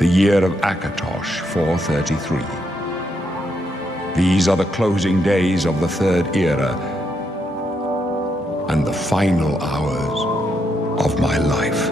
the year of Akatosh 433. These are the closing days of the Third Era and the final hours of my life.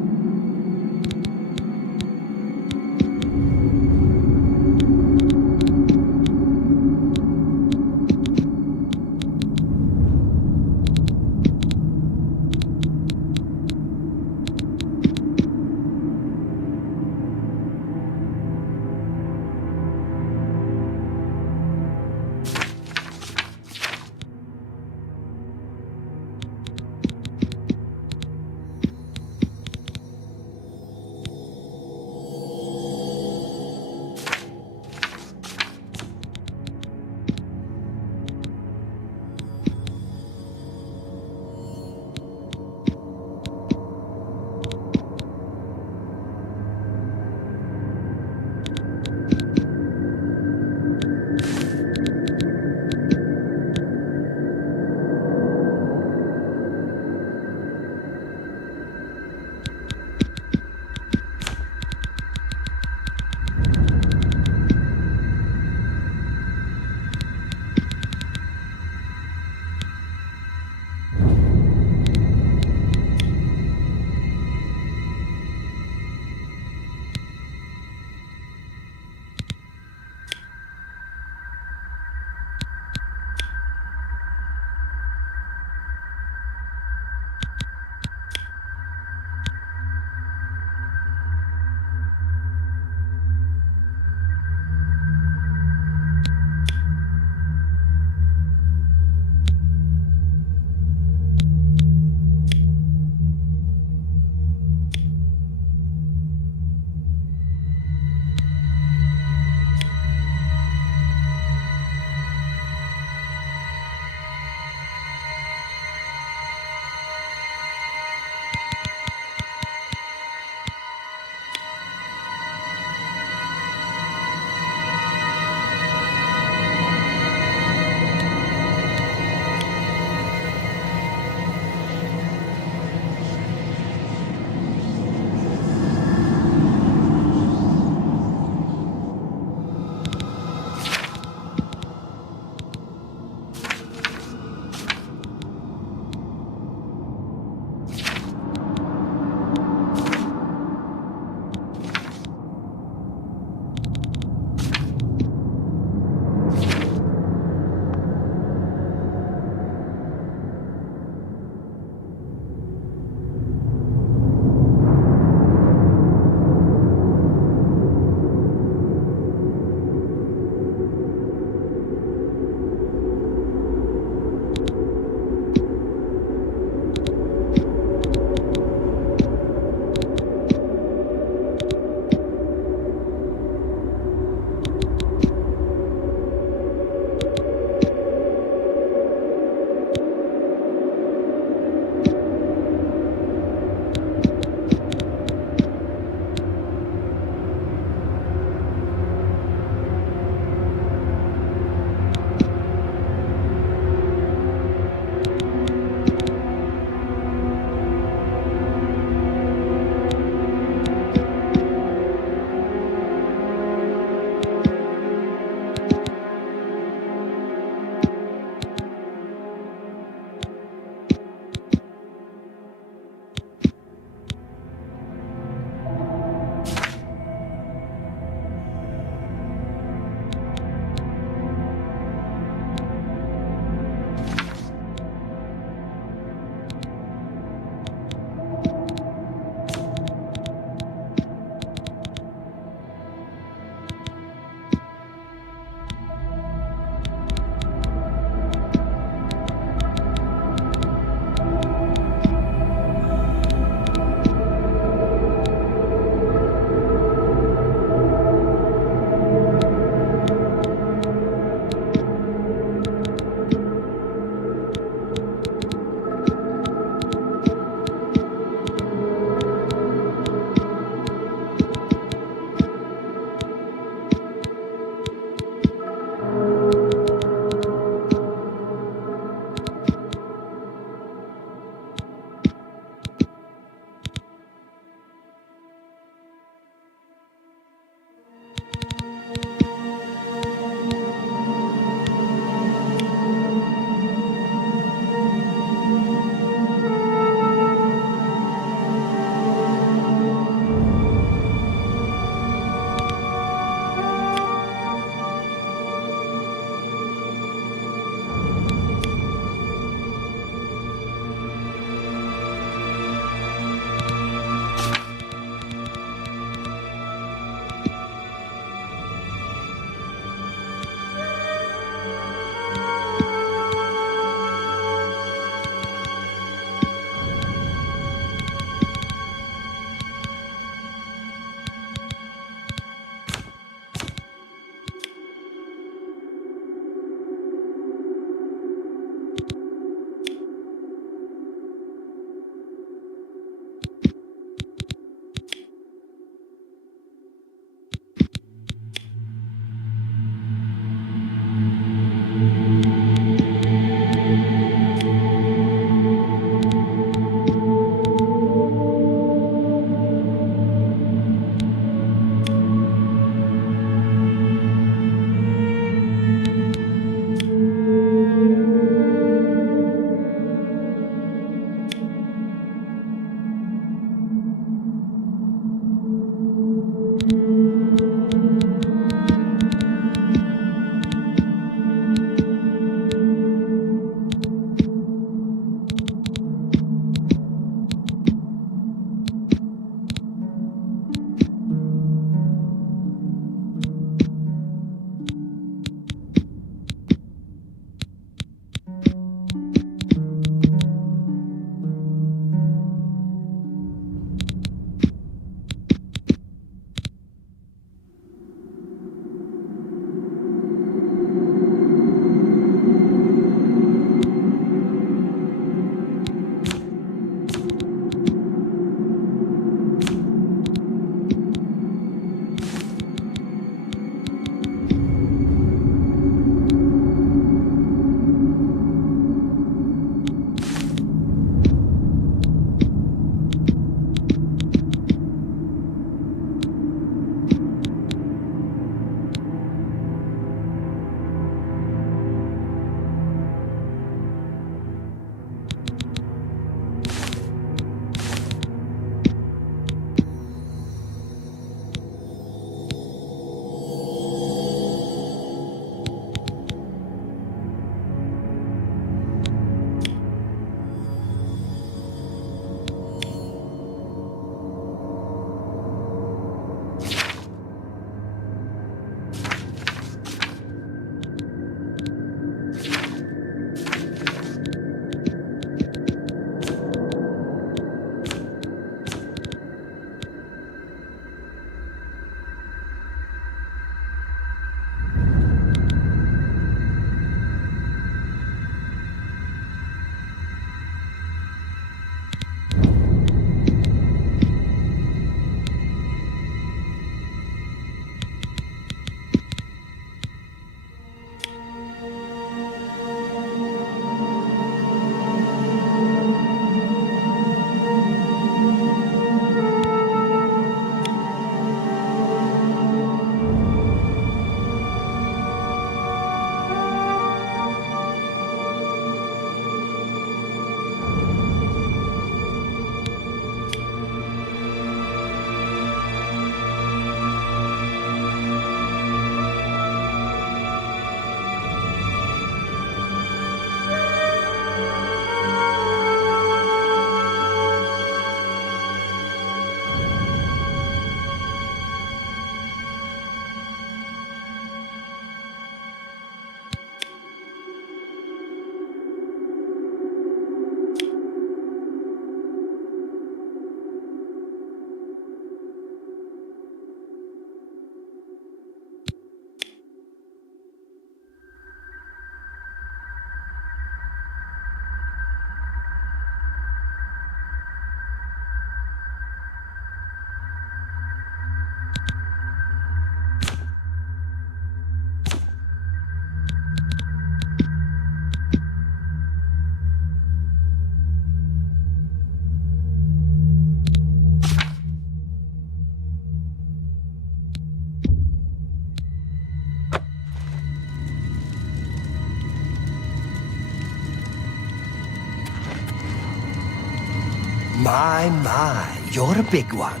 My, you're a big one.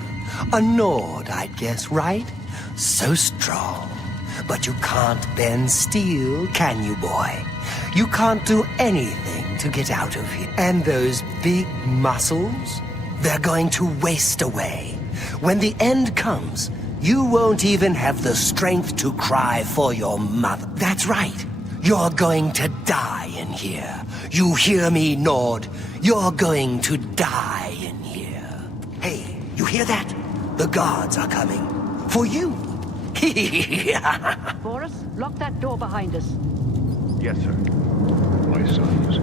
A Nord, I'd guess, right? So strong. But you can't bend steel, can you, boy? You can't do anything to get out of here. And those big muscles? They're going to waste away. When the end comes, you won't even have the strength to cry for your mother. That's right. You're going to die in here. You hear me, Nord? You're going to die in here. Hey, you hear that? The guards are coming. For you. Boris, lock that door behind us. Yes, sir. My sons.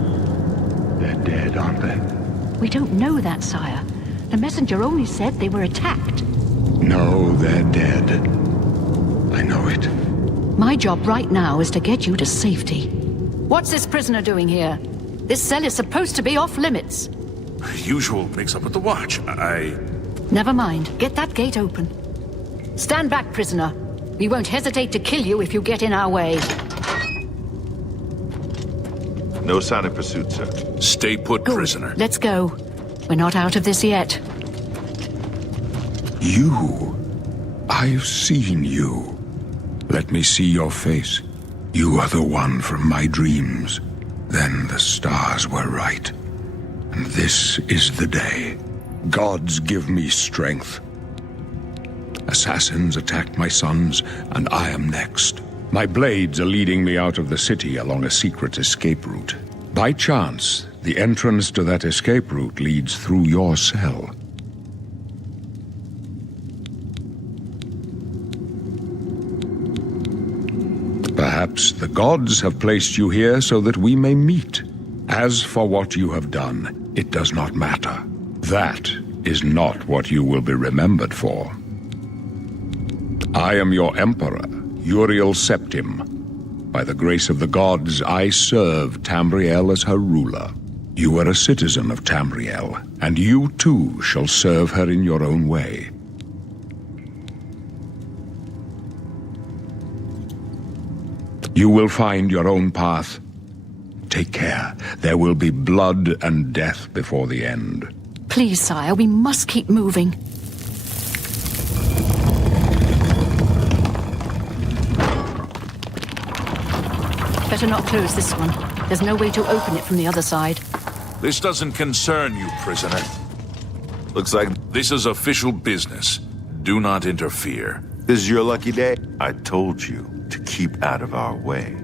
They're dead, aren't they? We don't know that, sire. The messenger only said they were attacked. No, they're dead. I know it. My job right now is to get you to safety. What's this prisoner doing here? This cell is supposed to be off limits. Usual mix-up at the watch. Never mind. Get that gate open. Stand back, prisoner. We won't hesitate to kill you if you get in our way. No sign of pursuit, sir. Stay put, Good. prisoner. Let's go. We're not out of this yet. You. I've seen you. Let me see your face. You are the one from my dreams. Then the stars were right. And this is the day. Gods give me strength. Assassins attacked my sons, and I am next. My blades are leading me out of the city along a secret escape route. By chance, the entrance to that escape route leads through your cell. Perhaps the gods have placed you here so that we may meet. As for what you have done, it does not matter. That is not what you will be remembered for. I am your emperor, Uriel Septim. By the grace of the gods, I serve Tamriel as her ruler. You are a citizen of Tamriel, and you too shall serve her in your own way. You will find your own path. Take care. There will be blood and death before the end. Please, sire, we must keep moving. Better not close this one. There's no way to open it from the other side. This doesn't concern you, prisoner. Looks like This is official business. Do not interfere. this is your lucky day. I told you to keep out of our way.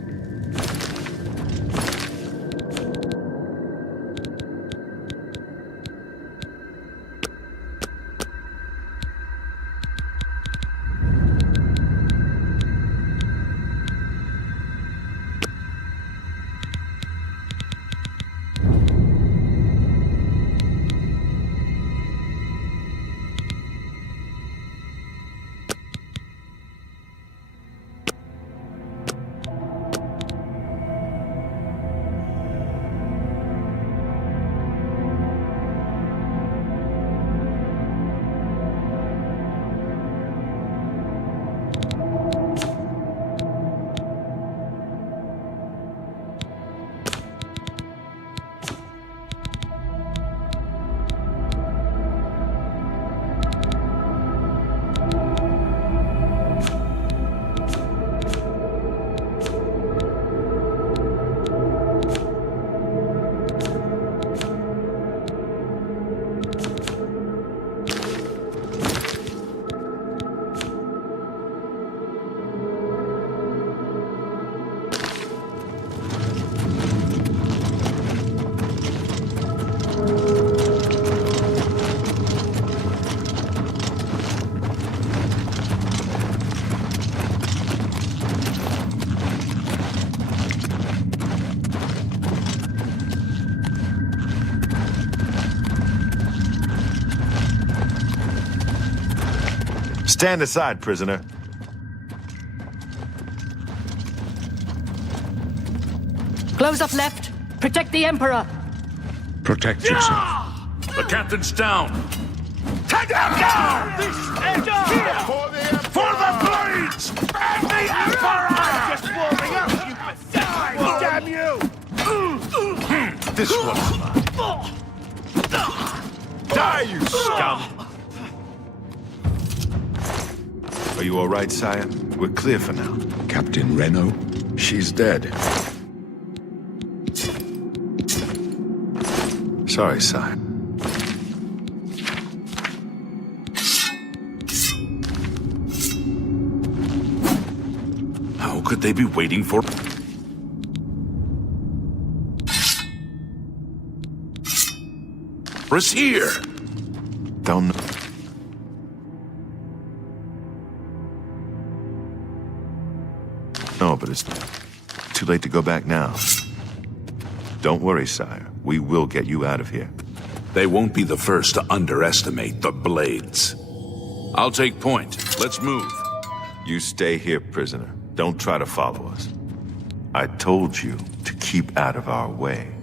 Stand aside, prisoner. Close up left. Protect the Emperor. Protect yourself. The captain's down. Take them down! For the blades! And the Emperor! Just warming up, you pathetic one! Damn you! This one's mine. Die die, you scum! Are you all right, sire? We're clear for now. Captain Reno? She's dead. Sorry, sire. How could they be waiting for... us here? Don't... No, but it's too late to go back now. Don't worry, sire. We will get you out of here. They won't be the first to underestimate the Blades. I'll take point. Let's move. You stay here, prisoner. Don't try to follow us. I told you to keep out of our way.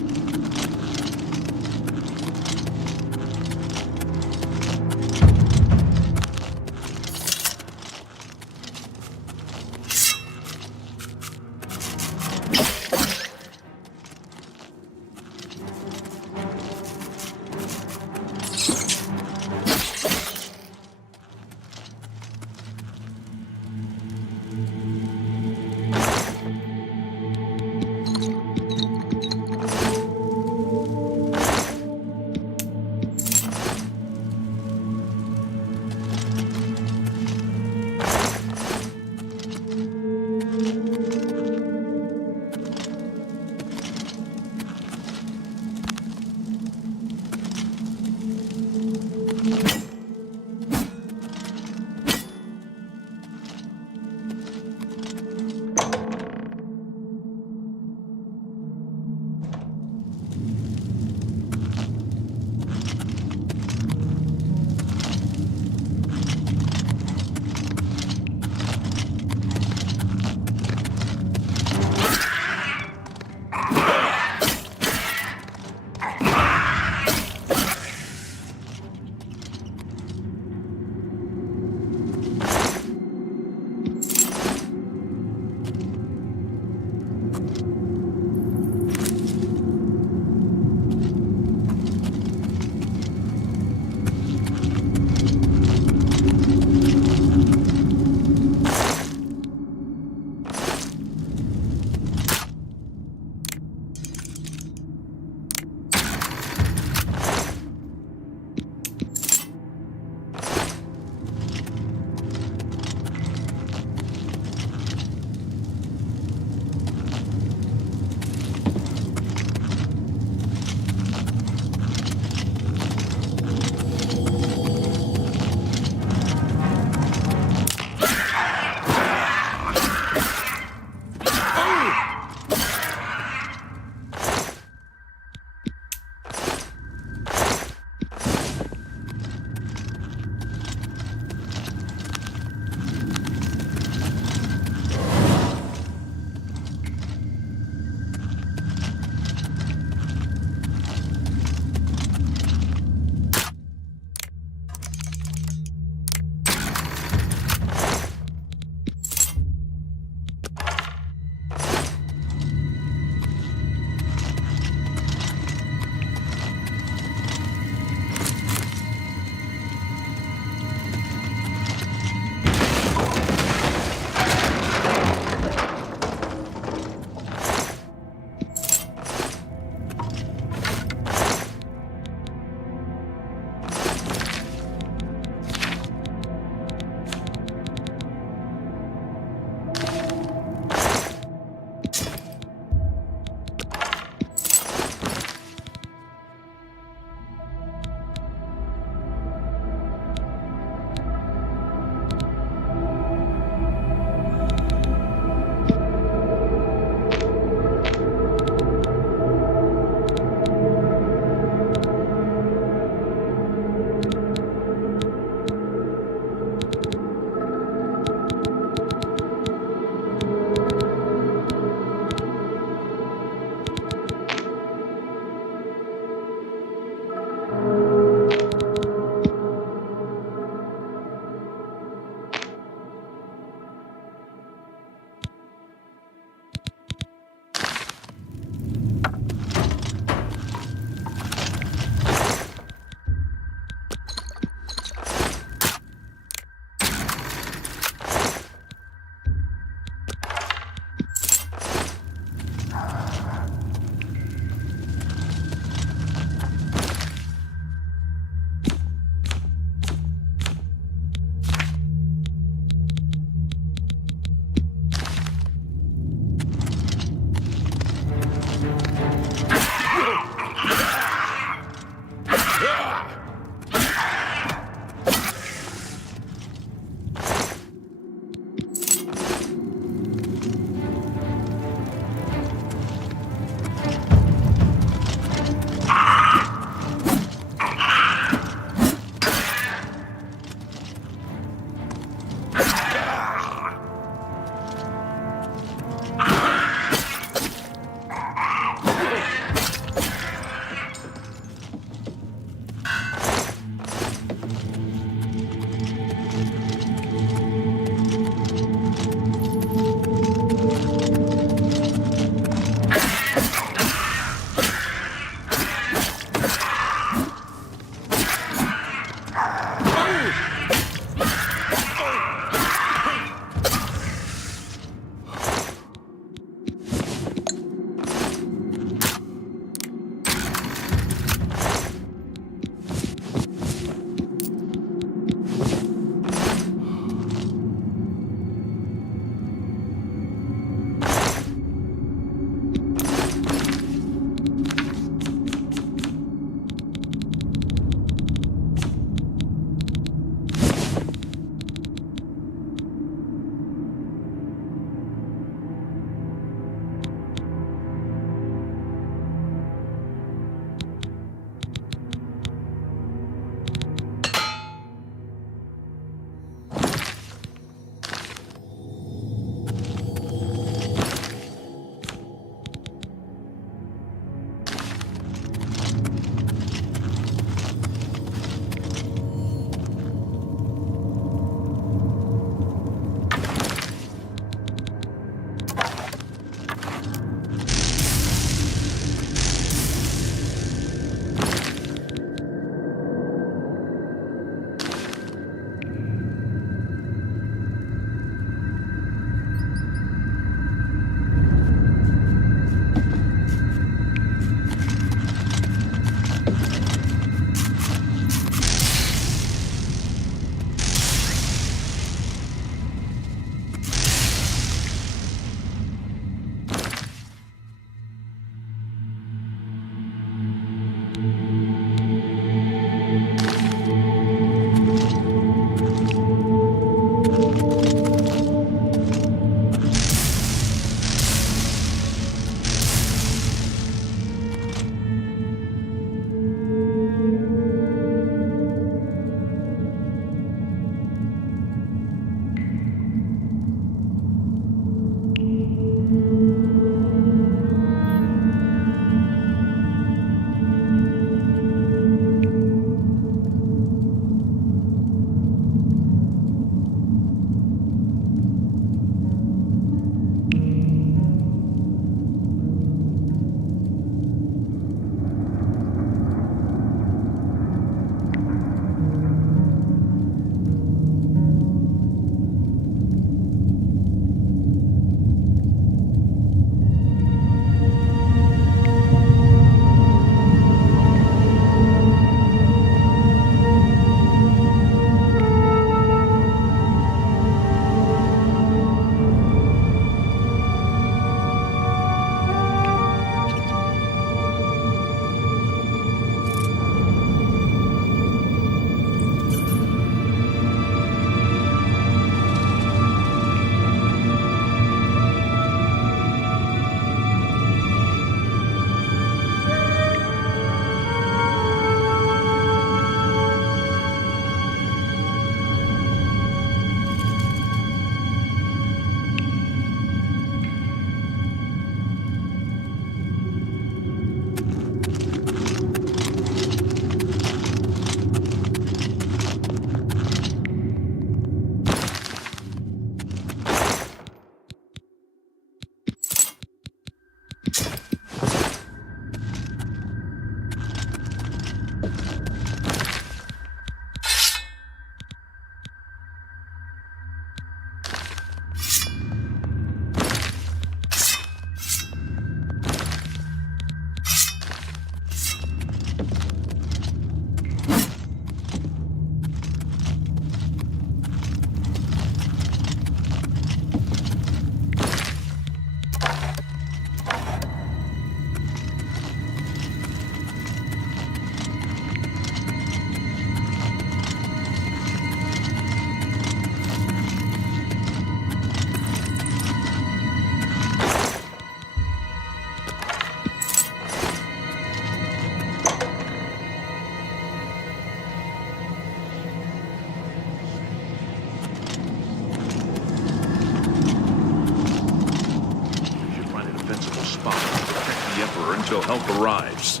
until help arrives.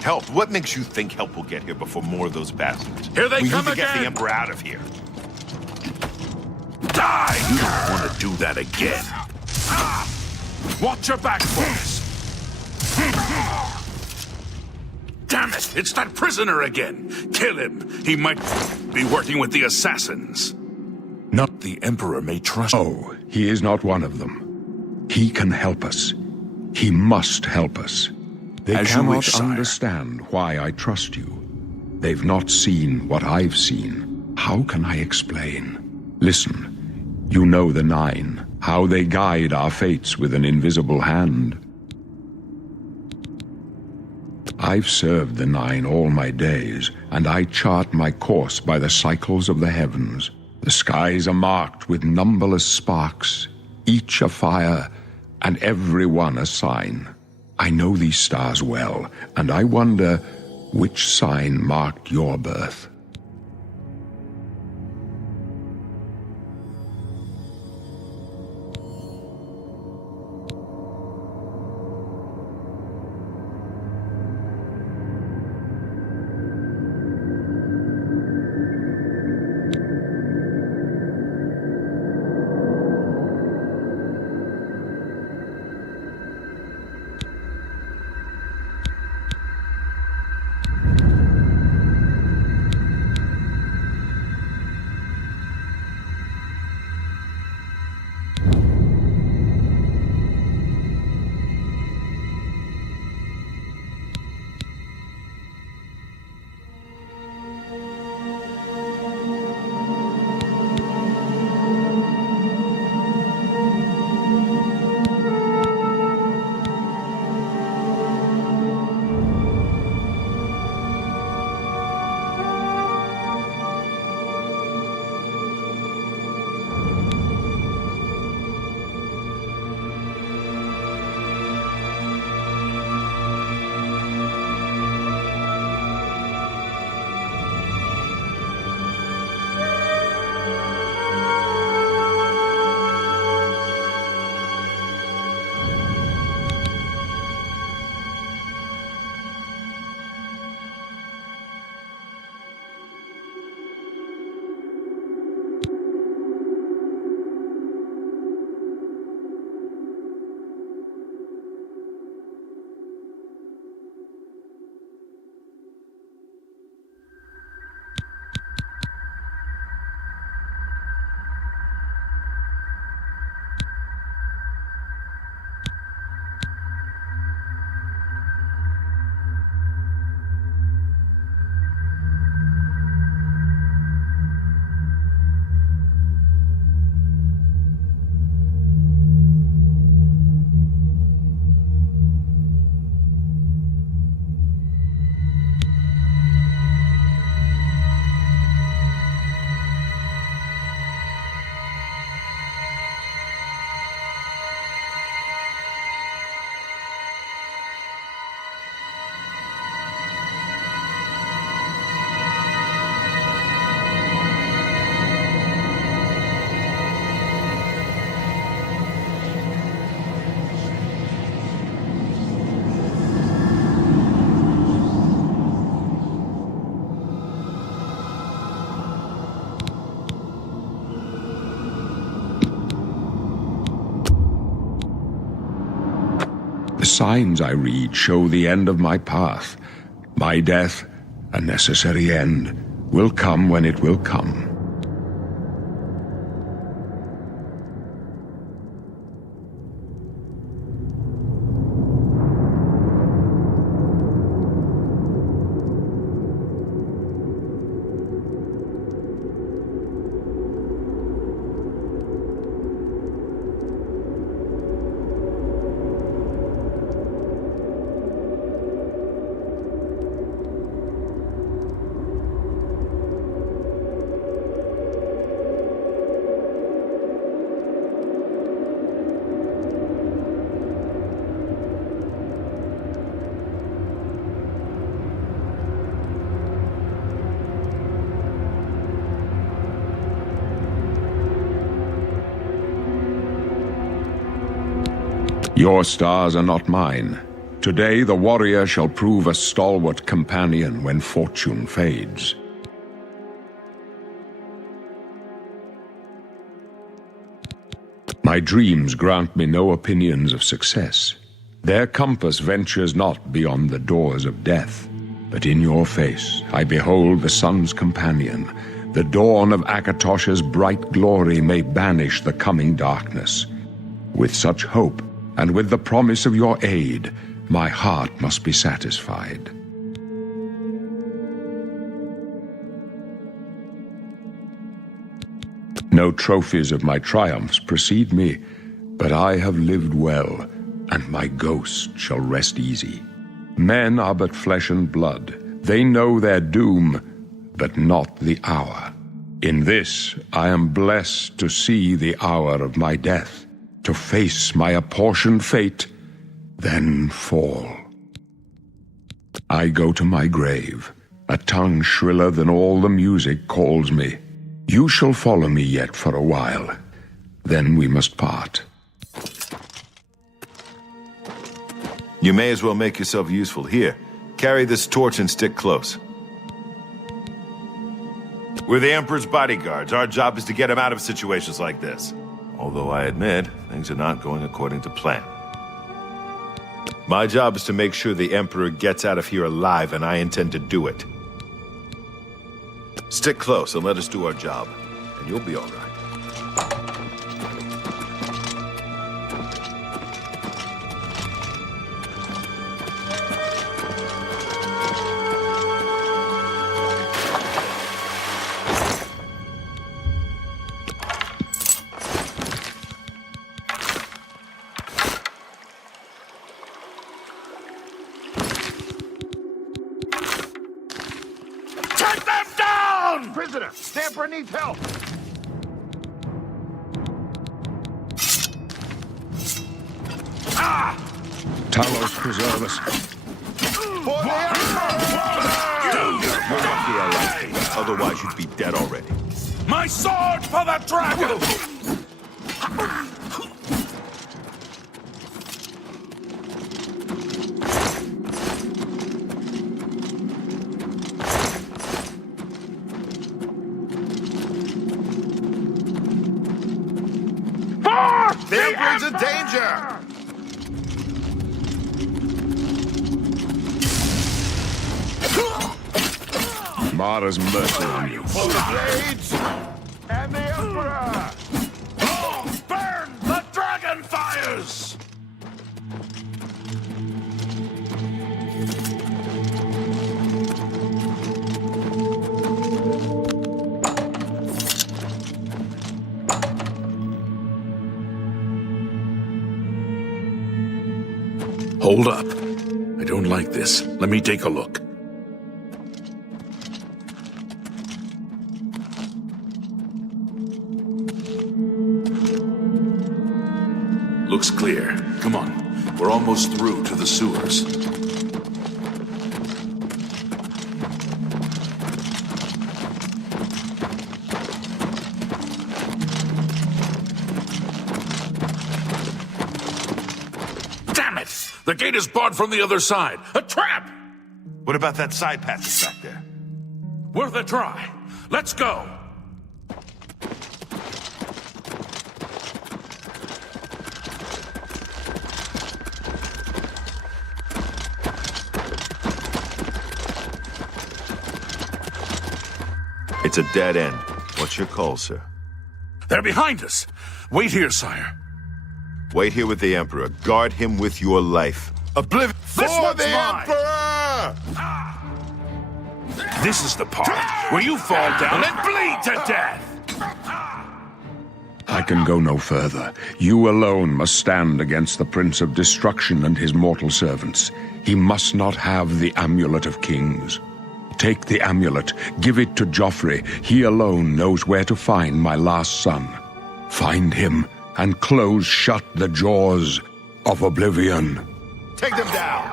Help? What makes you think help will get here before more of those bastards? Here they we come need to get again! the Emperor out of here. Die! You don't want to do that again. Watch your back, boys! Damn it! It's that prisoner again! Kill him! He might be working with the assassins. Not the Emperor may trust... Oh, he is not one of them. He can help us. He must help us. They As you cannot wish, sire. understand why I trust you. They've not seen what I've seen. How can I explain? Listen, you know the Nine, how they guide our fates with an invisible hand. I've served the Nine all my days, and I chart my course by the cycles of the heavens. The skies are marked with numberless sparks, each a fire, and every one a sign. I know these stars well, and I wonder which sign marked your birth. The signs I read show the end of my path. My death, a necessary end, will come when it will come. Your stars are not mine. Today the warrior shall prove a stalwart companion when fortune fades. My dreams grant me no opinions of success. Their compass ventures not beyond the doors of death. But in your face I behold the sun's companion. The dawn of Akatosh's bright glory may banish the coming darkness. With such hope, and with the promise of your aid, my heart must be satisfied. No trophies of my triumphs precede me, but I have lived well, and my ghost shall rest easy. Men are but flesh and blood. They know their doom, but not the hour. In this I am blessed to see the hour of my death, to face my apportioned fate, then fall. I go to my grave. A tongue shriller than all the music calls me. You shall follow me yet for a while. Then we must part. You may as well make yourself useful. Here, carry this torch and stick close. We're the Emperor's bodyguards. Our job is to get him out of situations like this. Although I admit, things are not going according to plan. My job is to make sure the Emperor gets out of here alive, and I intend to do it. Stick close and let us do our job, and you'll be all right. Take them down! Prisoner, Stamper needs help. Talos preserve us. For the You're lucky I like you. Otherwise, you'd be dead already. My sword for the dragon! The Emperor's in danger! Mara's mercy on you. For the blades and the Emperor! Oh, burn the dragon fires! Hold up. I don't like this. Let me take a look. Looks clear. Come on. We're almost through to the sewers. Damn it! The gate is barred from the other side. A trap! What about that side passage back there? Worth a try. Let's go! It's a dead end. What's your call, sir? They're behind us. Wait here, sire. Wait here with the Emperor. Guard him with your life. Oblivion This for one's the mine. Emperor! This is the part where you fall down and bleed to death! I can go no further. You alone must stand against the Prince of Destruction and his mortal servants. He must not have the Amulet of Kings. Take the amulet, give it to Joffrey. He alone knows where to find my last son. Find him and close shut the jaws of Oblivion. Take them down!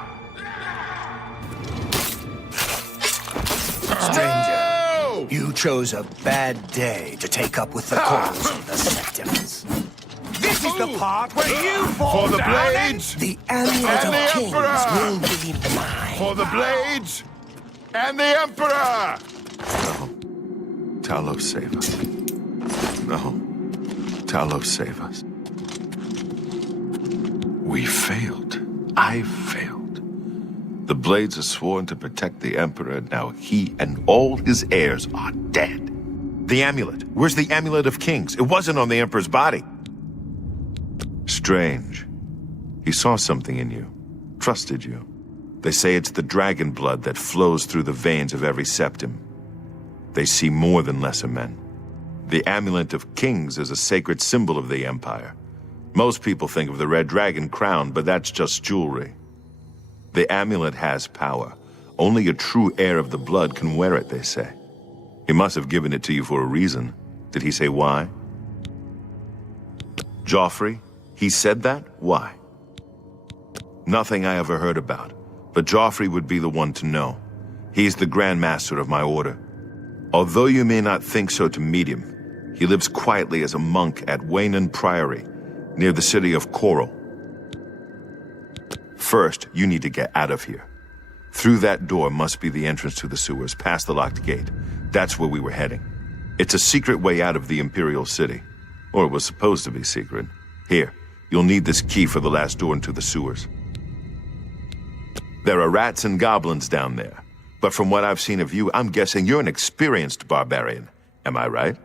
Stranger, you chose a bad day to take up with the cause of the Septims. This This is the part where you fall For the down blades! The Amulet And of the Kings Emperor! will be mine. For the blades! And the Emperor! No. Talos, save us. No. Talos, save us. We failed. I failed. The blades are sworn to protect the Emperor. Now he and all his heirs are dead. The amulet. Where's the Amulet of Kings? It wasn't on the Emperor's body. Strange. He saw something in you. Trusted you. They say it's the dragon blood that flows through the veins of every septim. They see more than lesser men. The Amulet of Kings is a sacred symbol of the Empire. Most people think of the red dragon crown, but that's just jewelry. The amulet has power. Only a true heir of the blood can wear it, they say. He must have given it to you for a reason. Did he say why? Joffrey? He said that? Why? Nothing I ever heard about. But Joffrey would be the one to know. He's the Grand Master of my order. Although you may not think so to meet him, he lives quietly as a monk at Waynon Priory, near the city of Coral. First, you need to get out of here. Through that door must be the entrance to the sewers, past the locked gate. That's where we were heading. It's a secret way out of the Imperial City. Or it was supposed to be secret. Here, you'll need this key for the last door into the sewers. There are rats and goblins down there. But from what I've seen of you, I'm guessing you're an experienced barbarian. Am I right?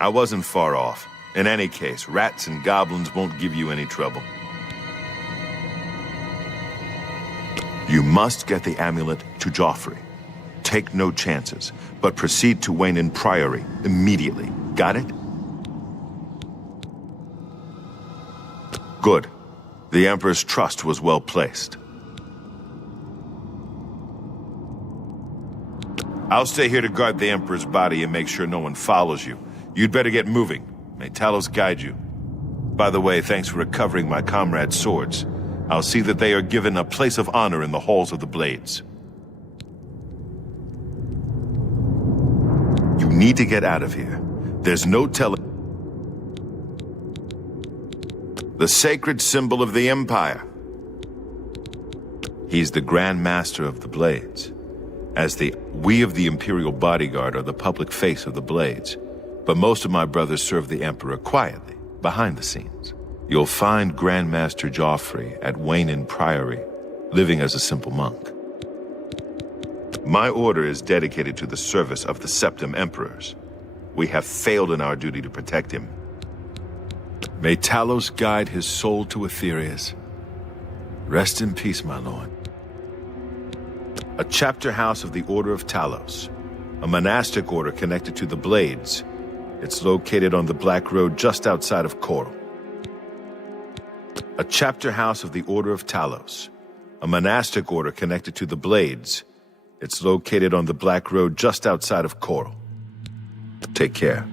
I wasn't far off. In any case, rats and goblins won't give you any trouble. You must get the amulet to Joffrey. Take no chances, but proceed to Wayne Priory immediately. Got it? Good. The Emperor's trust was well placed. I'll stay here to guard the Emperor's body and make sure no one follows you. You'd better get moving. May Talos guide you. By the way, thanks for recovering my comrade's swords. I'll see that they are given a place of honor in the halls of the Blades. You need to get out of here. There's no telling. The sacred symbol of the Empire. He's the Grand Master of the Blades. We of the Imperial Bodyguard are the public face of the Blades, but most of my brothers serve the Emperor quietly, behind the scenes. You'll find Grand Master Joffrey at Wayne Priory, living as a simple monk. My order is dedicated to the service of the Septim Emperors. We have failed in our duty to protect him. May Talos guide his soul to Aetherius. Rest in peace, my lord. A chapter house of the Order of Talos, a monastic order connected to the Blades. It's located on the Black Road just outside of Coral. A chapter house of the Order of Talos, a monastic order connected to the Blades. It's located on the Black Road just outside of Coral. Take care.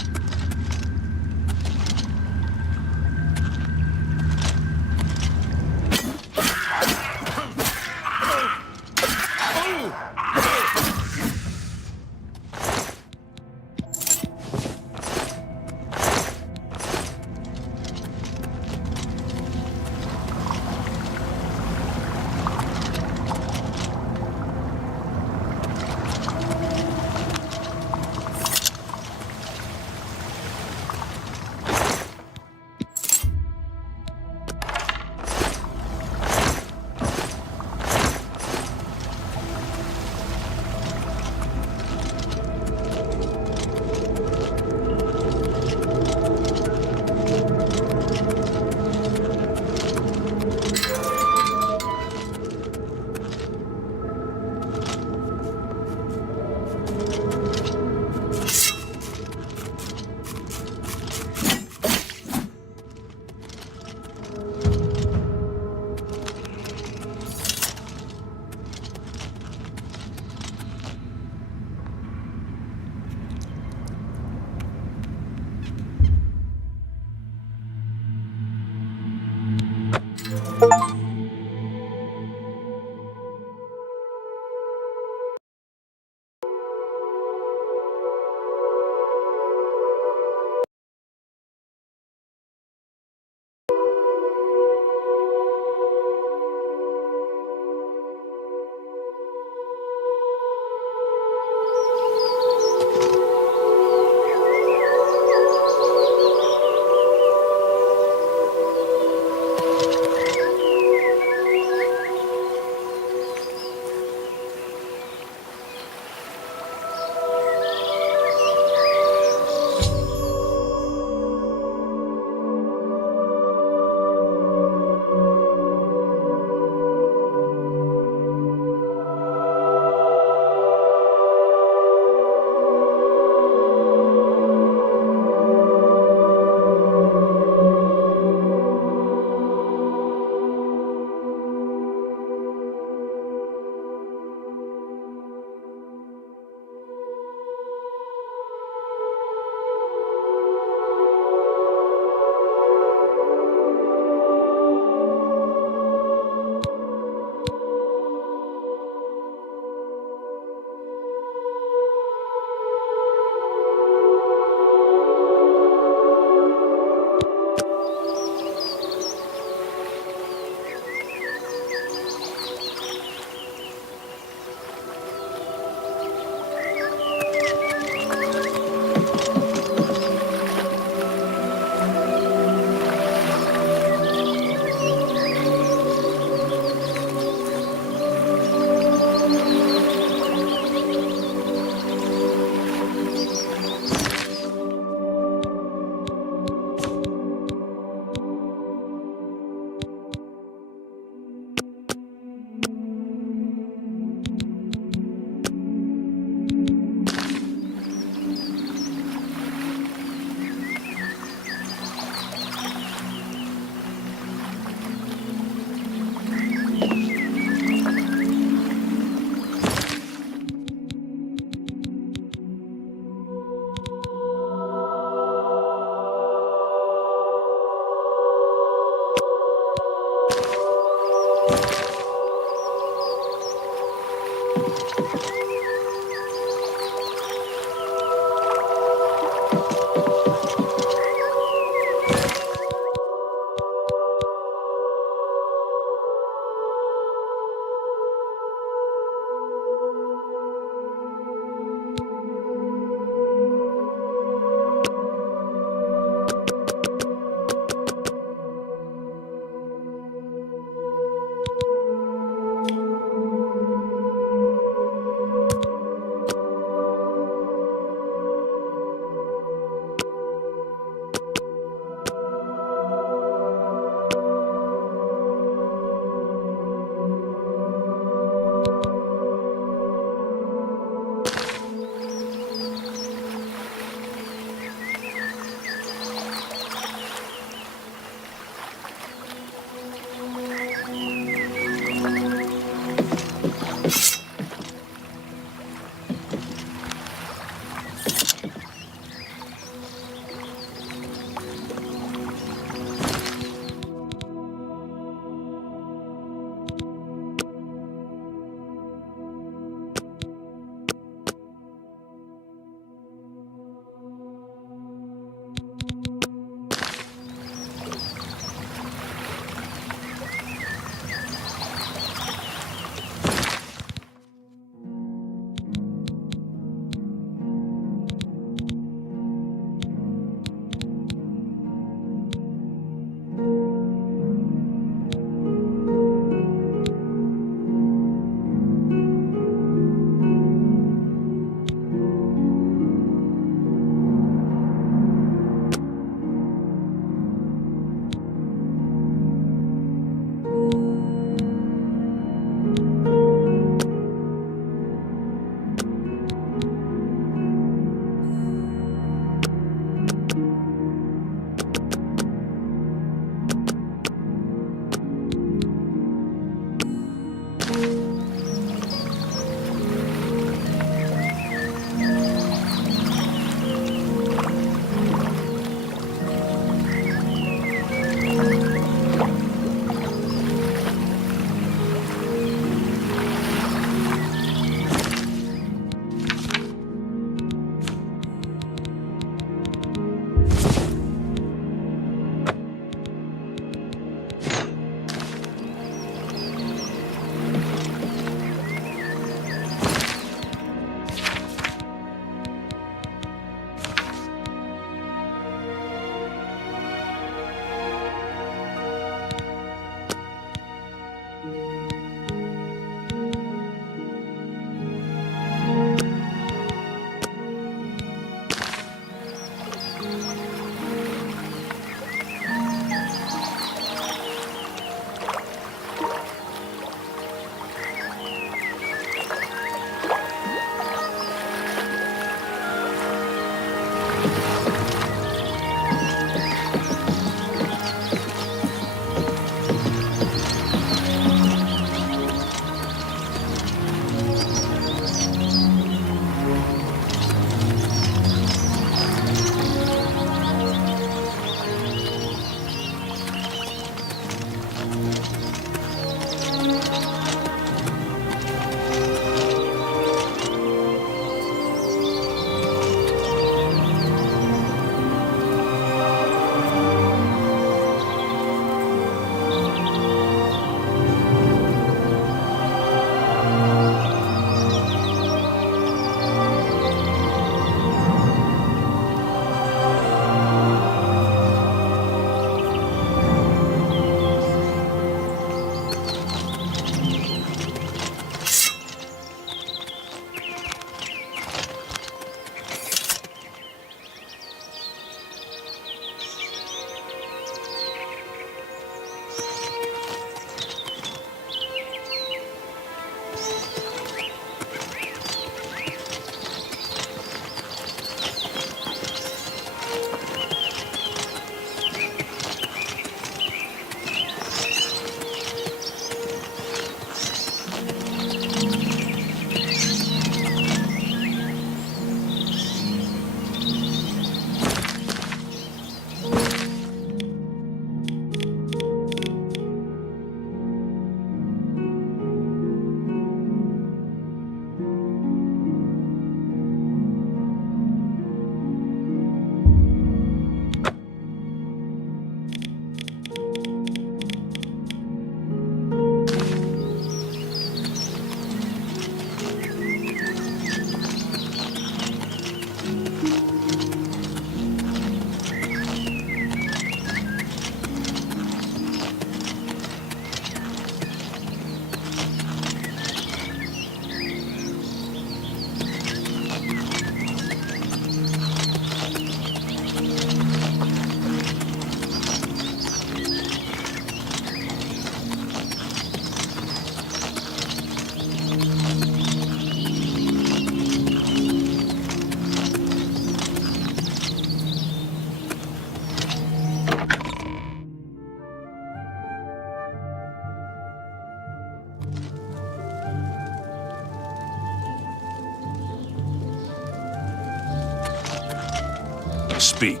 Speak.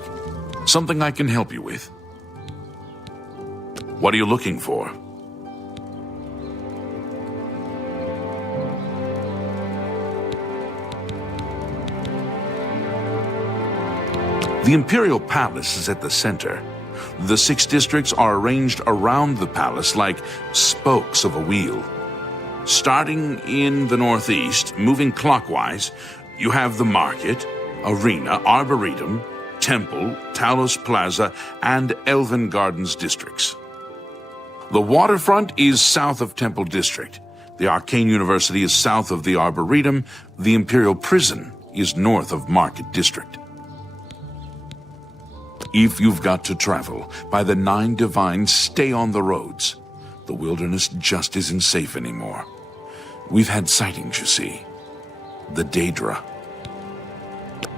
Something I can help you with. What are you looking for? The Imperial Palace is at the center. The 6 districts are arranged around the palace like spokes of a wheel. Starting in the northeast, moving clockwise, you have the Market, Arena, Arboretum, Temple, Talos Plaza, and Elven Gardens districts. The waterfront is south of Temple District. The Arcane University is south of the Arboretum. The Imperial Prison is north of Market District. If you've got to travel by the 9 Divines, stay on the roads. The wilderness just isn't safe anymore. We've had sightings, you see. The Daedra.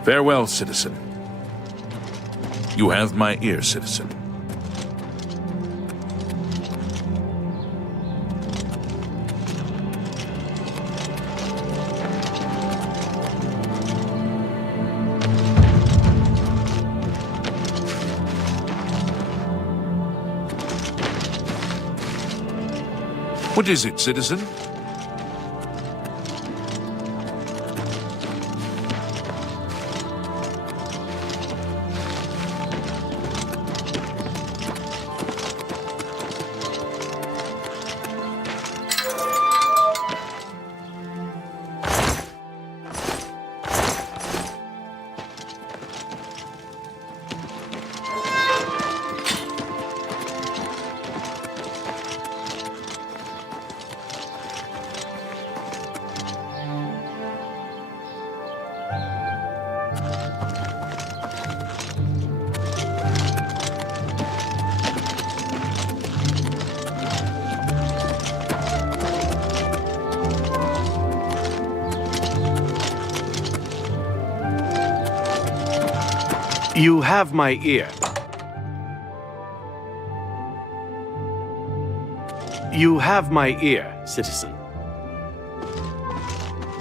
Farewell, citizen. You have my ear, citizen. What is it, citizen? You have my ear. You have my ear, citizen.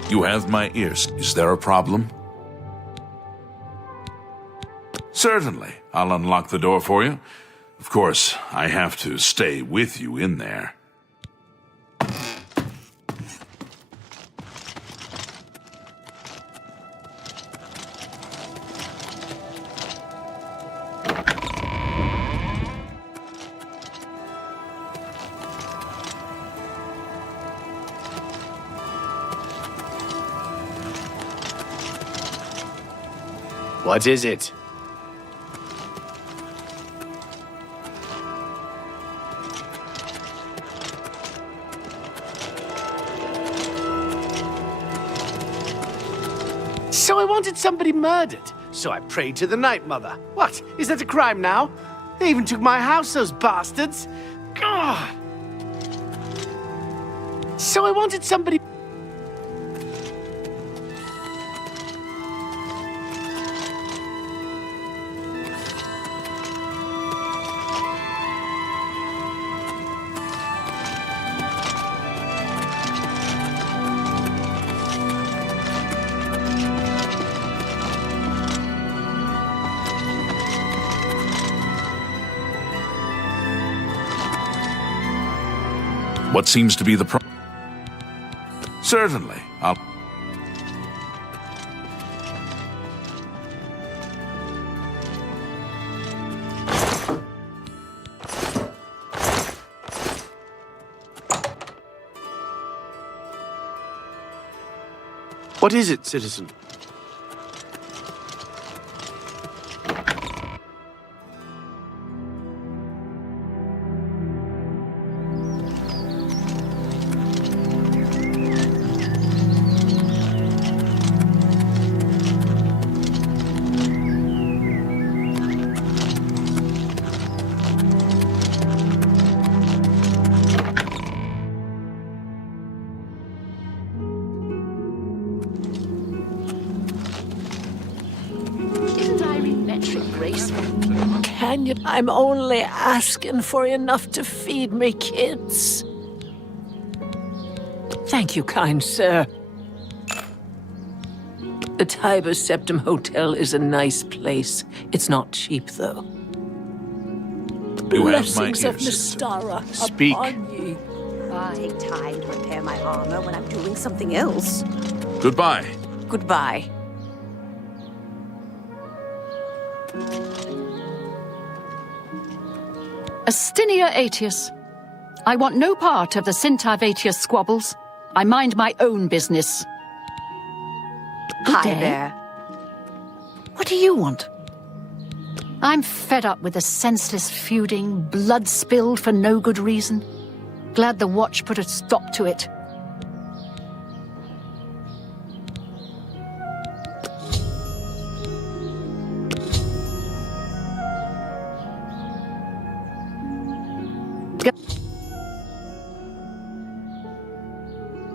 You have my ears. Is there a problem? Certainly. I'll unlock the door for you. Of course, I have to stay with you in there. What is it? So I wanted somebody murdered. So I prayed to the Night Mother. What? Is that a crime now? They even took my house, those bastards. God. So I wanted somebody... What seems to be the problem? Certainly. I'll... What is it, citizen? Can you? I'm only asking for enough to feed me kids. Thank you, kind sir. The Tiber Septim Hotel is a nice place. It's not cheap, though. You have my Blessings of ear, citizen. Mystara Speak. upon ye. I take time to repair my armor when I'm doing something else. Goodbye. Goodbye. Astinia Aetius. I want no part of the Sintav Aetius squabbles. I mind my own business. Good Hi day. there. What do you want? I'm fed up with the senseless feuding, blood spilled for no good reason. Glad the Watch put a stop to it.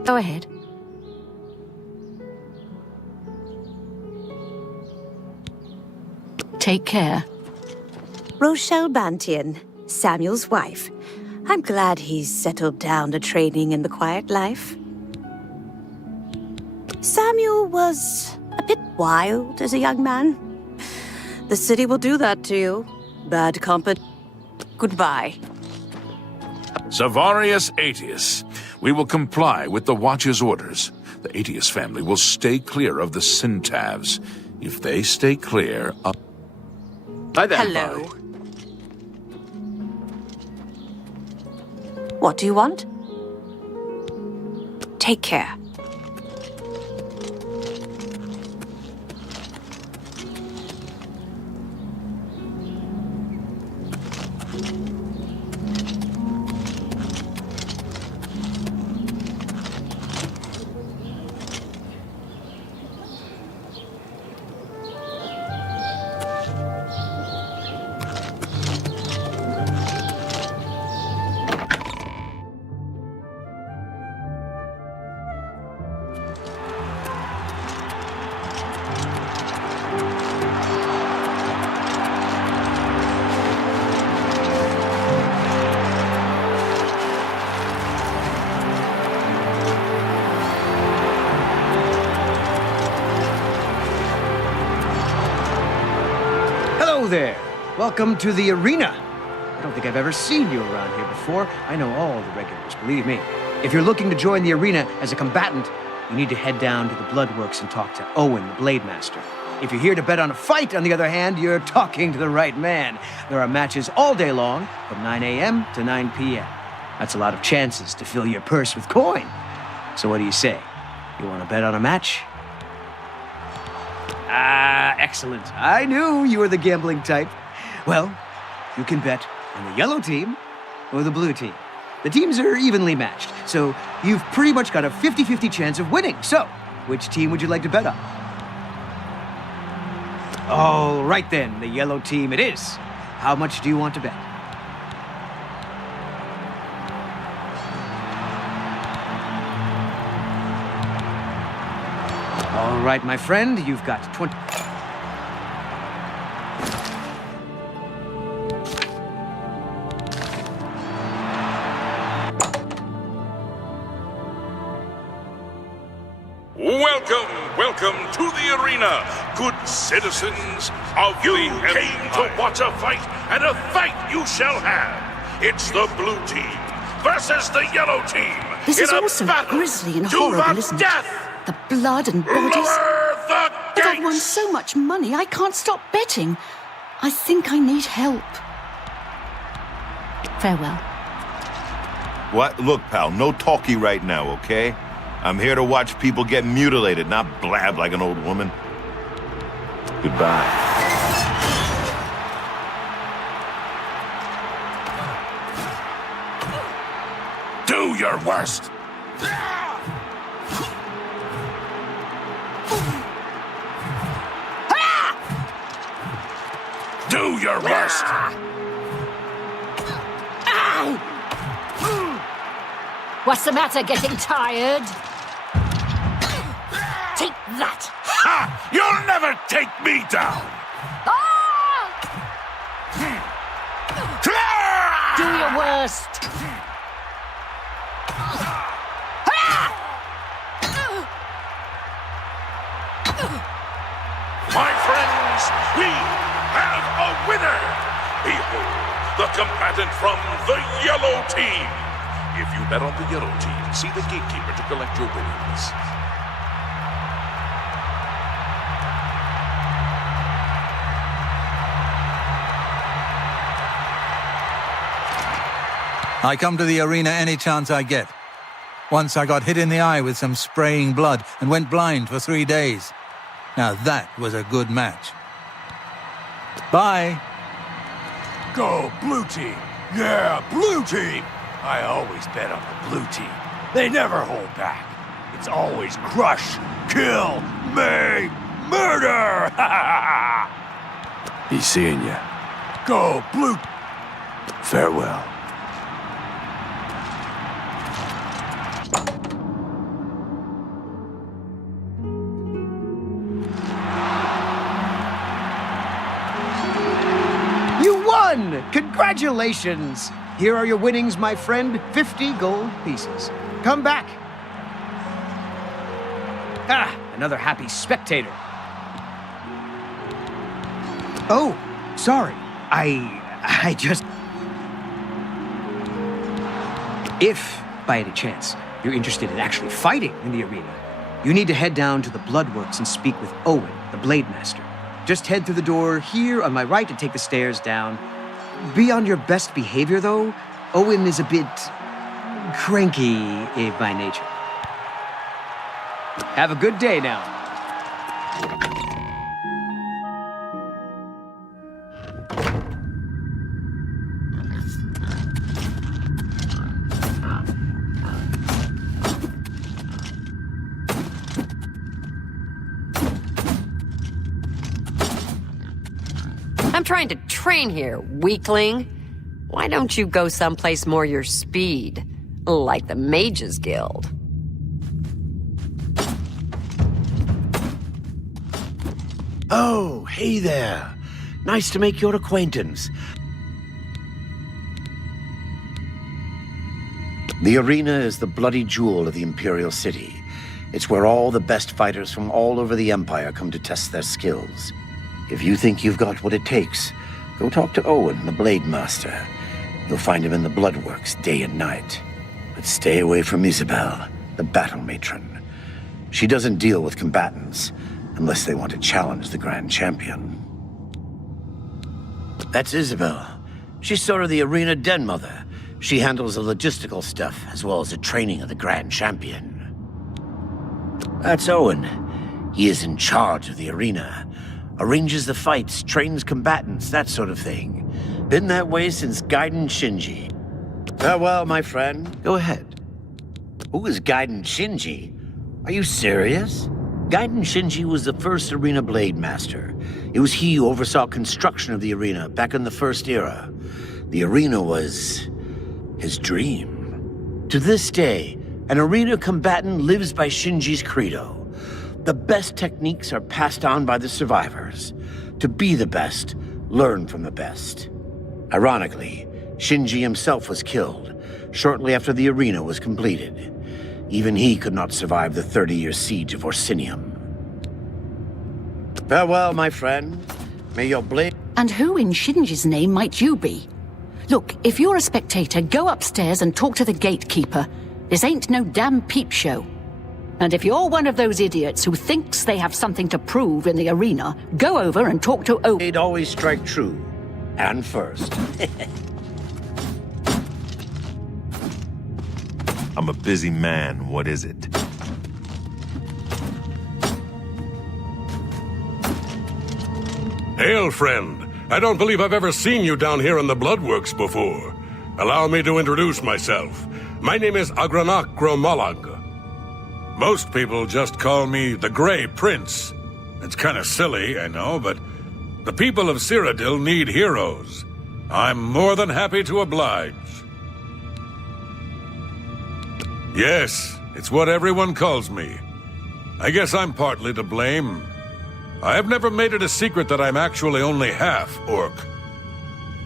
Go ahead. Take care. Rochelle Bantian, Samuel's wife. I'm glad he's settled down to training in the quiet life. Samuel was a bit wild as a young man. The city will do that to you. Bad company. Goodbye. Savarius Aetius. We will comply with the Watch's orders. The Aetius family will stay clear of the Sintavs. If they stay clear of... Hi there. Hello. What do you want? Take care. Hello there! Welcome to the arena. I don't think I've ever seen you around here before. I know all the regulars, believe me. If you're looking to join the arena as a combatant, you need to head down to the Bloodworks and talk to Owen, the Blade Master. If you're here to bet on a fight, on the other hand, you're talking to the right man. There are matches all day long, from 9 a.m. to 9 p.m. That's a lot of chances to fill your purse with coin. So what do you say? You want to bet on a match? Ah, excellent. I knew you were the gambling type. Well, you can bet on the yellow team or the blue team. The teams are evenly matched, so you've pretty much got a 50-50 chance of winning. So, which team would you like to bet on? All right then, the yellow team it is. How much do you want to bet? All right, my friend, you've got 20... Welcome to the arena, good citizens of the Empire. You came to watch a fight, and a fight you shall have. It's the blue team versus the yellow team. This is in a also battle grisly and to horrible, the isn't it? death. The blood and bodies. Lower the But I've won gates. so much money, I can't stop betting. I think I need help. Farewell. What? Look, pal, no talkie right now, okay? I'm here to watch people get mutilated, not blab like an old woman. Goodbye. Do your worst. Do your worst. What's the matter, getting tired? Take that! Ha! You'll never take me down. Do your worst! we have a winner! Behold, the combatant from the yellow team! If you bet on the yellow team, see the gatekeeper to collect your winnings. I come to the arena any chance I get. Once I got hit in the eye with some spraying blood and went blind for 3 days. Now that was a good match. Bye. Go, blue team! Yeah, blue team! I always bet on the blue team. They never hold back. It's always crush, kill, maim, murder! Be seeing ya. Go, blue... Farewell. Congratulations! Here are your winnings, my friend. 50 gold pieces. Come back. Ah, another happy spectator. Oh, sorry. I just... If, by any chance, you're interested in actually fighting in the arena, you need to head down to the Bloodworks and speak with Owen, the Blade Master. Just head through the door here on my right and take the stairs down. Be on your best behavior, though. Owen is a bit cranky by nature. Have a good day now. I'm trying to train here, weakling. Why don't you go someplace more your speed? Like the Mages Guild. Oh, hey there. Nice to make your acquaintance. The arena is the bloody jewel of the Imperial City. It's where all the best fighters from all over the Empire come to test their skills. If you think you've got what it takes, go talk to Owen, the Blade Master. You'll find him in the Bloodworks day and night. But stay away from Isabel, the Battle Matron. She doesn't deal with combatants, unless they want to challenge the Grand Champion. That's Isabel. She's sort of the arena den mother. She handles the logistical stuff, as well as the training of the Grand Champion. That's Owen. He is in charge of the arena. Arranges the fights, trains combatants, that sort of thing. Been that way since Gaiden Shinji. Farewell, my friend. Go ahead. Who is Gaiden Shinji? Are you serious? Gaiden Shinji was the first arena blade master. It was he who oversaw construction of the arena back in the First Era. The arena was his dream. To this day, an arena combatant lives by Shinji's credo. The best techniques are passed on by the survivors. To be the best, learn from the best. Ironically, Shinji himself was killed shortly after the arena was completed. Even he could not survive the 30-year siege of Orsinium. Farewell, my friend. May your blade... And who in Shinji's name might you be? Look, if you're a spectator, go upstairs and talk to the gatekeeper. This ain't no damn peep show. And if you're one of those idiots who thinks they have something to prove in the arena, go over and talk to Owen. They'd always strike true. And first. I'm a busy man. What is it? Hail, friend. I don't believe I've ever seen you down here in the Bloodworks before. Allow me to introduce myself. My name is Agranak Gromalag. Most people just call me the Grey Prince. It's kind of silly, I know, but the people of Cyrodiil need heroes. I'm more than happy to oblige. Yes, it's what everyone calls me. I guess I'm partly to blame. I have never made it a secret that I'm actually only half orc.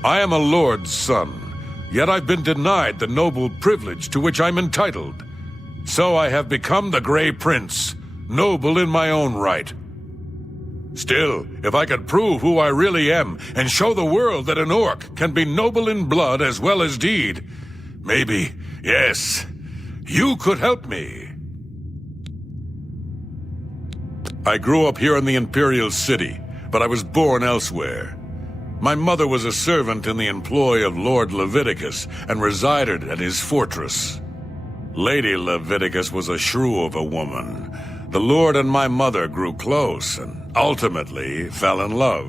I am a lord's son, yet I've been denied the noble privilege to which I'm entitled. So I have become the Grey Prince, noble in my own right. Still, if I could prove who I really am and show the world that an orc can be noble in blood as well as deed, maybe, yes, you could help me. I grew up here in the Imperial City, but I was born elsewhere. My mother was a servant in the employ of Lord Leviticus and resided at his fortress. Lady Leviticus was a shrew of a woman. The Lord and my mother grew close and ultimately fell in love.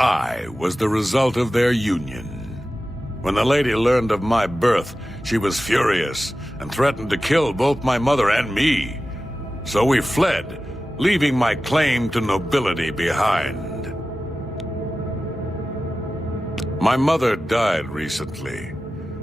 I was the result of their union. When the lady learned of my birth, she was furious and threatened to kill both my mother and me. So we fled, leaving my claim to nobility behind. My mother died recently.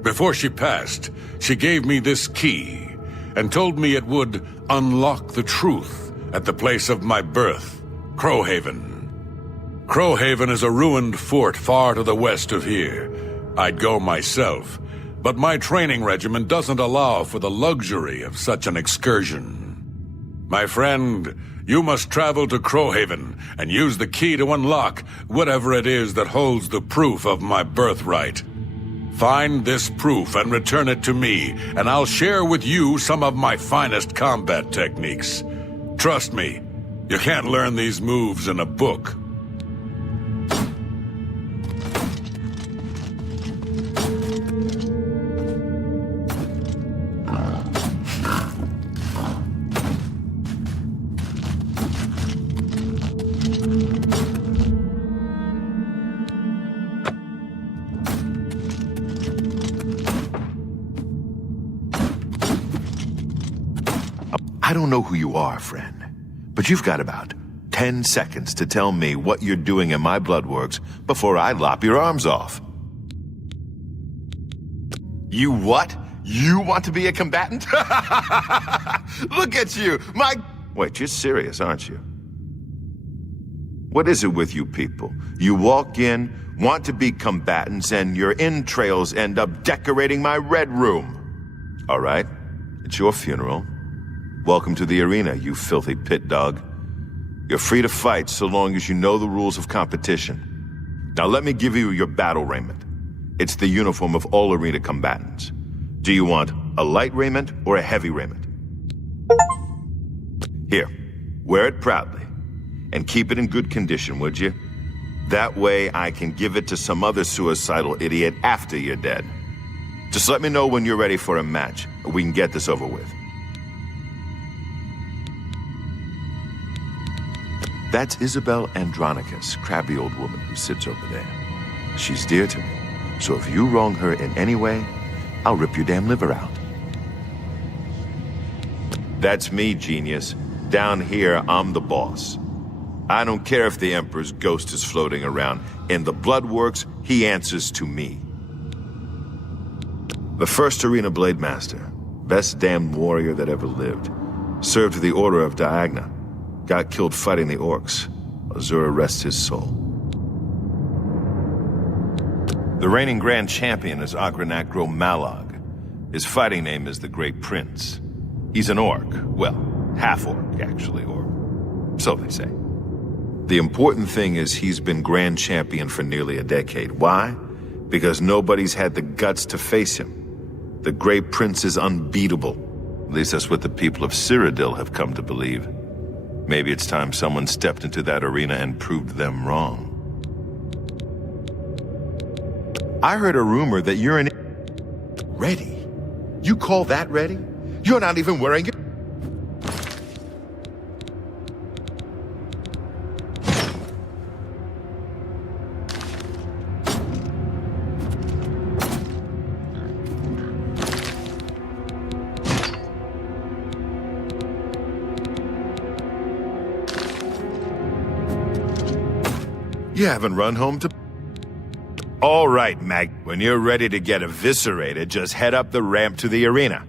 Before she passed, she gave me this key and told me it would unlock the truth at the place of my birth, Crowhaven. Crowhaven is a ruined fort far to the west of here. I'd go myself, but my training regimen doesn't allow for the luxury of such an excursion. My friend, you must travel to Crowhaven and use the key to unlock whatever it is that holds the proof of my birthright. Find this proof and return it to me, and I'll share with you some of my finest combat techniques. Trust me, you can't learn these moves in a book. I don't know who you are, friend, but you've got about 10 seconds to tell me what you're doing in my bloodworks before I lop your arms off. You what? You want to be a combatant? Look at you, Wait, you're serious, aren't you? What is it with you people? You walk in, want to be combatants, and your entrails end up decorating my red room. All right, it's your funeral. Welcome to the arena, you filthy pit dog. You're free to fight so long as you know the rules of competition. Now let me give you your battle raiment. It's the uniform of all arena combatants. Do you want a light raiment or a heavy raiment? Here, wear it proudly. And keep it in good condition, would you? That way I can give it to some other suicidal idiot after you're dead. Just let me know when you're ready for a match, and we can get this over with. That's Isabel Andronicus, crabby old woman who sits over there. She's dear to me, so if you wrong her in any way, I'll rip your damn liver out. That's me, genius. Down here, I'm the boss. I don't care if the Emperor's ghost is floating around. In the Bloodworks, he answers to me. The first Arena Blade Master, best damned warrior that ever lived, served the Order of Diagna. Got killed fighting the orcs. Azura rests his soul. The reigning Grand Champion is Agranacro Malog. His fighting name is the Great Prince. He's an orc. Well, half-orc, actually, or so they say. The important thing is he's been Grand Champion for nearly a decade. Why? Because nobody's had the guts to face him. The Great Prince is unbeatable. At least that's what the people of Cyrodiil have come to believe. Maybe it's time someone stepped into that arena and proved them wrong. I heard a rumor that you're an... Ready? You call that ready? You're not even wearing it. You haven't run home to... All right, Mag. When you're ready to get eviscerated, just head up the ramp to the arena.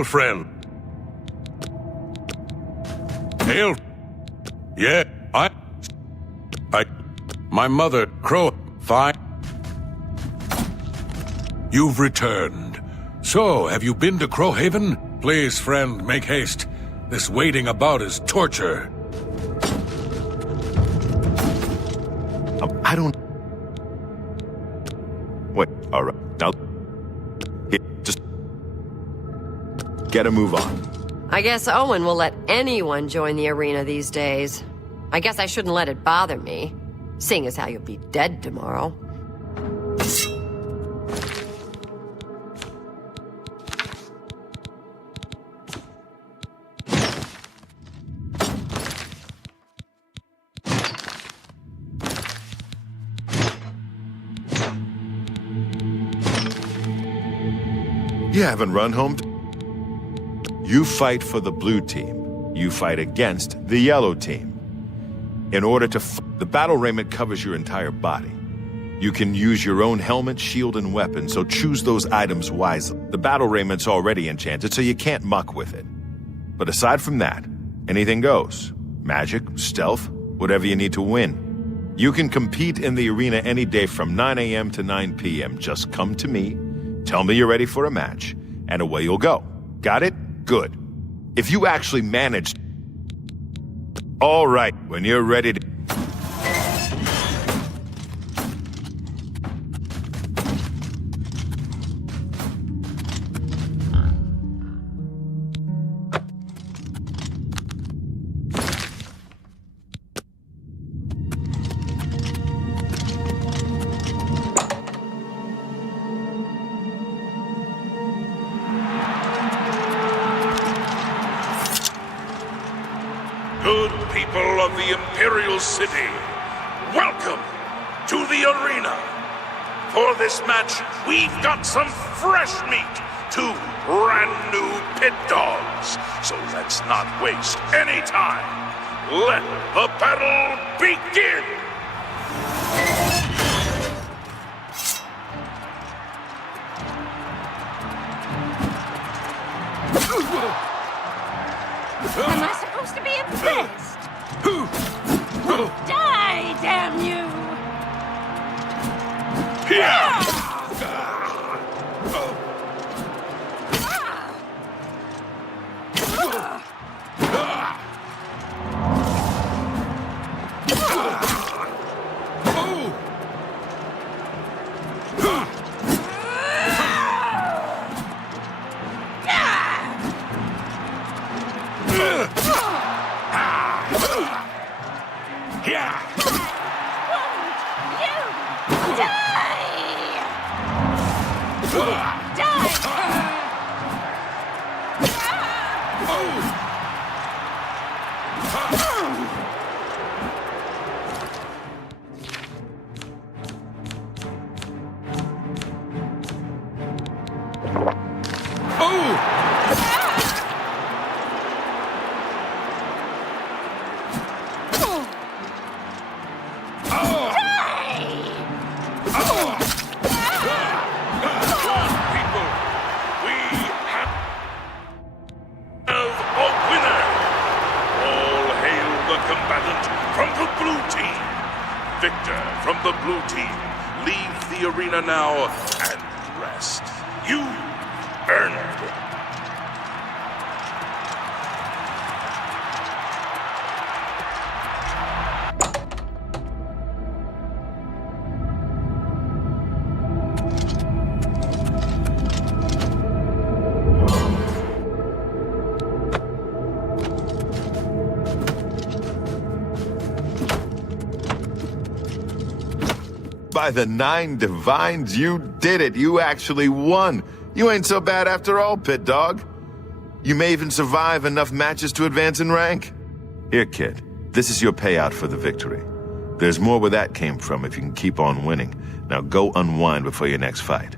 Hail, friend. Hail. Yeah, my mother, Crow, fine. You've returned. So, have you been to Crowhaven? Please, friend, make haste. This waiting about is torture. I don't... Wait, alright. Now... Here, just... Get a move on. I guess Owen will let anyone join the arena these days. I guess I shouldn't let it bother me, seeing as how you'll be dead tomorrow. You haven't run home. You fight for the blue team. You fight against the yellow team. In order to the battle raiment covers your entire body. You can use your own helmet, shield, and weapon, so choose those items wisely. The battle raiment's already enchanted, so you can't muck with it. But aside from that, anything goes. Magic, stealth, whatever you need to win. You can compete in the arena any day from 9 a.m. to 9 p.m. Just come to me, tell me you're ready for a match, and away you'll go. Got it? Good. If you actually managed... All right, when you're ready to... Good people of the Imperial City, welcome to the arena. For this match, we've got some fresh meat, 2 brand new pit dogs. So let's not waste any time. Let the battle begin! Am I supposed to be impressed? Die, damn you! Victor from the blue team, leave the arena now and rest. You earned it. By the 9 divines, you did it. You actually won. You ain't so bad after all, Pit Dog. You may even survive enough matches to advance in rank. Here, kid. This is your payout for the victory. There's more where that came from if you can keep on winning. Now go unwind before your next fight.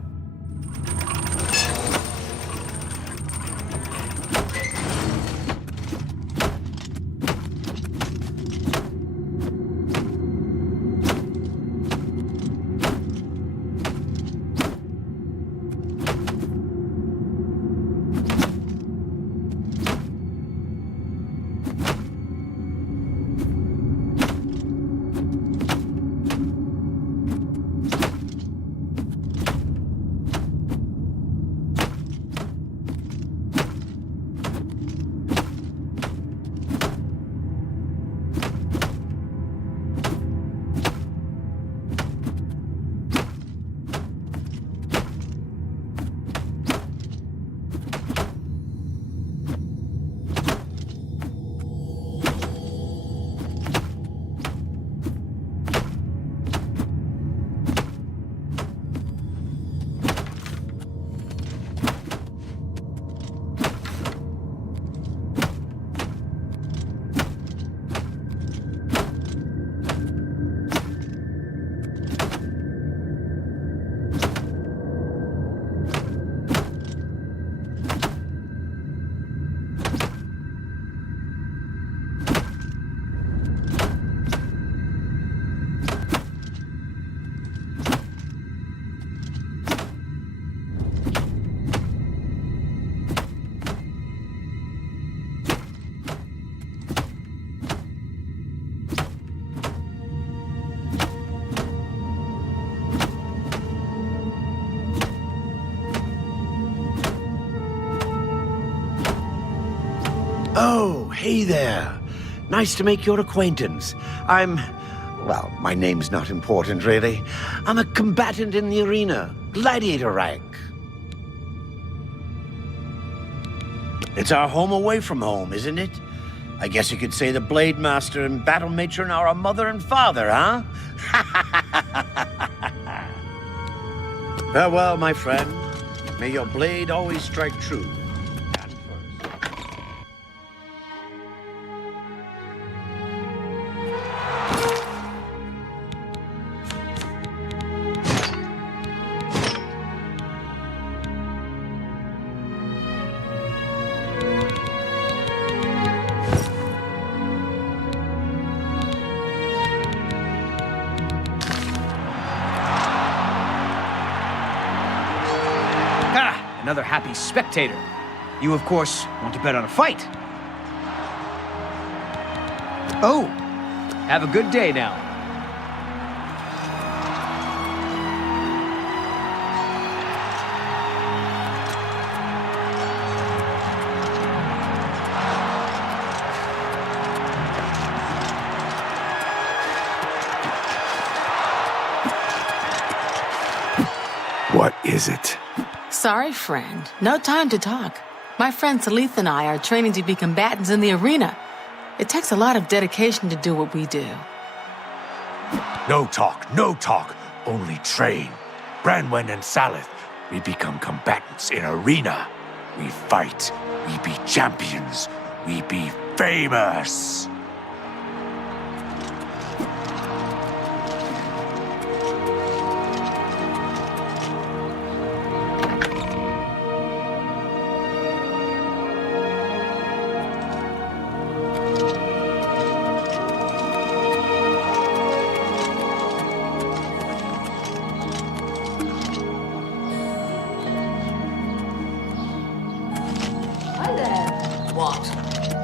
Hey there. Nice to make your acquaintance. Well, my name's not important, really. I'm a combatant in the arena, gladiator rank. It's our home away from home, isn't it? I guess you could say the Blade Master and Battle Matron are a mother and father, huh? Farewell, my friend. May your blade always strike true. And first. Another happy spectator. You, of course, want to bet on a fight. Oh, have a good day now. What is it? Sorry, friend. No time to talk. My friend Salith and I are training to be combatants in the arena. It takes a lot of dedication to do what we do. No talk, no talk. Only train. Branwen and Salith, we become combatants in arena. We fight. We be champions. We be famous.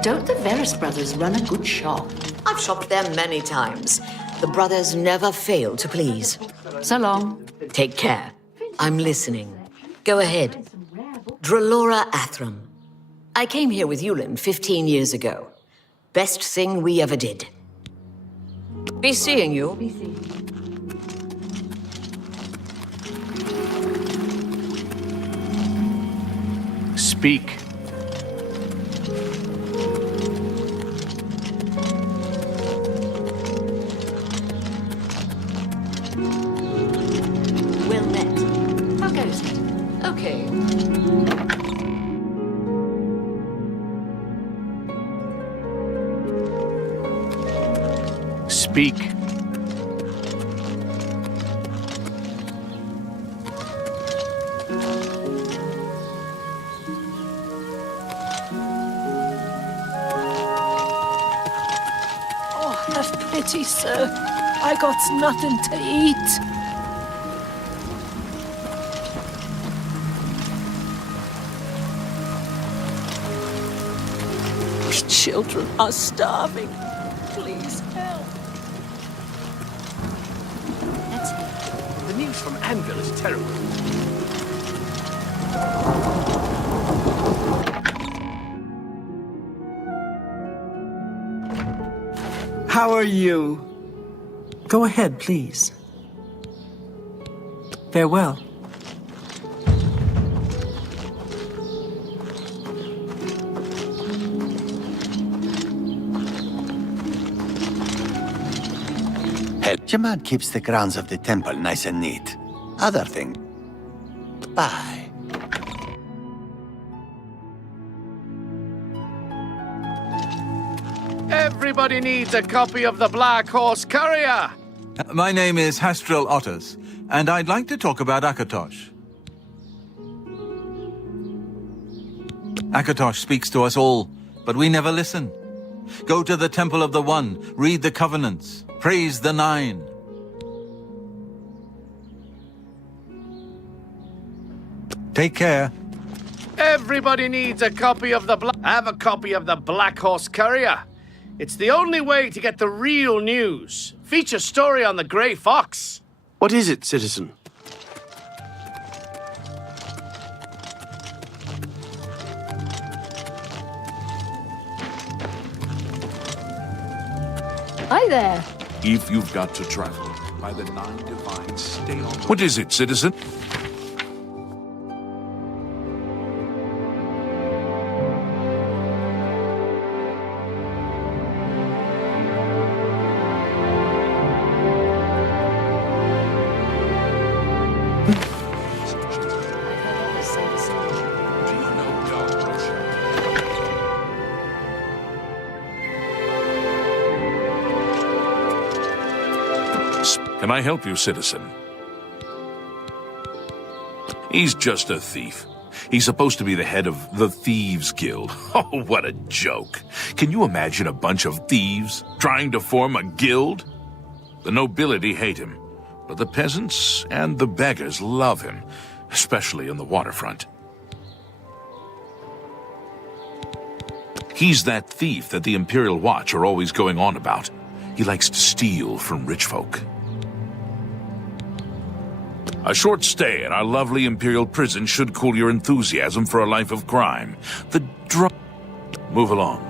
Don't the Veris brothers run a good shop? I've shopped there many times. The brothers never fail to please. So long. Take care. I'm listening. Go ahead. Dralora Athram. I came here with Yulin 15 years ago. Best thing we ever did. Be seeing you. Speak. Well met. How goes it? Okay. Speak. Oh, have pity, sir. I got nothing to eat. We children are starving. Please help. The news from Anvil is terrible. How are you? Go ahead, please. Farewell. Jamad keeps the grounds of the temple nice and neat. Other thing. Bye. Everybody needs a copy of the Black Horse Courier. My name is Hastrel Otters, and I'd like to talk about Akatosh. Akatosh speaks to us all, but we never listen. Go to the Temple of the One, read the Covenants, praise the Nine. Take care. Everybody needs a copy of the Have a copy of the Black Horse Courier. It's the only way to get the real news. Feature story on the Grey Fox. What is it, citizen? Hi there. If you've got to travel by the 9 divines, stay on. What is it, citizen? Can I help you, citizen? He's just a thief. He's supposed to be the head of the Thieves Guild. Oh, what a joke. Can you imagine a bunch of thieves trying to form a guild? The nobility hate him, but the peasants and the beggars love him, especially on the waterfront. He's that thief that the Imperial Watch are always going on about. He likes to steal from rich folk. A short stay at our lovely Imperial prison should cool your enthusiasm for a life of crime. The Move along.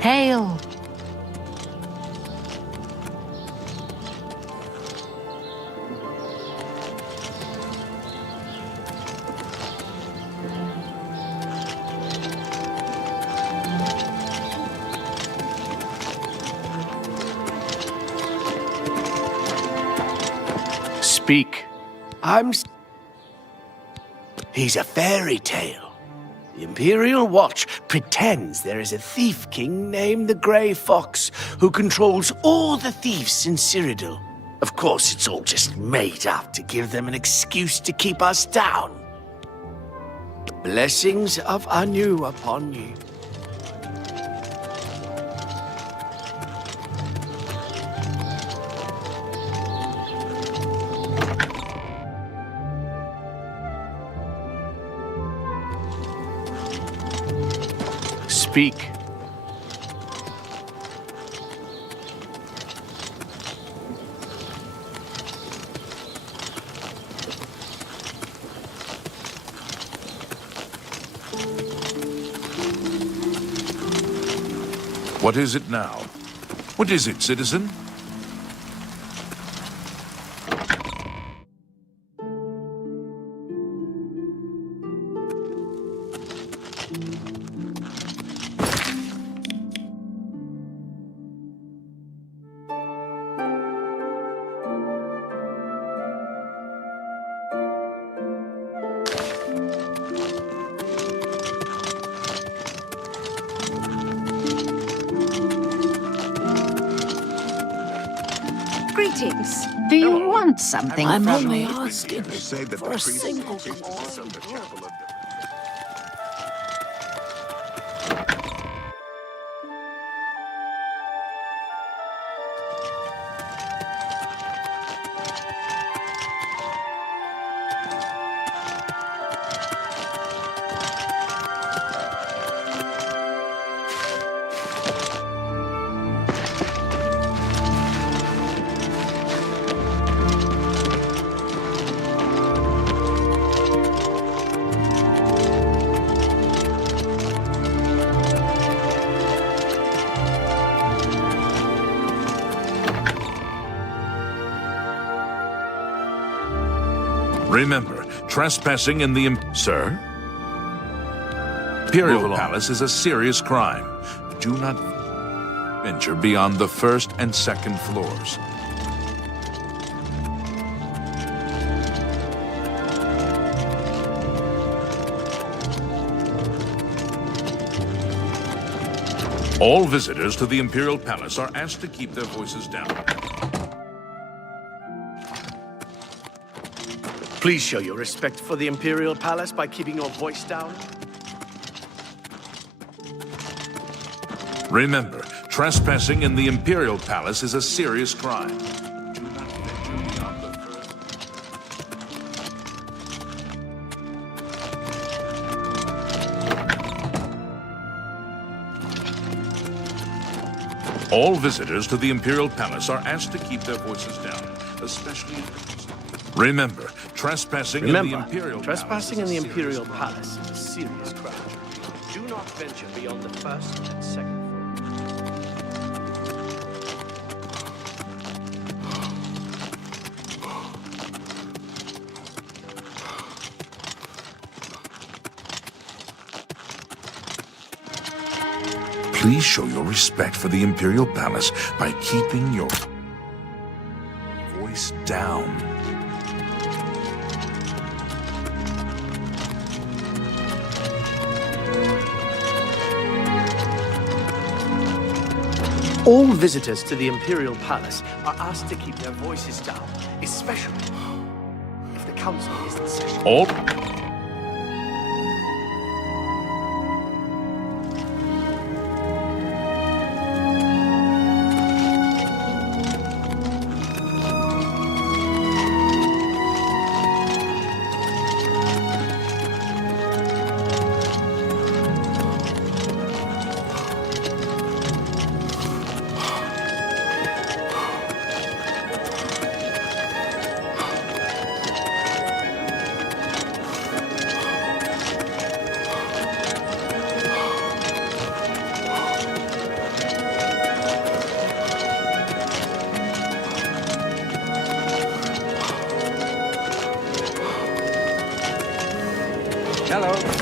Hail. Speak. He's a fairy tale. The Imperial Watch pretends there is a thief king named the Grey Fox who controls all the thieves in Cyrodiil. Of course, it's all just made up to give them an excuse to keep us down. Blessings of Anu upon you. Speak. What is it now? What is it, citizen? Greetings. Do you want something I'm from only me? asking for a single Remember, trespassing in the... Sir? Imperial Palace is a serious crime. Do not venture beyond the first and second floors. All visitors to the Imperial Palace are asked to keep their voices down. Please show your respect for the Imperial Palace by keeping your voice down. Remember, trespassing in the Imperial Palace is a serious crime. Do not venture beyond the first... All visitors to the Imperial Palace are asked to keep their voices down, especially... Remember, trespassing in the Imperial trespassing in Palace the is a Imperial serious Palace is a serious crime. Do not venture beyond the first and second floor. Please show your respect for the Imperial Palace by keeping your voice down. All visitors to the Imperial Palace are asked to keep their voices down, especially if the council is in session. All... Hello.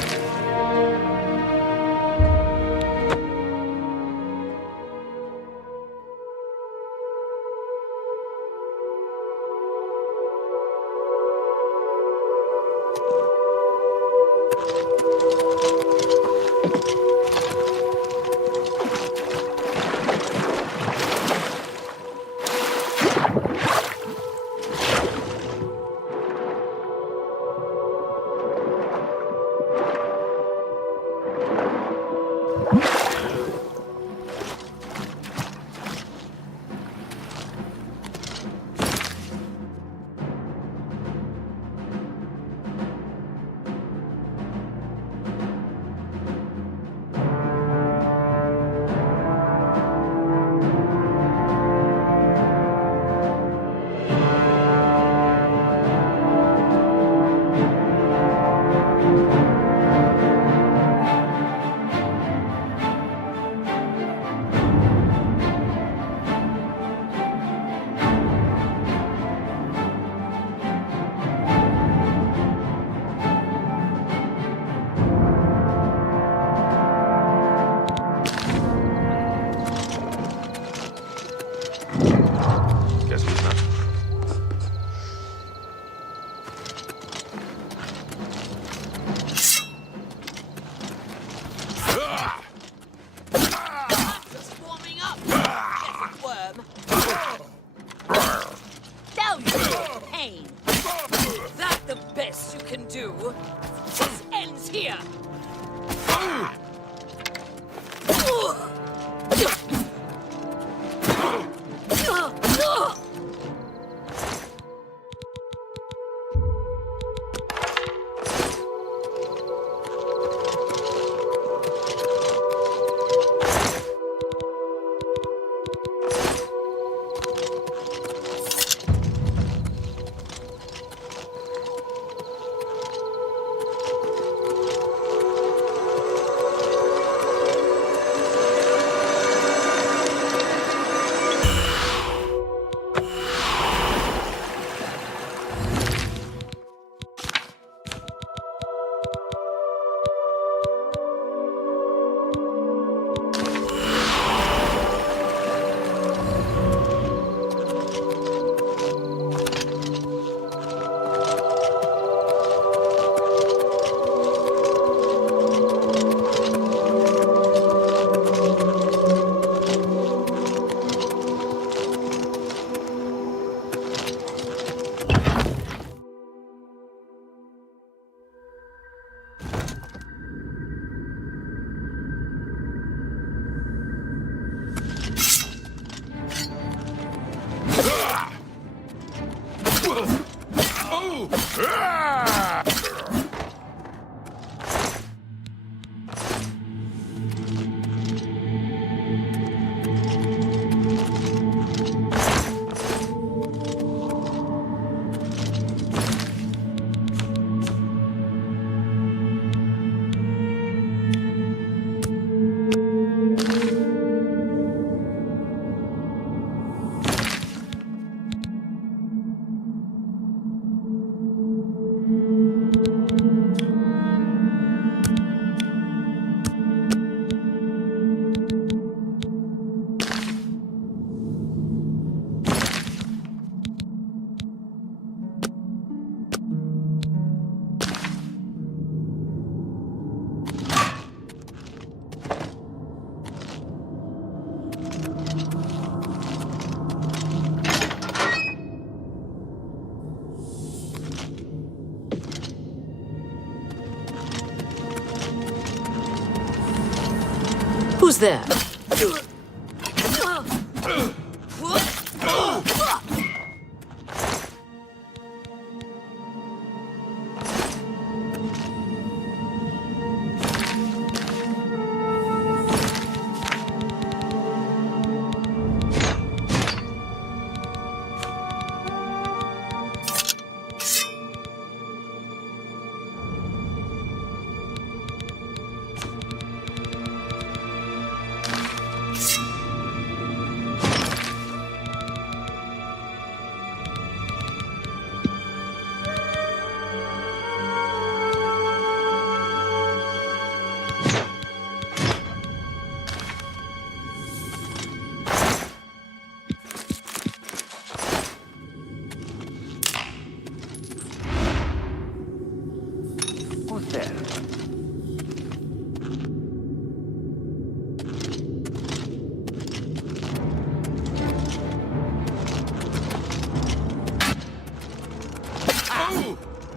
Who's there?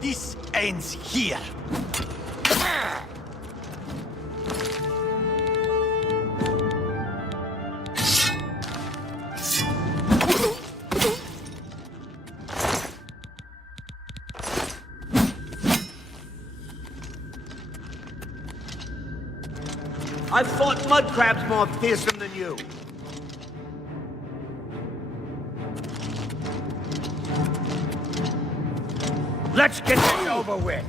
This ends here. I've fought mud crabs more fearsome than you. Let's get this over with.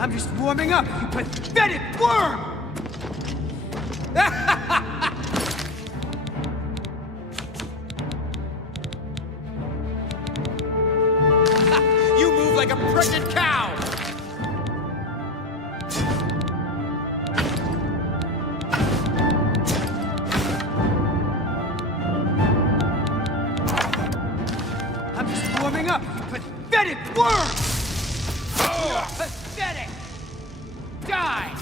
I'm just warming up, you pathetic worm! You move like a pregnant cow! I'm just warming up, you pathetic worm! You're pathetic! Die!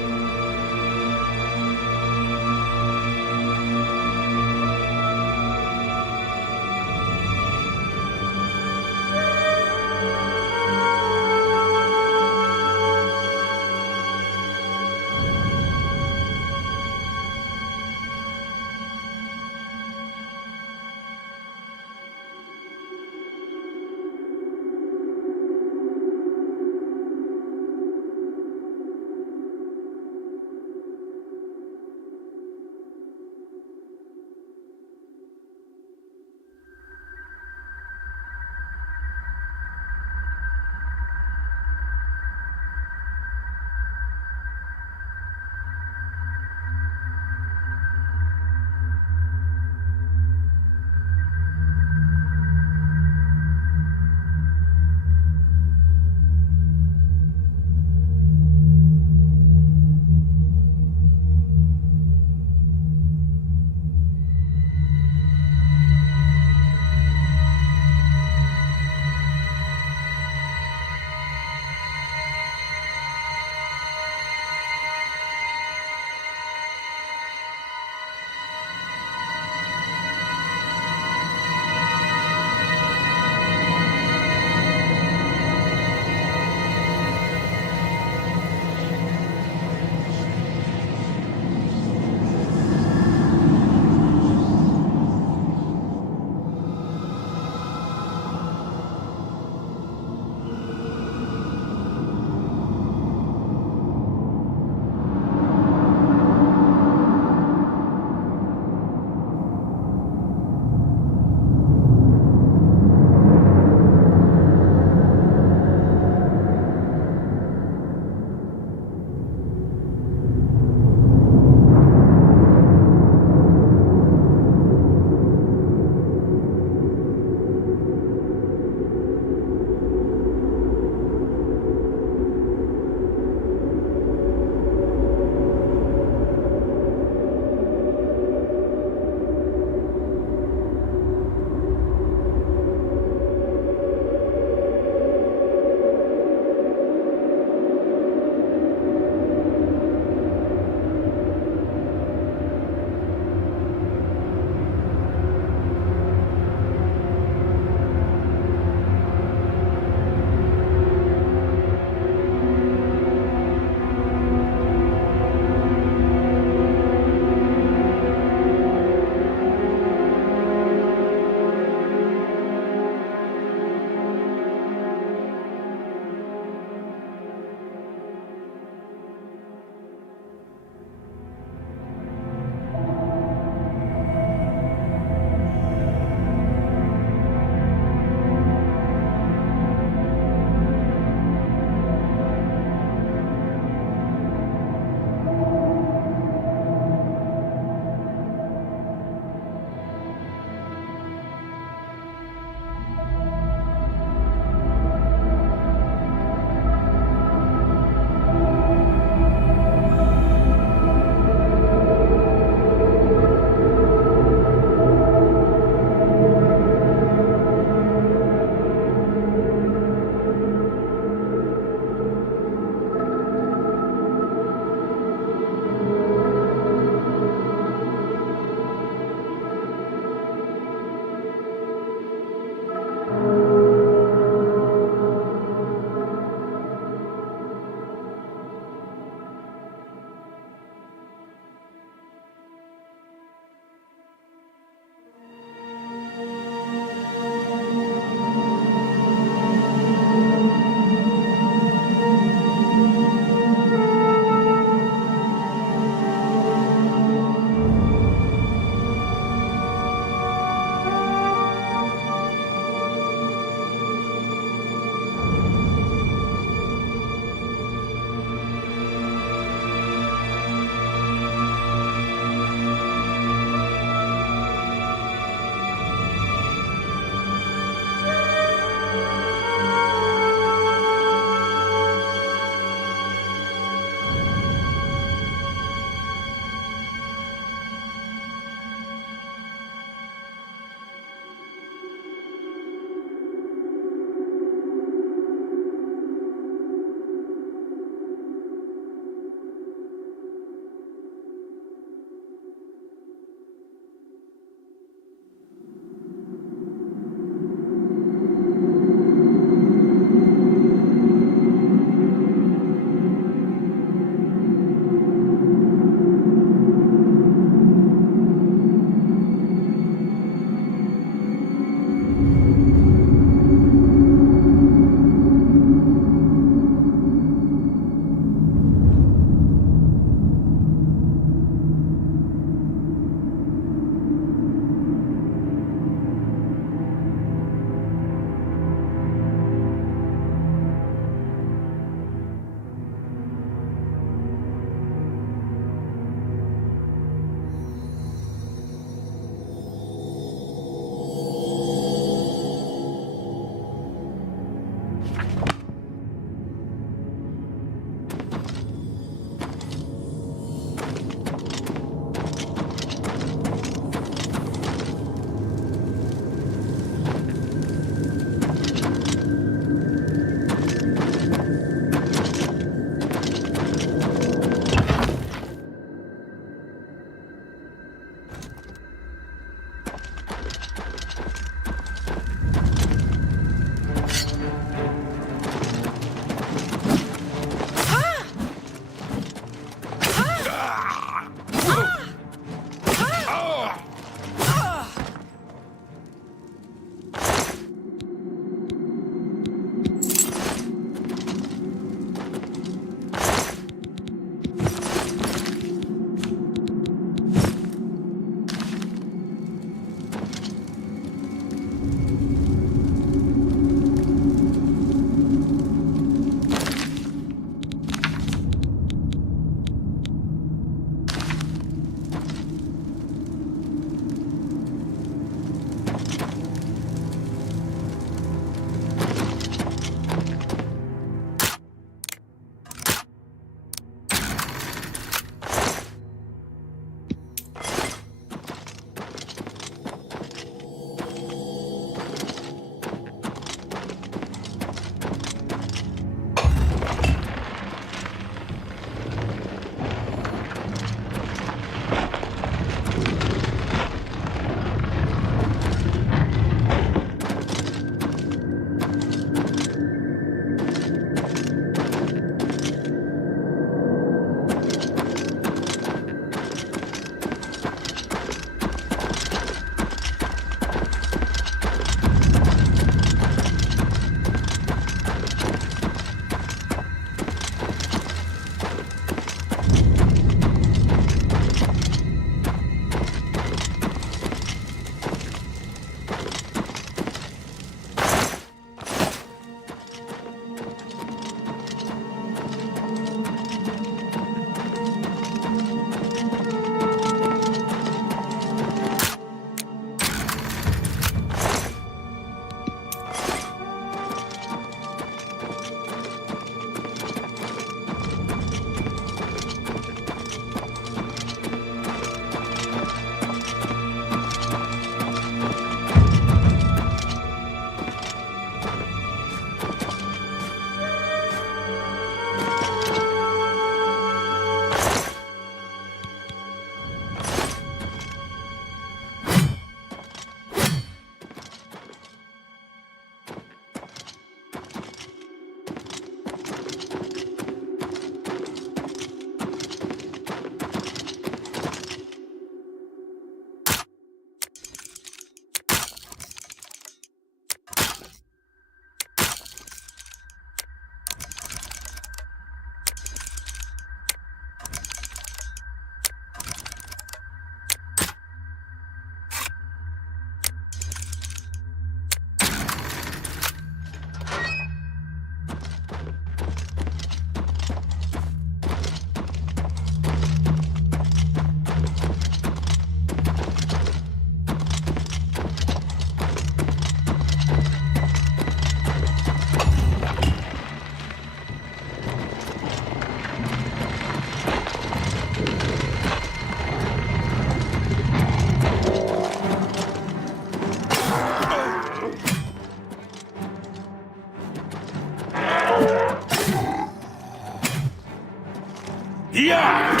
Yeah!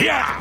Yeah!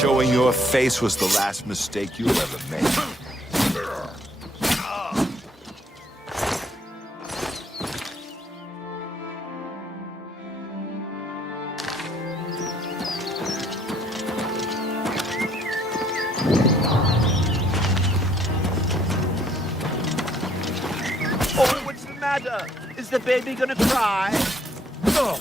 Showing your face was the last mistake you'll ever make. Oh, what's the matter? Is the baby gonna cry? Oh.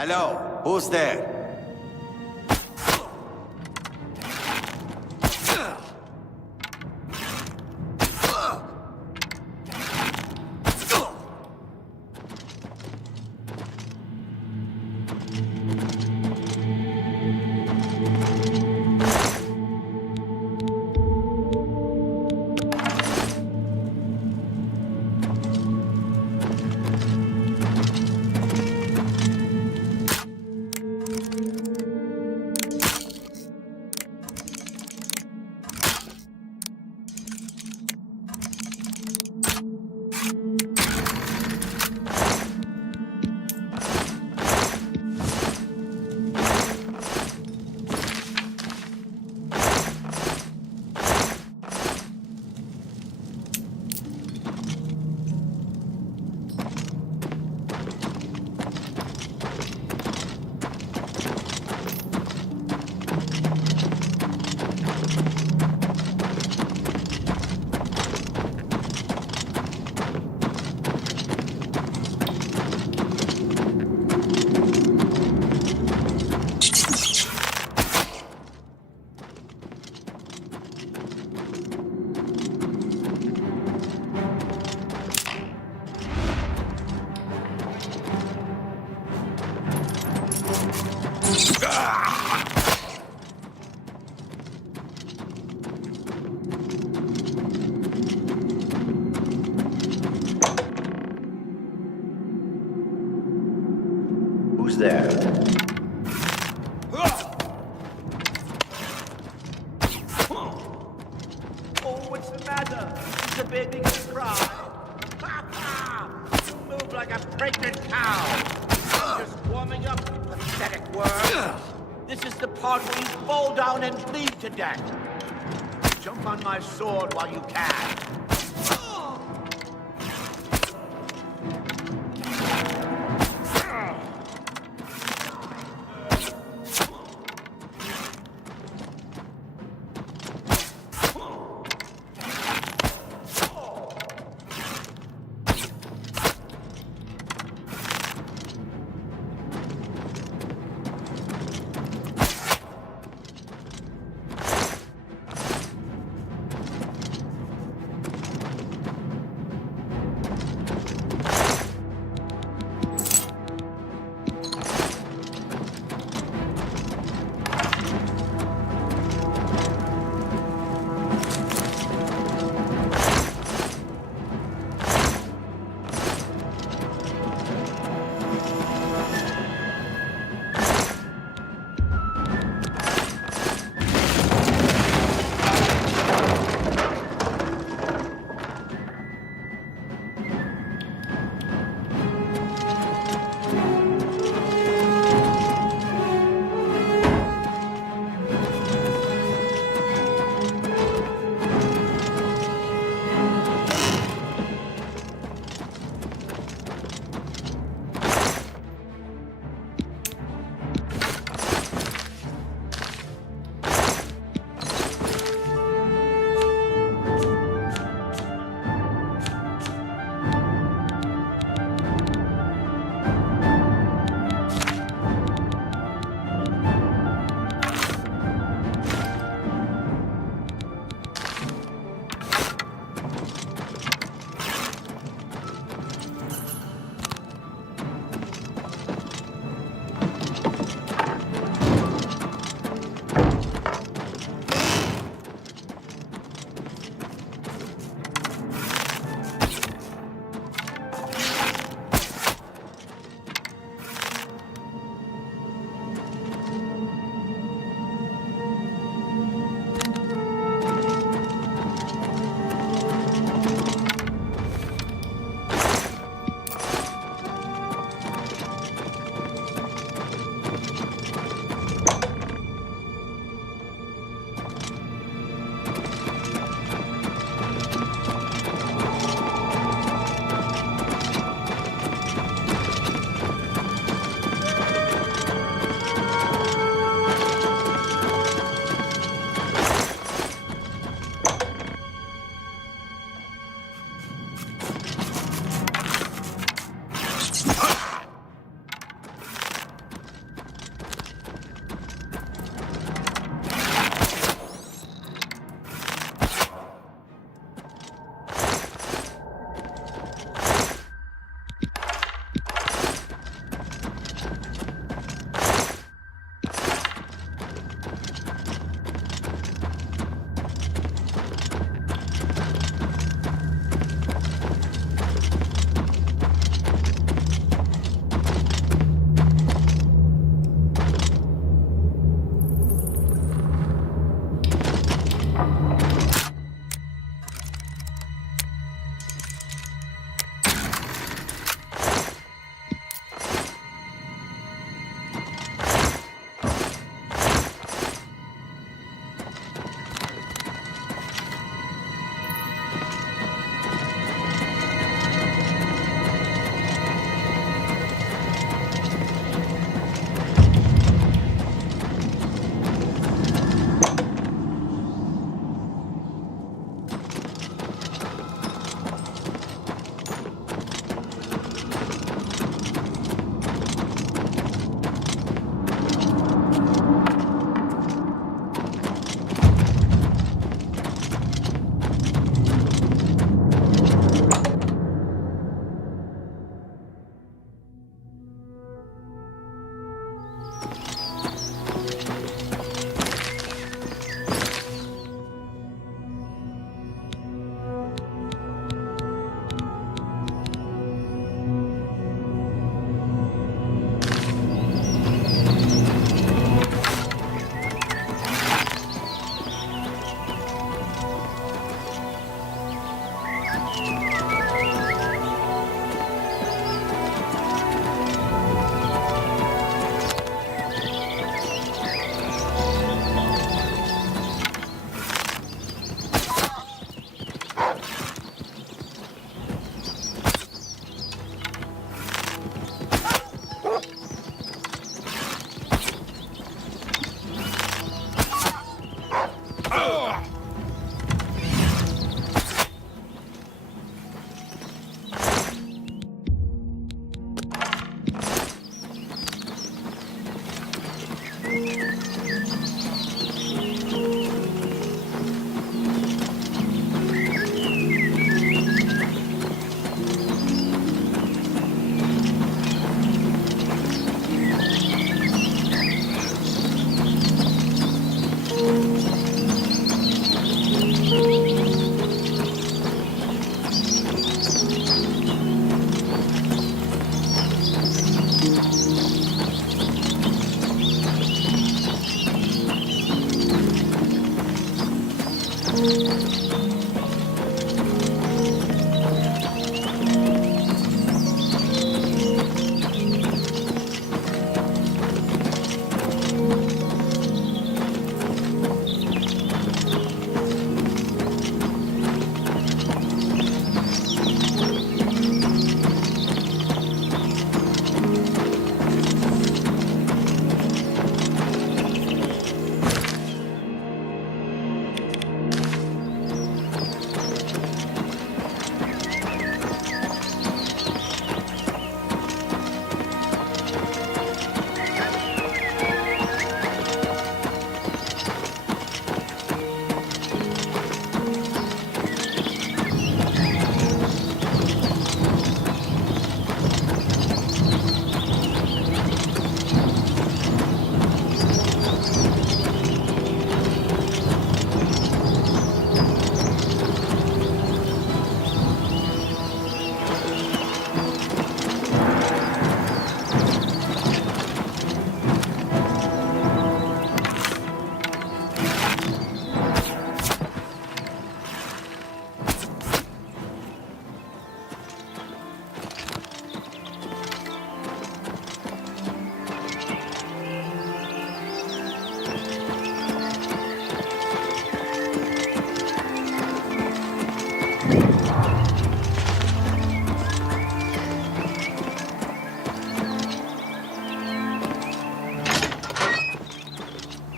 Hello, who's there? try. You move like a pregnant cow. I'm just warming up, pathetic worm. This is the part where you fall down and bleed to death. Jump on my sword while you can.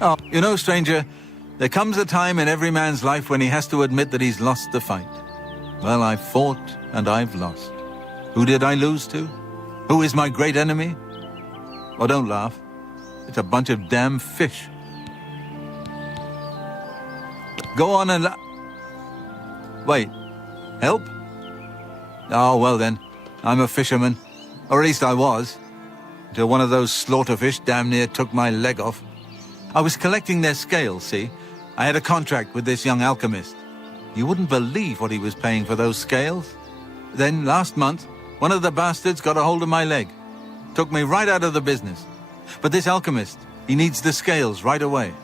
Oh, you know, stranger, there comes a time in every man's life when he has to admit that he's lost the fight. Well, I've fought and I've lost. Who did I lose to? Who is my great enemy? Oh, don't laugh. It's a bunch of damn fish. Go on and wait. Help? Oh, well then. I'm a fisherman. Or at least I was. Until one of those slaughterfish damn near took my leg off. I was collecting their scales, see? I had a contract with this young alchemist. You wouldn't believe what he was paying for those scales. Then, last month, one of the bastards got a hold of my leg. Took me right out of the business. But this alchemist, he needs the scales right away.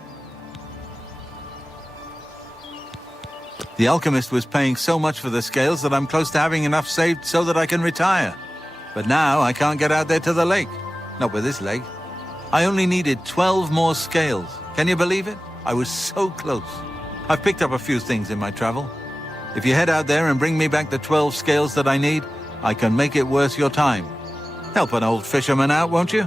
The alchemist was paying so much for the scales that I'm close to having enough saved so that I can retire. But now I can't get out there to the lake. Not with this leg. I only needed 12 more scales. Can you believe it? I was so close. I've picked up a few things in my travel. If you head out there and bring me back the 12 scales that I need, I can make it worth your time. Help an old fisherman out, won't you?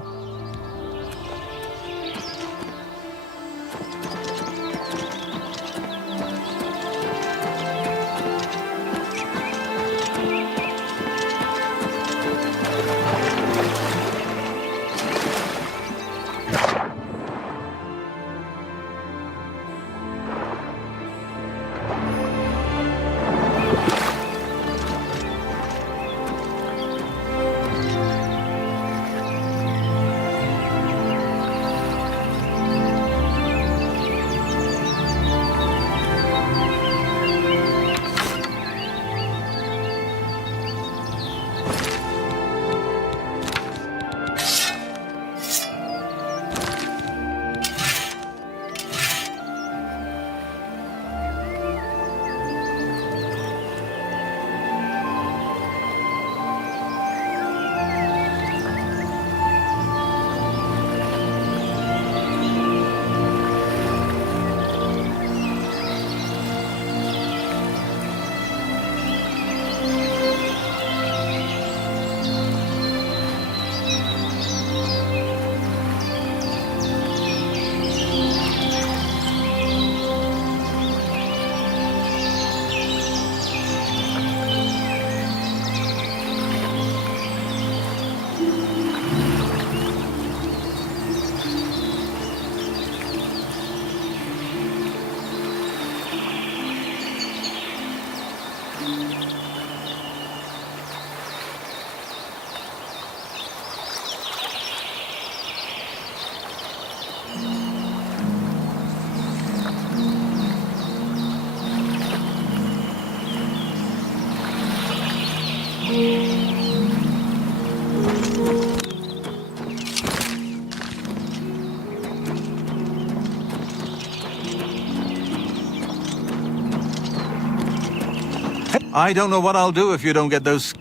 I don't know what I'll do if you don't get those.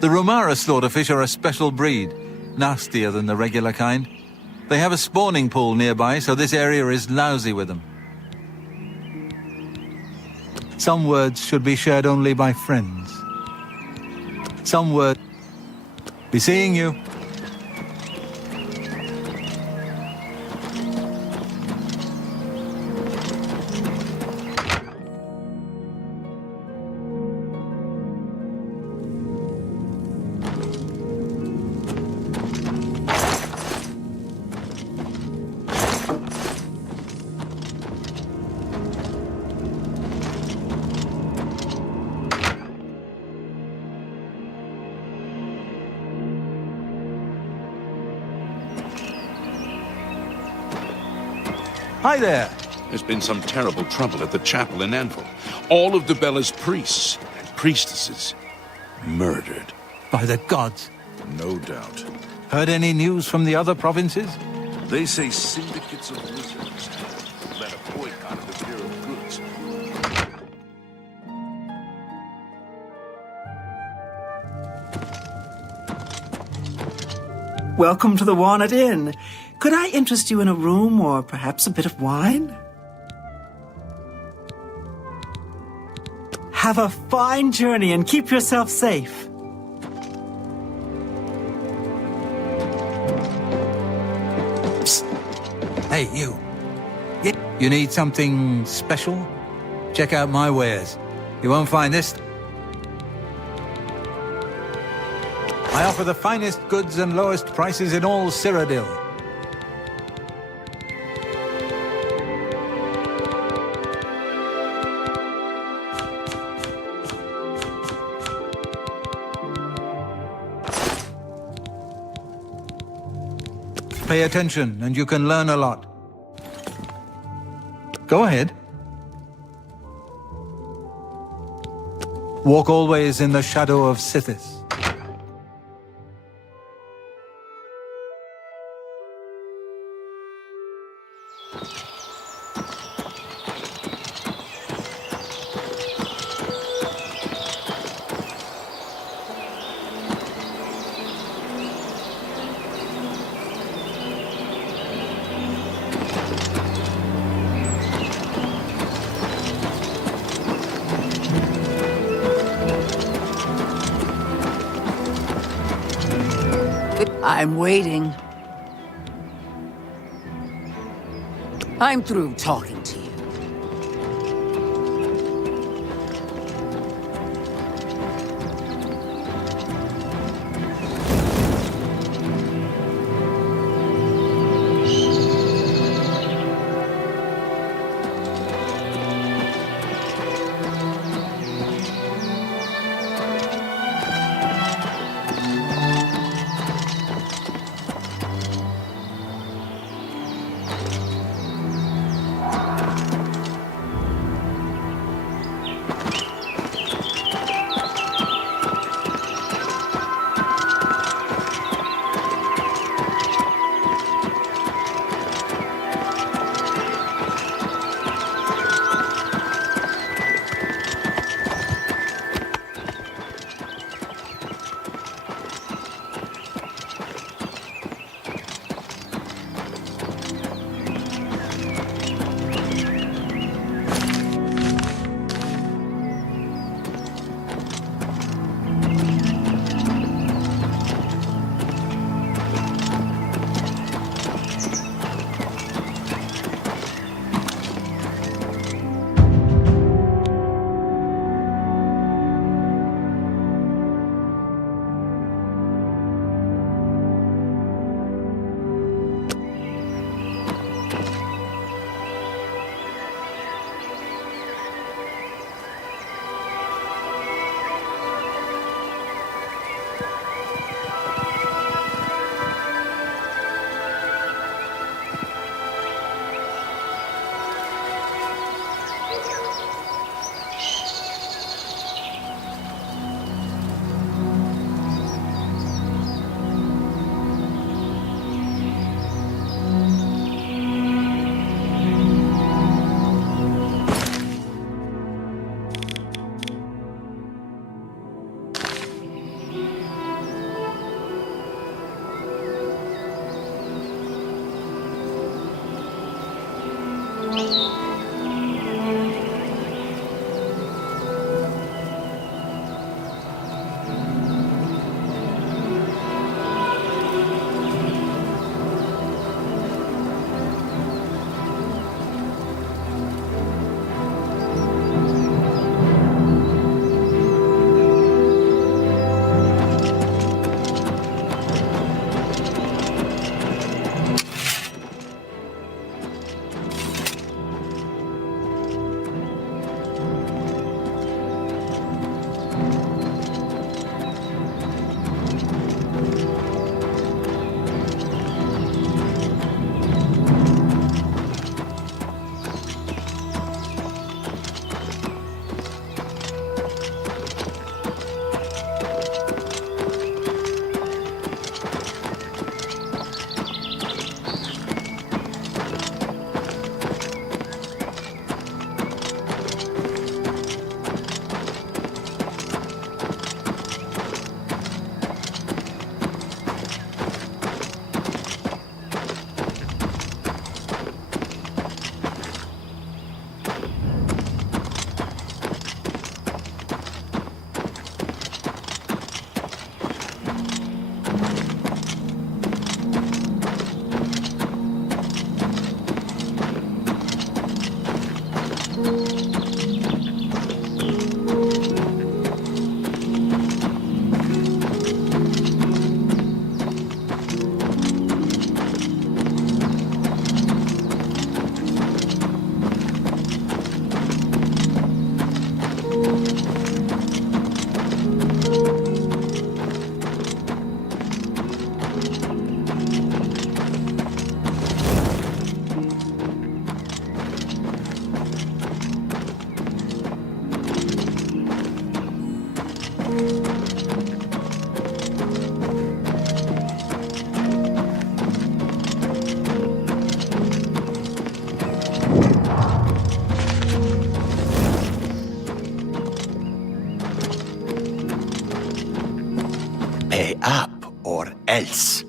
The Romara slaughterfish are a special breed, nastier than the regular kind. They have a spawning pool nearby, so this area is lousy with them. Some words should be shared only by friends. Some words. Be seeing you. Hi there. There's been some terrible trouble at the chapel in Anvil. All of Debella's priests and priestesses murdered. By the gods. No doubt. Heard any news from the other provinces? They say syndicates of wizards have led a boycott of imperial goods. Welcome to the Walnut Inn. Could I interest you in a room or perhaps a bit of wine? Have a fine journey and keep yourself safe. Hey, you. You need something special? Check out my wares. You won't find this. I offer the finest goods and lowest prices in all Cyrodiil. Pay attention, and you can learn a lot. Go ahead. Walk always in the shadow of Sithis. I'm waiting. I'm through talking to you. Pay up or else.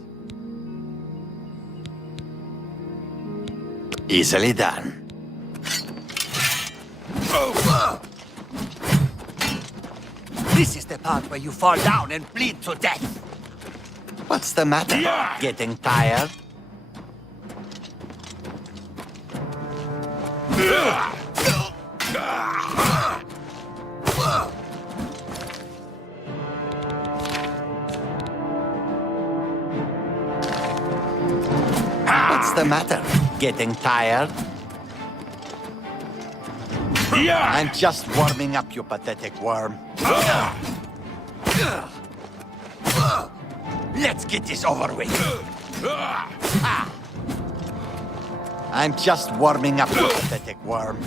Easily done. This is the part where you fall down and bleed to death. What's the matter? Getting tired? What's the matter? Getting tired? I'm just warming up, you pathetic worm. Let's get this over with. I'm just warming up, you pathetic worm.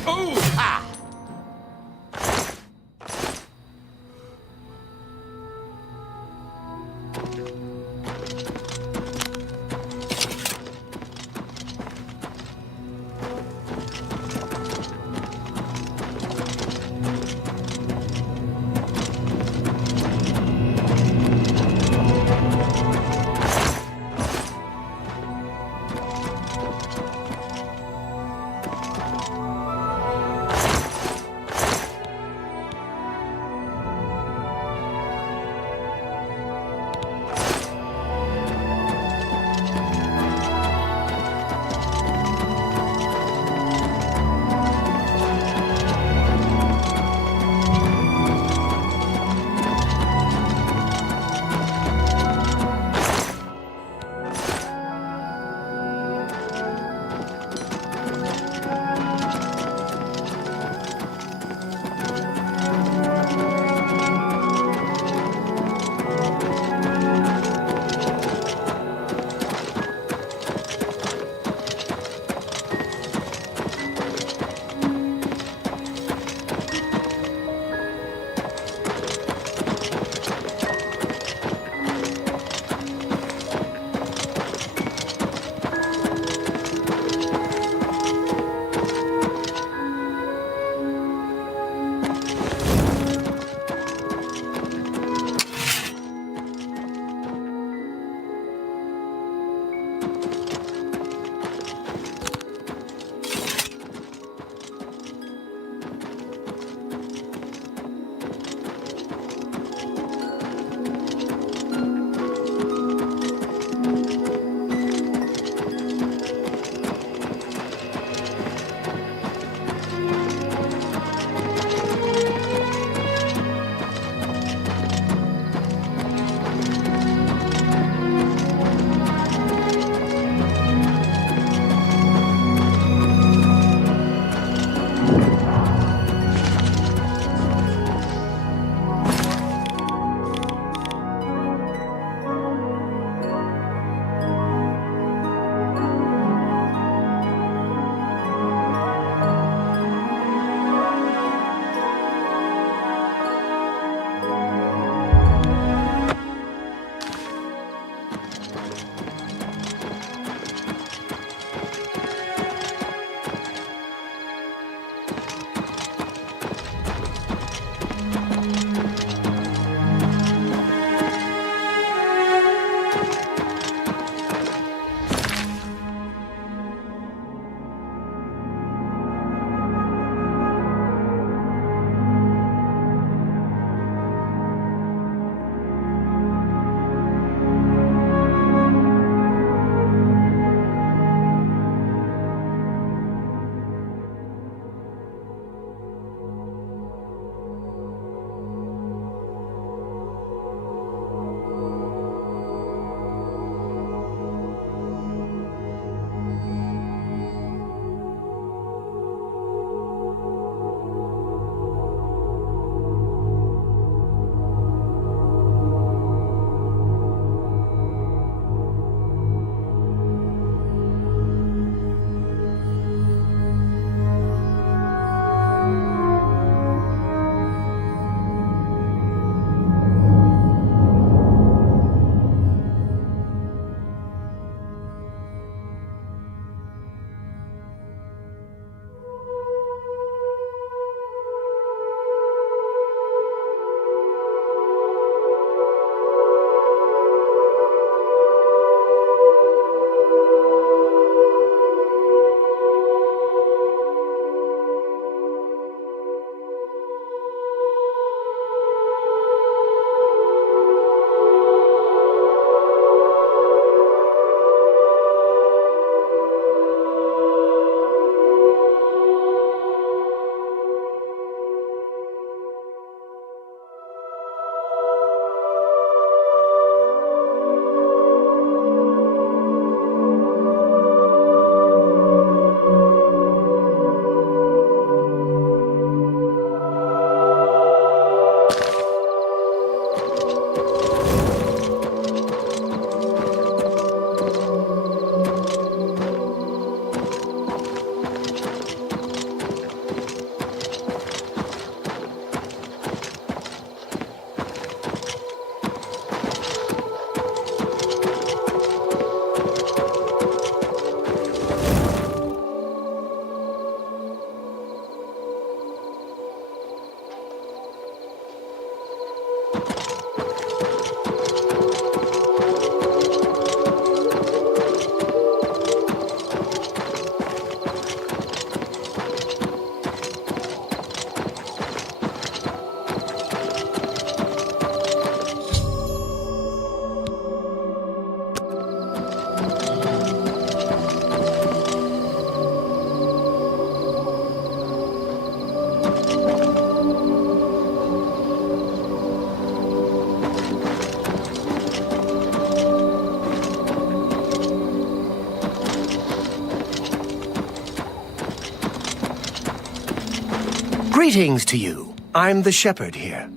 Greetings to you. I'm the shepherd here.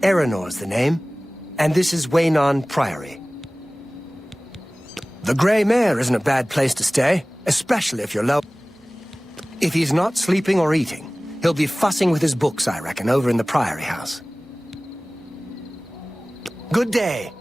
Eranor's the name, and this is Waynon Priory. The Grey Mare isn't a bad place to stay, especially if you're low. If he's not sleeping or eating, he'll be fussing with his books, I reckon, over in the Priory house. Good day.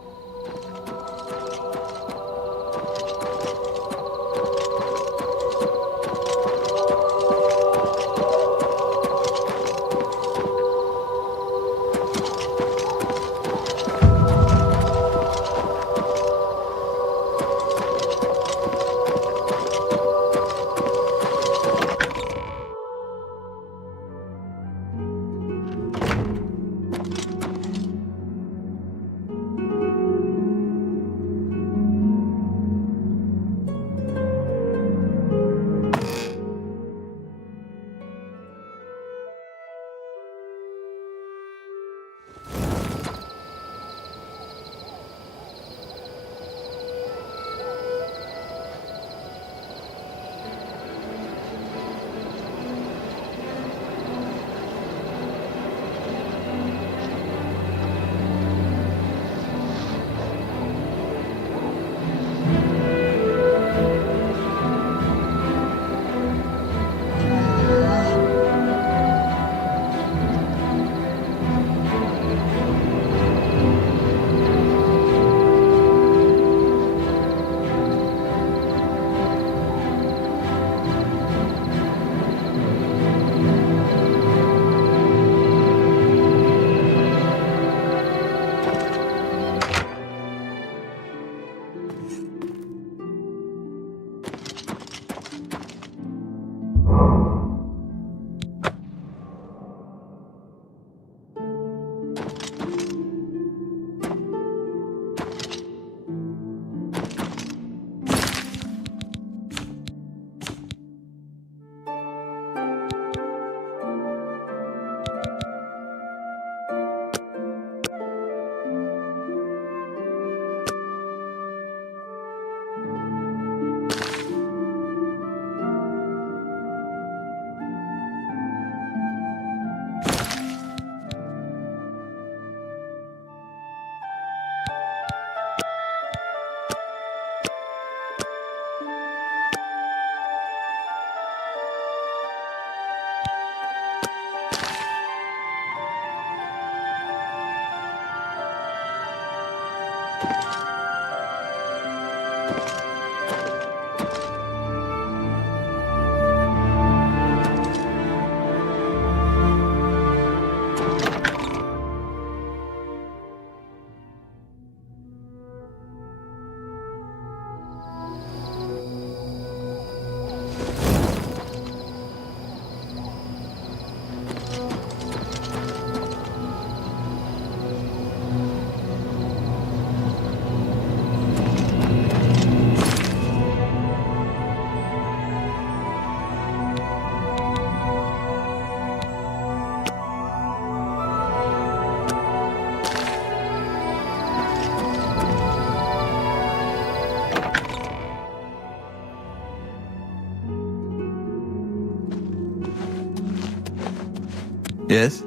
Yes?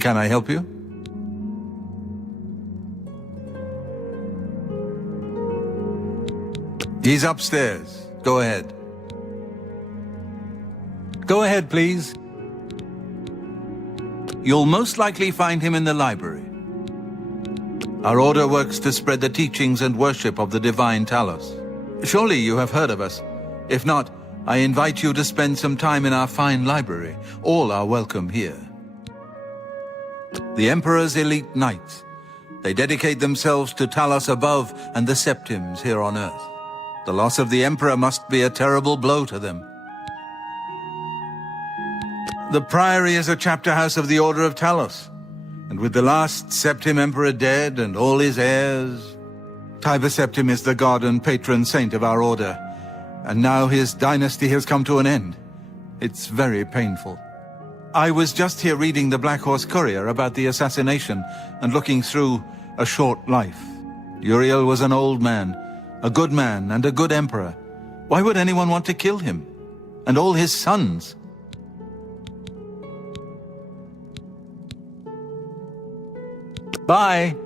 Can I help you? He's upstairs. Go ahead. Go ahead, please. You'll most likely find him in the library. Our order works to spread the teachings and worship of the divine Talos. Surely you have heard of us. If not, I invite you to spend some time in our fine library. All are welcome here. The Emperor's elite knights. They dedicate themselves to Talos above and the Septims here on Earth. The loss of the Emperor must be a terrible blow to them. The Priory is a chapter house of the Order of Talos. And with the last Septim Emperor dead and all his heirs, Tiber Septim is the god and patron saint of our order. And now his dynasty has come to an end. It's very painful. I was just here reading the Black Horse Courier about the assassination and looking through A Short Life. Uriel was an old man, a good man and a good emperor. Why would anyone want to kill him? And all his sons? Bye.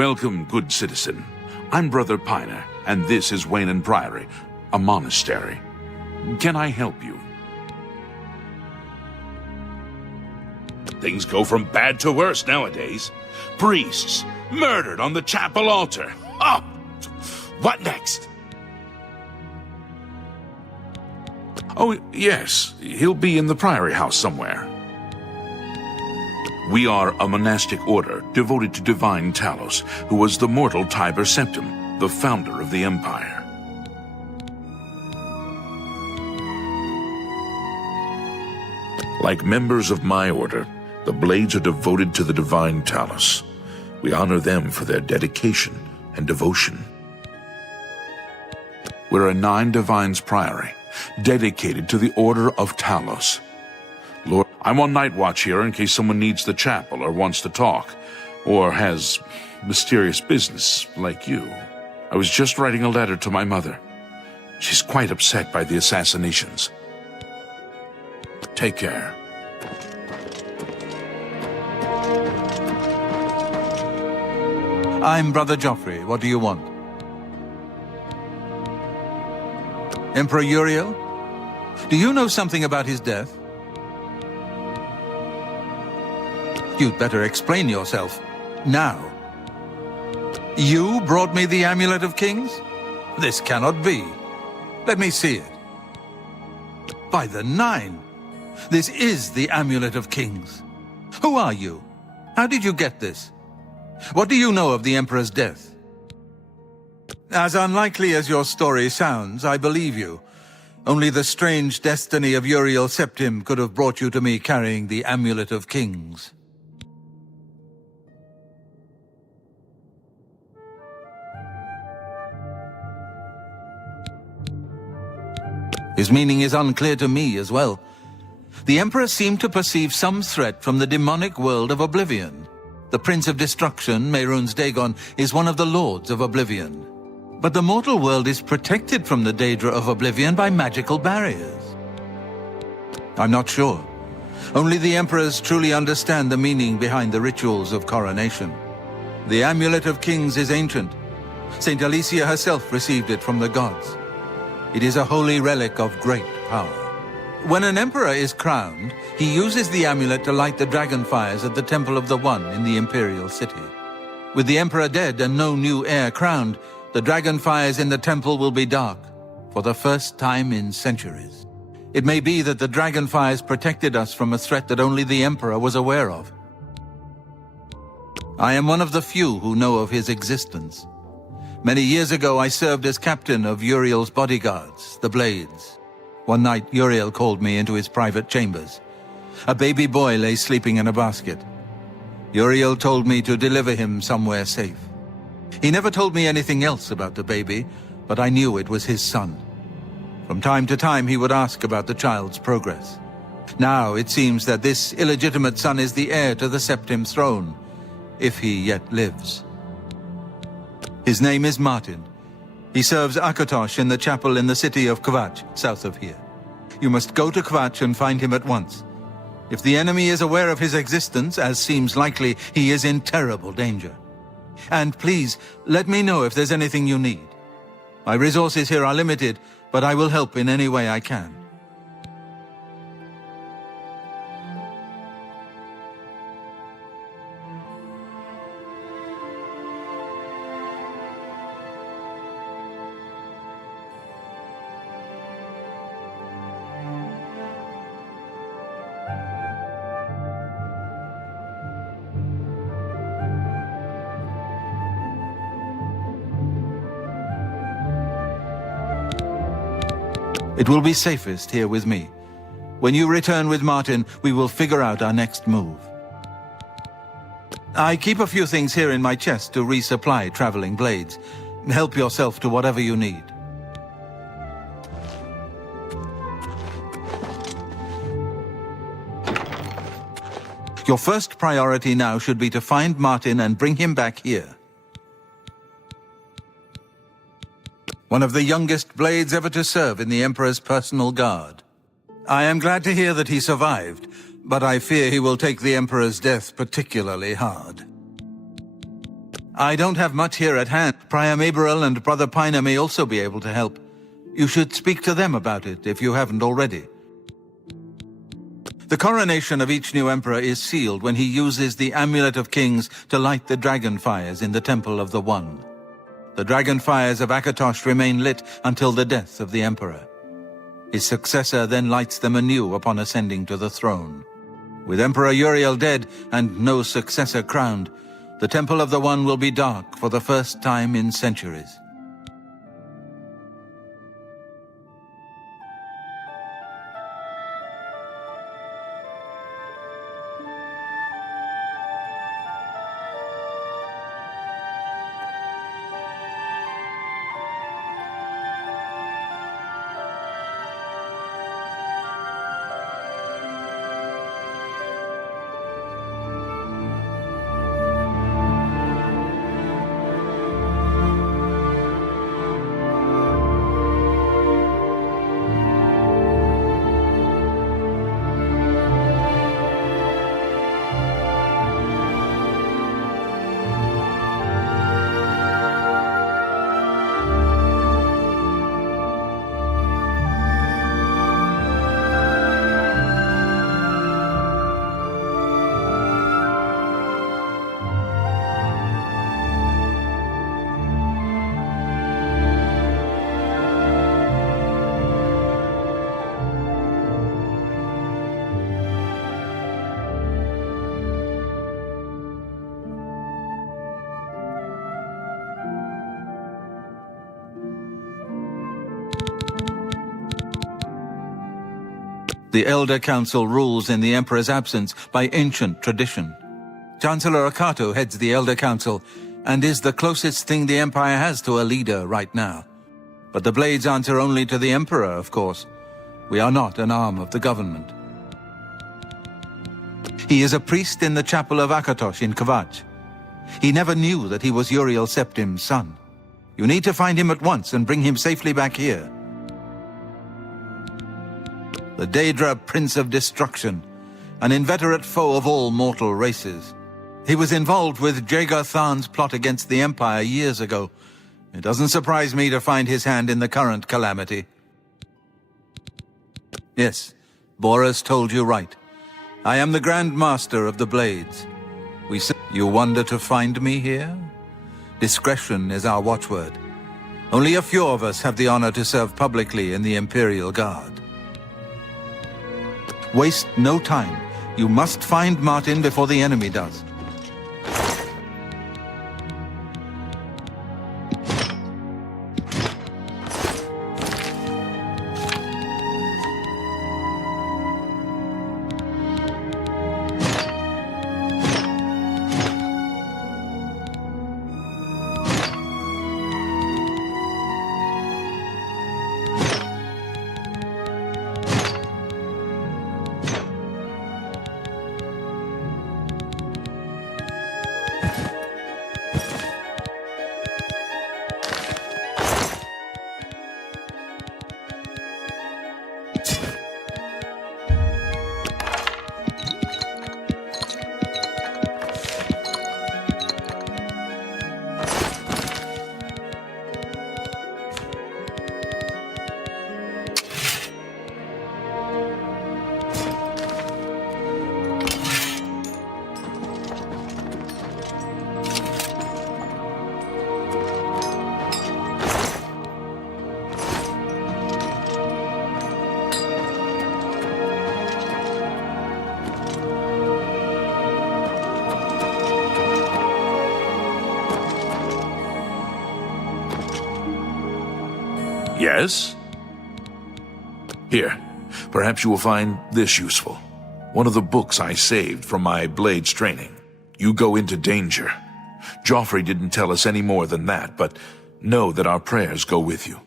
Welcome, good citizen. I'm Brother Piner, and this is Wayne Priory, a monastery. Can I help you? Things go from bad to worse nowadays. Priests murdered on the chapel altar. Oh, what next? Oh, yes, he'll be in the Priory House somewhere. We are a monastic order devoted to divine Talos, who was the mortal Tiber Septim, the founder of the Empire. Like members of my order, the Blades are devoted to the divine Talos. We honor them for their dedication and devotion. We're a 9 Divines Priory, dedicated to the Order of Talos. Lord, I'm on night watch here in case someone needs the chapel or wants to talk, or has mysterious business like you. I was just writing a letter to my mother. She's quite upset by the assassinations. Take care. I'm Brother Joffrey. What do you want? Emperor Uriel? Do you know something about his death? You'd better explain yourself. Now. You brought me the Amulet of Kings? This cannot be. Let me see it. By the 9! This is the Amulet of Kings. Who are you? How did you get this? What do you know of the Emperor's death? As unlikely as your story sounds, I believe you. Only the strange destiny of Uriel Septim could have brought you to me carrying the Amulet of Kings. His meaning is unclear to me as well. The Emperor seemed to perceive some threat from the demonic world of Oblivion. The Prince of Destruction, Mehrunes Dagon, is one of the Lords of Oblivion. But the mortal world is protected from the Daedra of Oblivion by magical barriers. I'm not sure. Only the Emperors truly understand the meaning behind the rituals of coronation. The Amulet of Kings is ancient. Saint Alicia herself received it from the gods. It is a holy relic of great power. When an emperor is crowned, he uses the amulet to light the dragon fires at the Temple of the One in the Imperial City. With the emperor dead and no new heir crowned, the dragon fires in the temple will be dark, for the first time in centuries. It may be that the dragon fires protected us from a threat that only the emperor was aware of. I am one of the few who know of his existence. Many years ago, I served as captain of Uriel's bodyguards, the Blades. One night, Uriel called me into his private chambers. A baby boy lay sleeping in a basket. Uriel told me to deliver him somewhere safe. He never told me anything else about the baby, but I knew it was his son. From time to time, he would ask about the child's progress. Now, it seems that this illegitimate son is the heir to the Septim throne, if he yet lives. His name is Martin. He serves Akatosh in the chapel in the city of Kvatch, south of here. You must go to Kvatch and find him at once. If the enemy is aware of his existence, as seems likely, he is in terrible danger. And please, let me know if there's anything you need. My resources here are limited, but I will help in any way I can. It will be safest here with me. When you return with Martin, we will figure out our next move. I keep a few things here in my chest to resupply traveling blades. Help yourself to whatever you need. Your first priority now should be to find Martin and bring him back here. One of the youngest blades ever to serve in the Emperor's personal guard. I am glad to hear that he survived, but I fear he will take the Emperor's death particularly hard. I don't have much here at hand. Priam Aberil and Brother Piner may also be able to help. You should speak to them about it, if you haven't already. The coronation of each new emperor is sealed when he uses the Amulet of Kings to light the dragon fires in the Temple of the One. The dragon fires of Akatosh remain lit until the death of the emperor. His successor then lights them anew upon ascending to the throne. With Emperor Uriel dead and no successor crowned, the Temple of the One will be dark for the first time in centuries. The Elder Council rules in the Emperor's absence by ancient tradition. Chancellor Akato heads the Elder Council and is the closest thing the Empire has to a leader right now. But the Blades answer only to the Emperor, of course. We are not an arm of the government. He is a priest in the chapel of Akatosh in Kvatch. He never knew that he was Uriel Septim's son. You need to find him at once and bring him safely back here. The Daedra Prince of Destruction, an inveterate foe of all mortal races. He was involved with Jagar Tharn's plot against the Empire years ago. It doesn't surprise me to find his hand in the current calamity. Yes, Boris told you right. I am the Grand Master of the Blades. You wonder to find me here? Discretion is our watchword. Only a few of us have the honor to serve publicly in the Imperial Guard. Waste no time. You must find Martin before the enemy does. Yes? Here, perhaps you will find this useful. One of the books I saved from my Blades training. You go into danger. Joffrey didn't tell us any more than that, but know that our prayers go with you.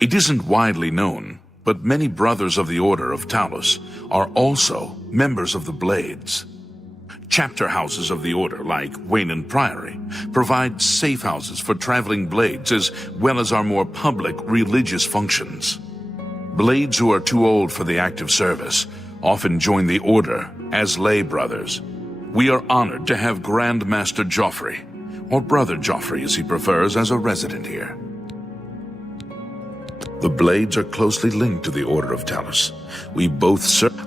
It isn't widely known, but many brothers of the Order of Talos are also members of the Blades. Chapter houses of the Order, like Wayland Priory, provide safe houses for traveling Blades as well as our more public religious functions. Blades who are too old for the active service often join the Order as lay brothers. We are honored to have Grand Master Joffrey, or Brother Joffrey as he prefers, as a resident here. The Blades are closely linked to the Order of Talos. We both serve.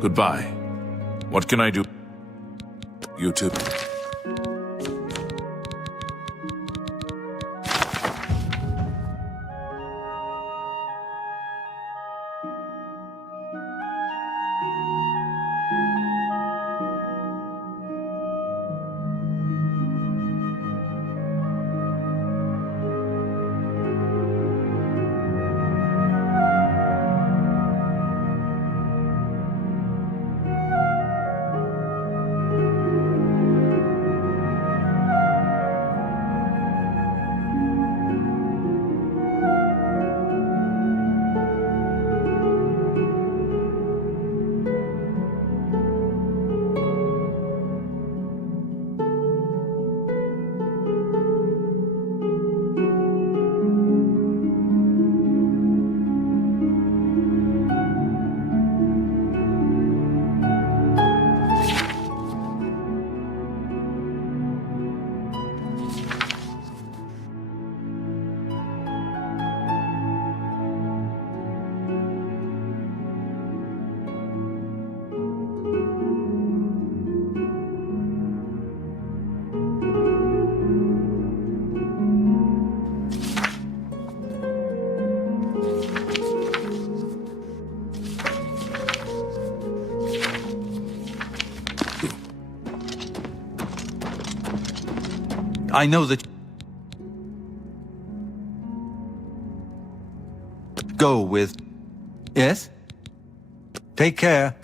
Goodbye. What can I do? You too. I know that... Go with... Yes? Take care.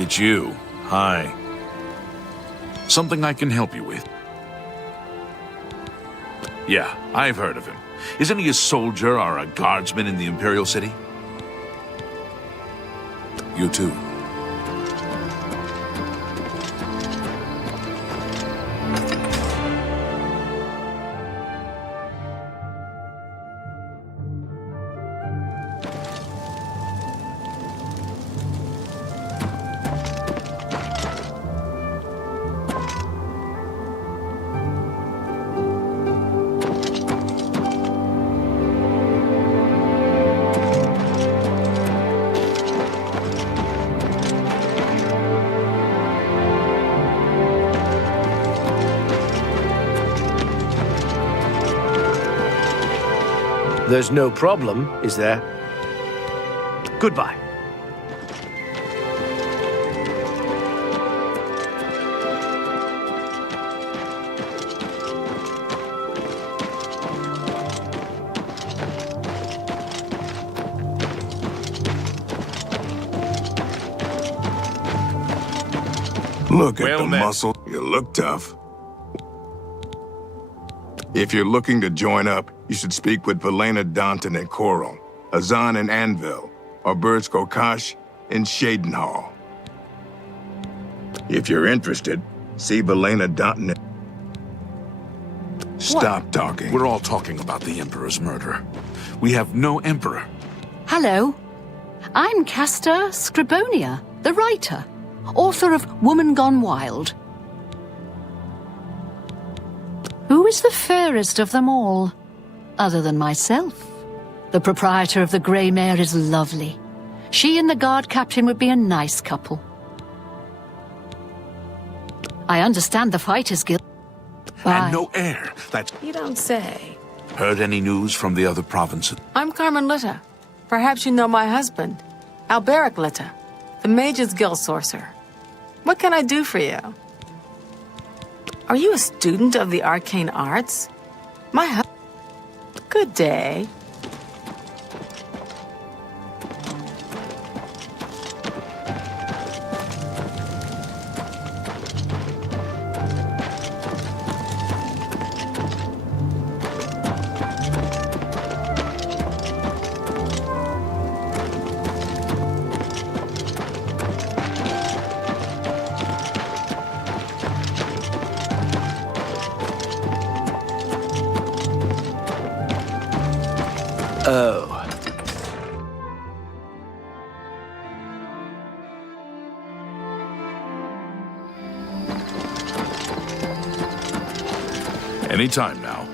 It's you. Hi. Something I can help you with? Yeah, I've heard of him. Isn't he a soldier or a guardsman in the Imperial City? You too. There's no problem, is there? Goodbye. Look at Well the met. muscle. You look tough. If you're looking to join up, you should speak with Velena Danton and Coral, Azan and Anvil, or Birds Kokash in Shadenhall. If you're interested, see Velena Danton. Stop talking. We're all talking about the Emperor's murder. We have no Emperor. Hello. I'm Castor Scribonia, the writer, author of Woman Gone Wild. Who is the fairest of them all, other than myself? The proprietor of the Grey Mare is lovely. She and the guard captain would be a nice couple. I understand the Fighters Guild. And no heir. That's... You don't say. Heard any news from the other provinces? I'm Carmen Litta. Perhaps you know my husband, Alberic Litta, the Mage's Guild sorcerer. What can I do for you? Are you a student of the arcane arts? Good day. Oh. Anytime now.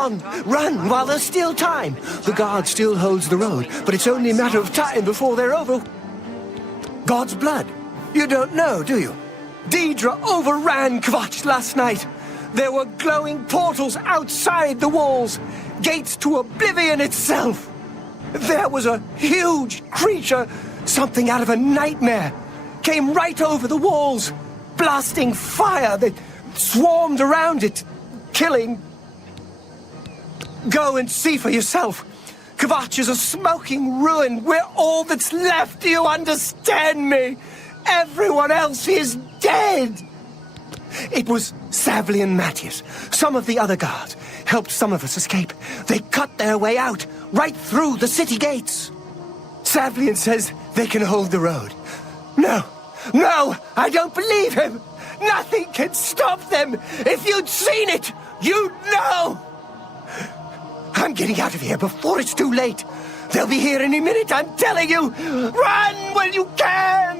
on! Run while there's still time! The guard still holds the road, but it's only a matter of time before they're over. God's blood. You don't know, do you? Deidre overran Kvatch last night. There were glowing portals outside the walls, gates to Oblivion itself. There was a huge creature, something out of a nightmare, came right over the walls, blasting fire that swarmed around it, killing. Go and see for yourself. Kvatch is a smoking ruin. We're all that's left. Do you understand me? Everyone else is dead. It was Savli and Matthias. Some of the other guards helped some of us escape. They cut their way out, right through the city gates. Savlian says they can hold the road. No, I don't believe him. Nothing can stop them. If you'd seen it, you'd know. I'm getting out of here before it's too late. They'll be here any minute, I'm telling you. Run when you can.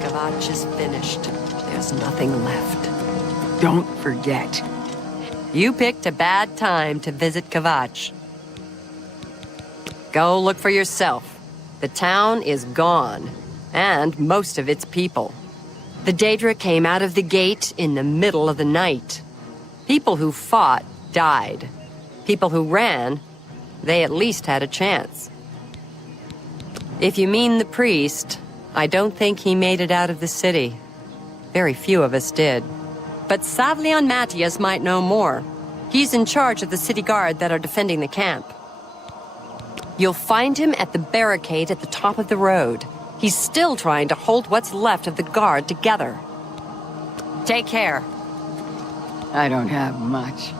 Kvatch is finished. There's nothing left. Don't forget. You picked a bad time to visit Kvatch. Go look for yourself. The town is gone, and most of its people. The Daedra came out of the gate in the middle of the night. People who fought died. People who ran, they at least had a chance. If you mean the priest, I don't think he made it out of the city. Very few of us did. But Savlian Matthias might know more. He's in charge of the city guard that are defending the camp. You'll find him at the barricade at the top of the road. He's still trying to hold what's left of the guard together. Take care. I don't have much.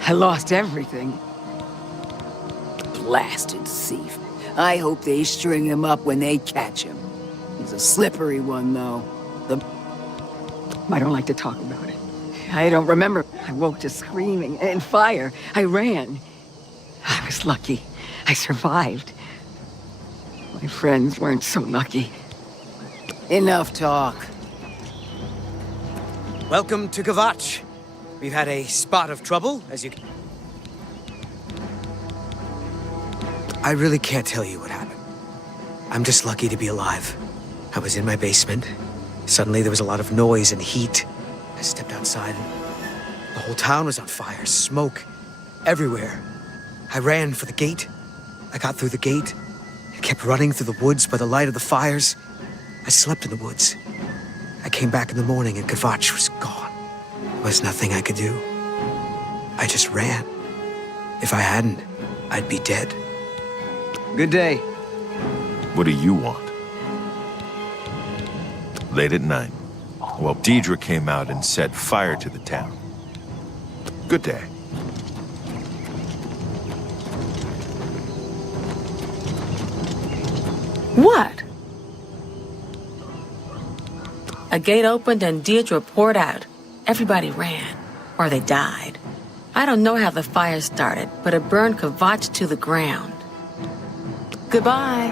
I lost everything. Blasted thief. I hope they string him up when they catch him. He's a slippery one, though. I don't like to talk about it. I don't remember. I woke to screaming and fire. I ran. I was lucky. I survived. My friends weren't so lucky. Enough talk. Welcome to Kvatch. We've had a spot of trouble, as you can... I really can't tell you what happened. I'm just lucky to be alive. I was in my basement. Suddenly there was a lot of noise and heat. I stepped outside and the whole town was on fire, smoke everywhere. I ran for the gate. I got through the gate and kept running through the woods by the light of the fires. I slept in the woods. I came back in the morning and Kvatch was gone. There was nothing I could do. I just ran. If I hadn't, I'd be dead. Good day. What do you want? Late at night, well, Deidre came out and set fire to the town. Good day. What? A gate opened and Deirdre poured out. Everybody ran, or they died. I don't know how the fire started, but it burned Kvatch to the ground. Goodbye.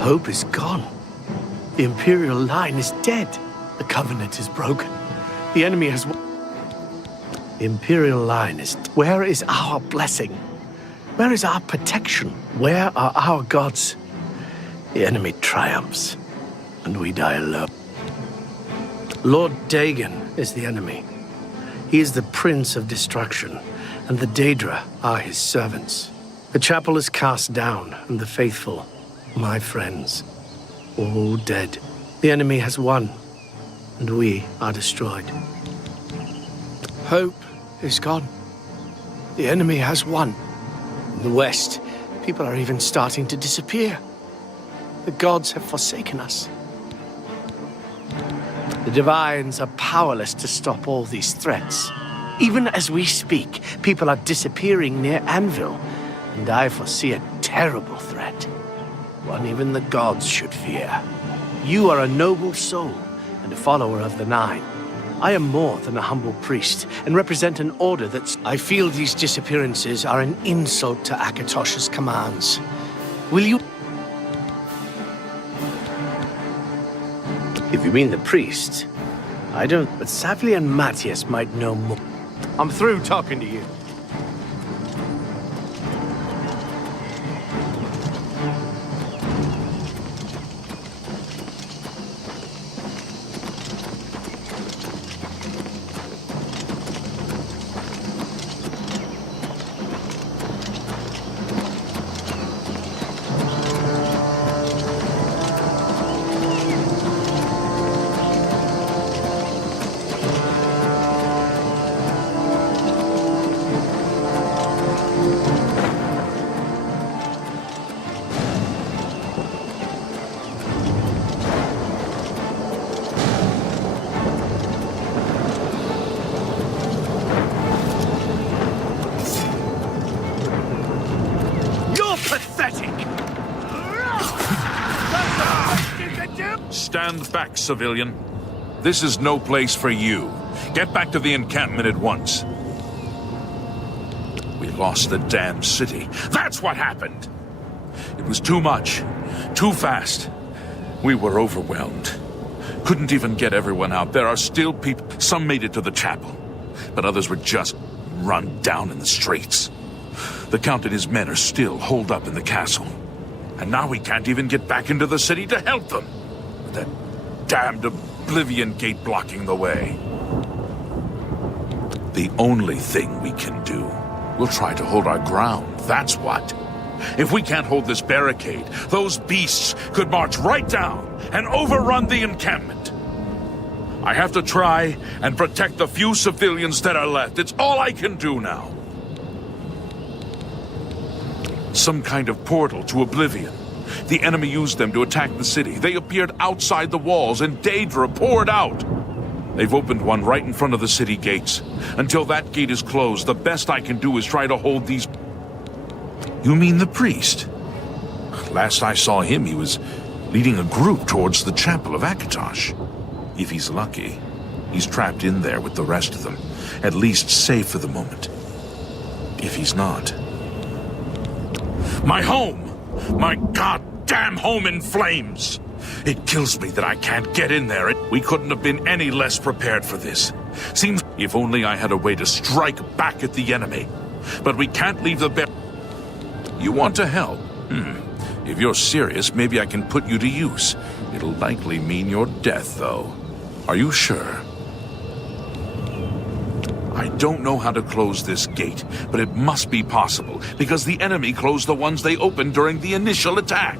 Hope is gone. The Imperial line is dead. The Covenant is broken. The enemy has won. The Imperial line is... Where is our blessing? Where is our protection? Where are our gods? The enemy triumphs, and we die alone. Lord Dagon is the enemy. He is the Prince of Destruction, and the Daedra are his servants. The chapel is cast down, and the faithful, my friends, all dead. The enemy has won, and we are destroyed. Hope is gone. The enemy has won. In the West, people are even starting to disappear. The gods have forsaken us. The Divines are powerless to stop all these threats. Even as we speak, people are disappearing near Anvil, and I foresee a terrible threat. One even the gods should fear. You are a noble soul and a follower of the Nine. I am more than a humble priest and represent an order that's... I feel these disappearances are an insult to Akatosh's commands. Will you... If you mean the priest, I don't... But Savli and Matthias might know more. I'm through talking to you. Stand back, civilian. This is no place for you. Get back to the encampment at once. We lost the damn city. That's what happened! It was too much. Too fast. We were overwhelmed. Couldn't even get everyone out. There are still people. Some made it to the chapel, but others were just run down in the streets. The Count and his men are still holed up in the castle. And now we can't even get back into the city to help them. With that damned Oblivion gate blocking the way. The only thing we can do, we'll try to hold our ground, that's what. If we can't hold this barricade, those beasts could march right down and overrun the encampment. I have to try and protect the few civilians that are left. It's all I can do now. Some kind of portal to Oblivion. The enemy used them to attack the city. They appeared outside the walls and Daedra poured out. They've opened one right in front of the city gates. Until that gate is closed, the best I can do is try to hold these... You mean the priest? Last I saw him, he was leading a group towards the chapel of Akatosh. If he's lucky, he's trapped in there with the rest of them, at least safe for the moment. If he's not... My home! My goddamn home in flames! It kills me that I can't get in there. We couldn't have been any less prepared for this. Seems if only I had a way to strike back at the enemy. But we can't leave the bear... You want to help? If you're serious, maybe I can put you to use. It'll likely mean your death, though. Are you sure? I don't know how to close this gate, but it must be possible, because the enemy closed the ones they opened during the initial attack.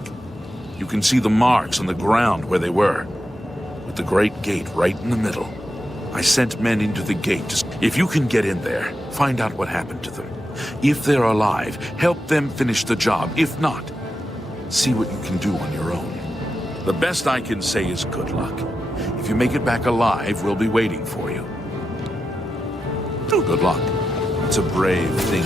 You can see the marks on the ground where they were, with the great gate right in the middle. I sent men into the gate. If you can get in there, find out what happened to them. If they're alive, help them finish the job. If not, see what you can do on your own. The best I can say is good luck. If you make it back alive, we'll be waiting for you. Good luck. It's a brave thing.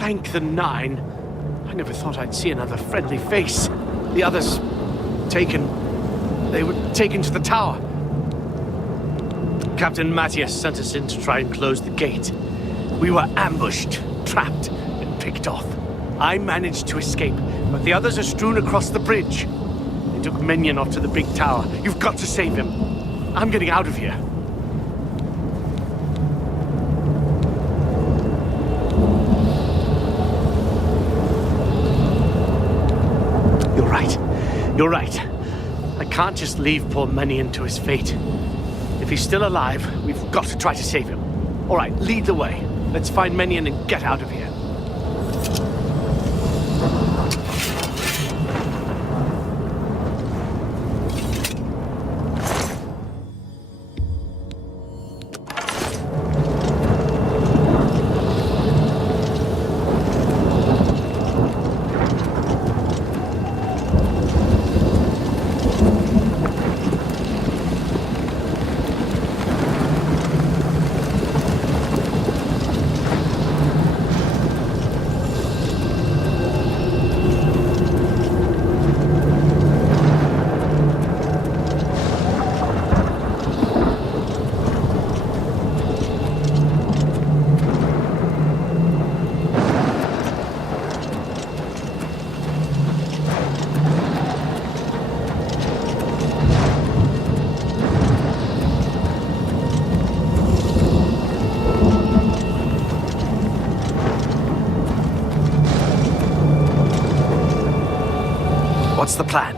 Thank the Nine. I never thought I'd see another friendly face. The others... taken... They were taken to the tower. Captain Matthias sent us in to try and close the gate. We were ambushed, trapped. picked off. I managed to escape, but the others are strewn across the bridge. They took Minion off to the big tower. You've got to save him. I'm getting out of here. You're right. You're right. I can't just leave poor Minion to his fate. If he's still alive, we've got to try to save him. All right, lead the way. Let's find Minion and get out of here. What's the plan?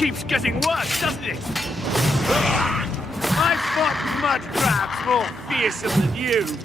keeps getting worse, doesn't it? I've fought mud crabs more fearsome than you.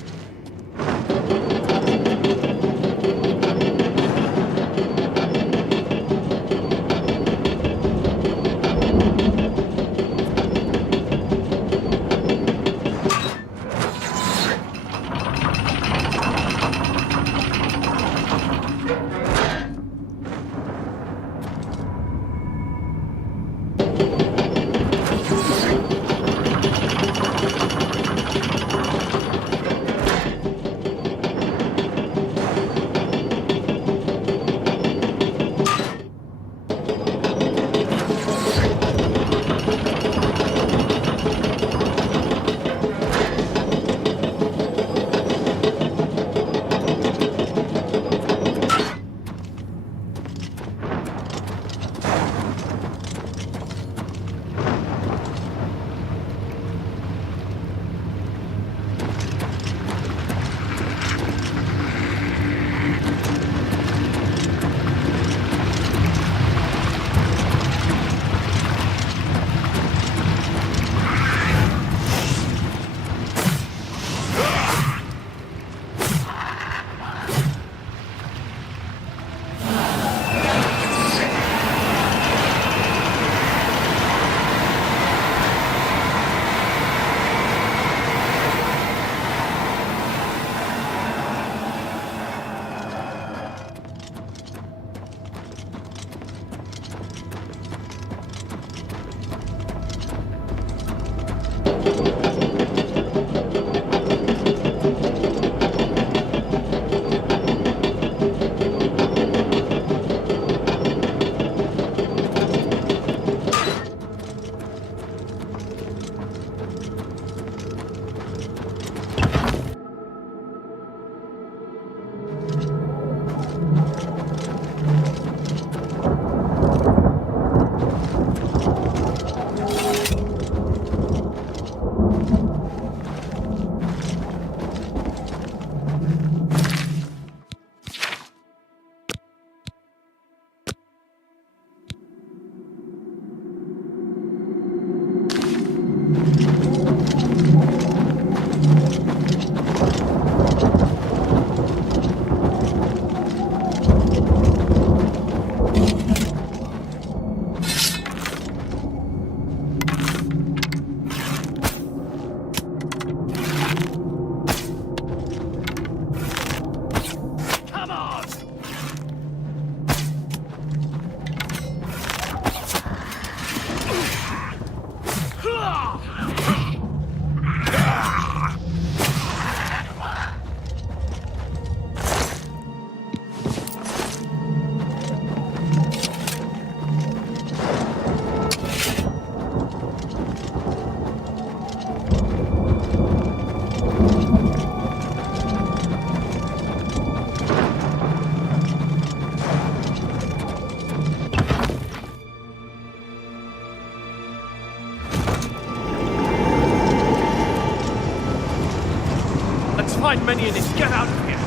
Find Minion and get out of here!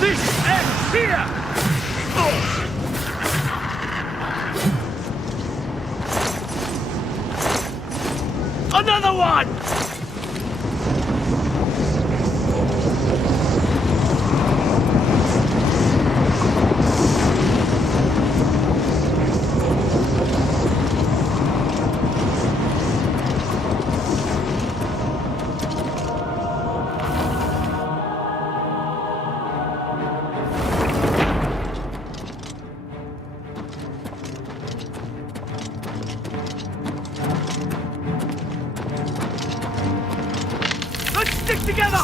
This ends here! Another one! Stick together!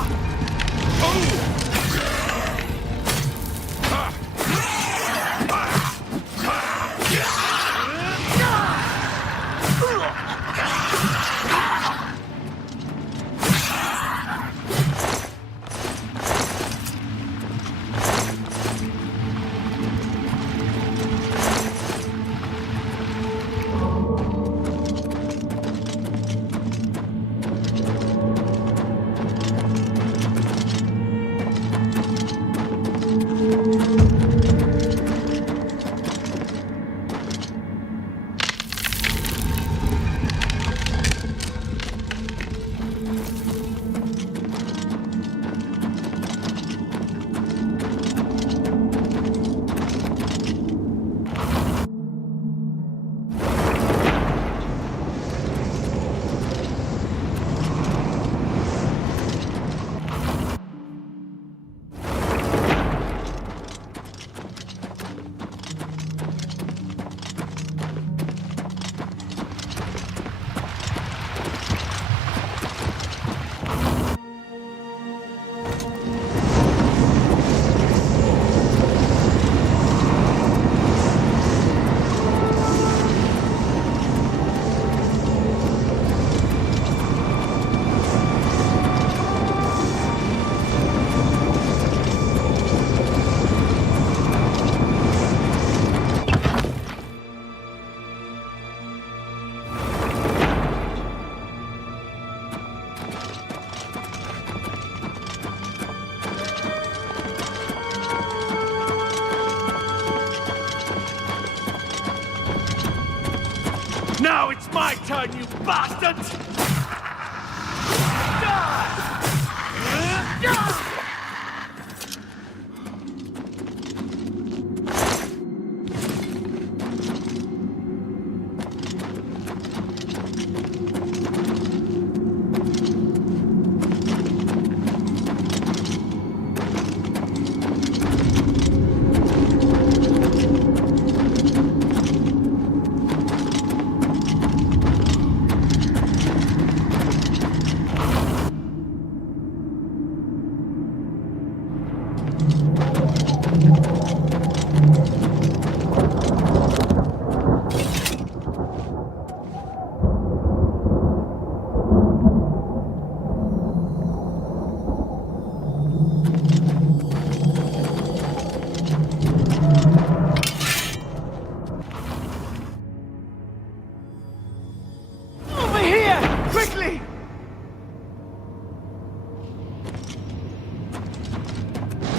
turn, you bastard!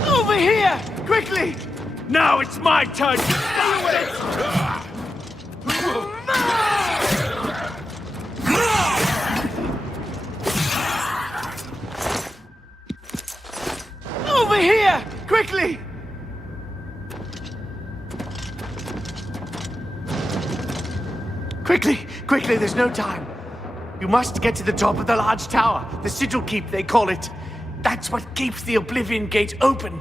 Over here! Quickly! Now it's my turn! Stay with it! Over here! Quickly! Quickly, there's no time. You must get to the top of the large tower. The sigil keep, they call it. That's what keeps the Oblivion Gate open.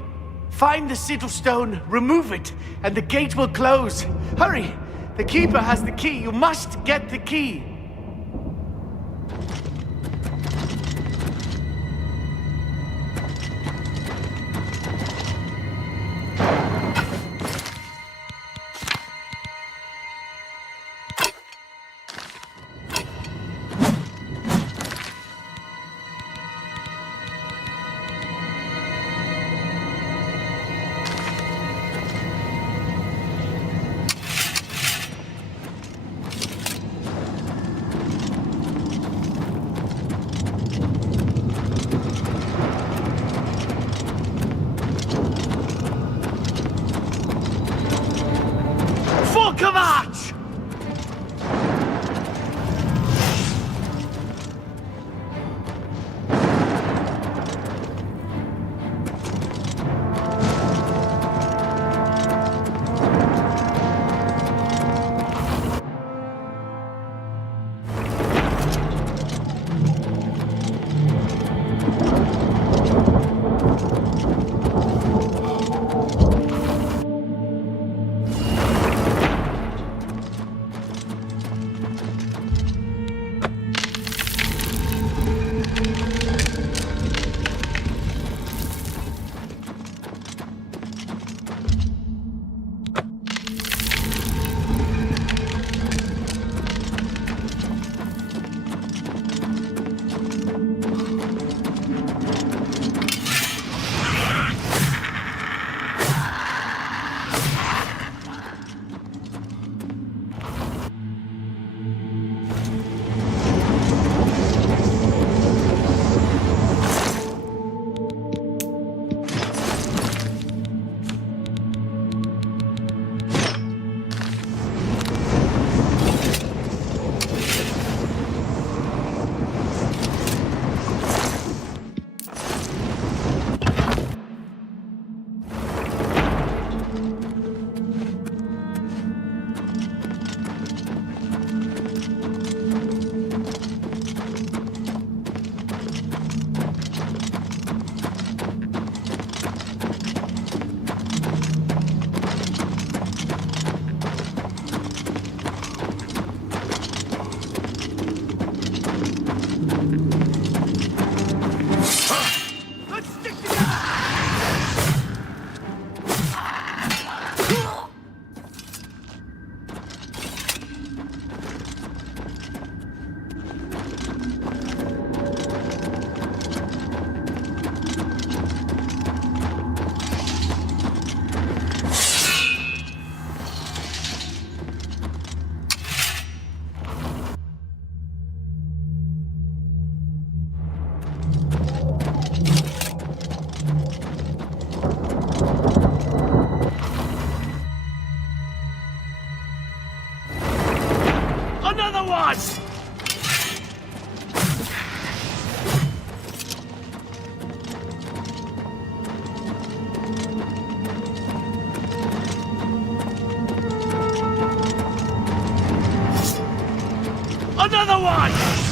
Find the sigil stone, remove it, and the gate will close. Hurry! The keeper has the key. You must get the key. Another one!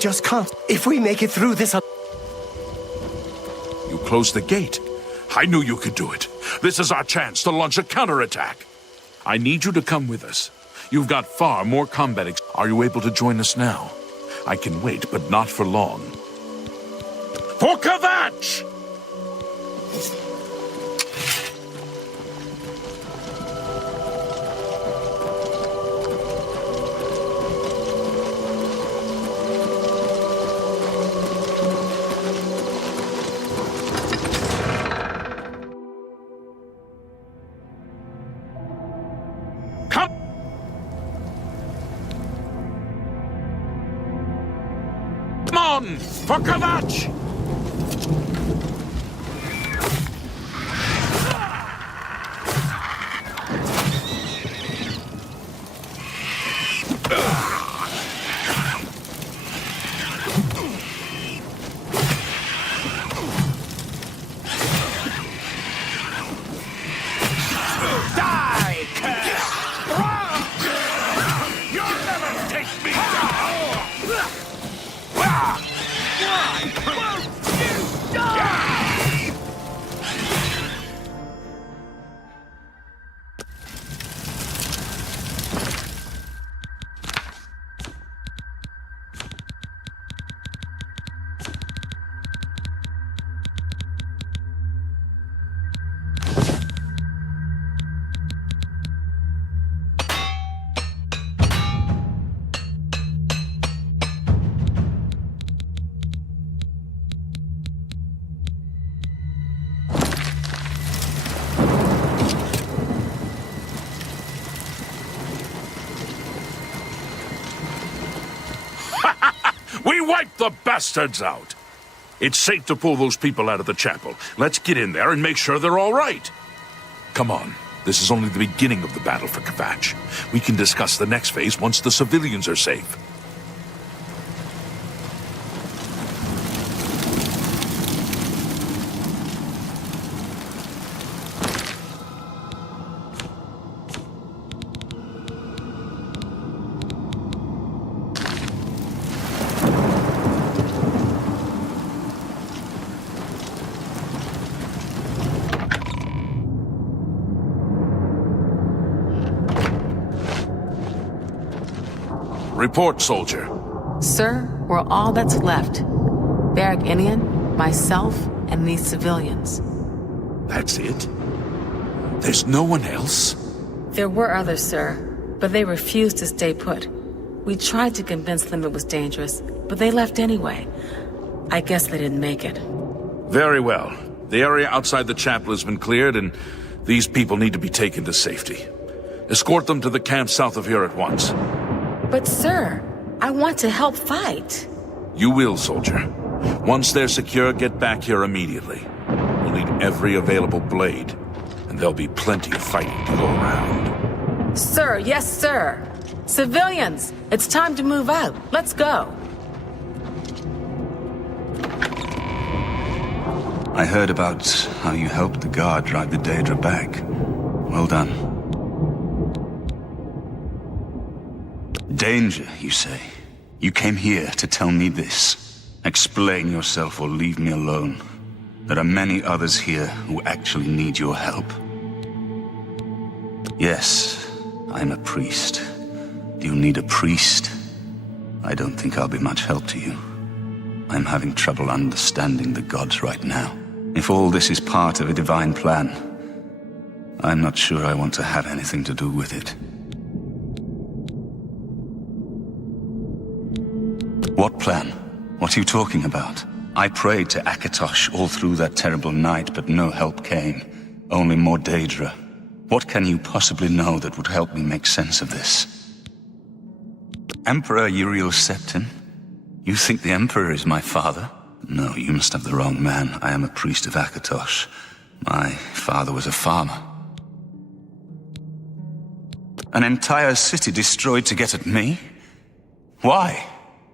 just can't. If we make it through this... You closed the gate. I knew you could do it. This is our chance to launch a counterattack. I need you to come with us. You've got far more combat Are you able to join us now? I can wait, but not for long. For Kvatch! For Kvatch! Die, curse! You'll never take me down! We wiped the bastards out! It's safe to pull those people out of the chapel. Let's get in there and make sure they're all right. Come on. This is only the beginning of the battle for Kvatch. We can discuss the next phase once the civilians are safe. Report, soldier. Sir, we're all that's left. Barrack Inian, myself, and these civilians. That's it? There's no one else? There were others, sir, but they refused to stay put. We tried to convince them it was dangerous, but they left anyway. I guess they didn't make it. Very well. The area outside the chapel has been cleared, and these people need to be taken to safety. Escort them to the camp south of here at once. But sir, I want to help fight. You will, soldier. Once they're secure, get back here immediately. We'll need every available blade, and there'll be plenty of fighting to go around. Sir, yes, sir. Civilians, it's time to move out. Let's go. I heard about how you helped the guard drive the Daedra back. Well done. Danger, you say? You came here to tell me this. Explain yourself or leave me alone. There are many others here who actually need your help. Yes, I'm a priest. Do you need a priest? I don't think I'll be much help to you. I'm having trouble understanding the gods right now. If all this is part of a divine plan, I'm not sure I want to have anything to do with it. What plan? What are you talking about? I prayed to Akatosh all through that terrible night, but no help came. Only more Daedra. What can you possibly know that would help me make sense of this? Emperor Uriel Septim? You think the Emperor is my father? No, you must have the wrong man. I am a priest of Akatosh. My father was a farmer. An entire city destroyed to get at me? Why?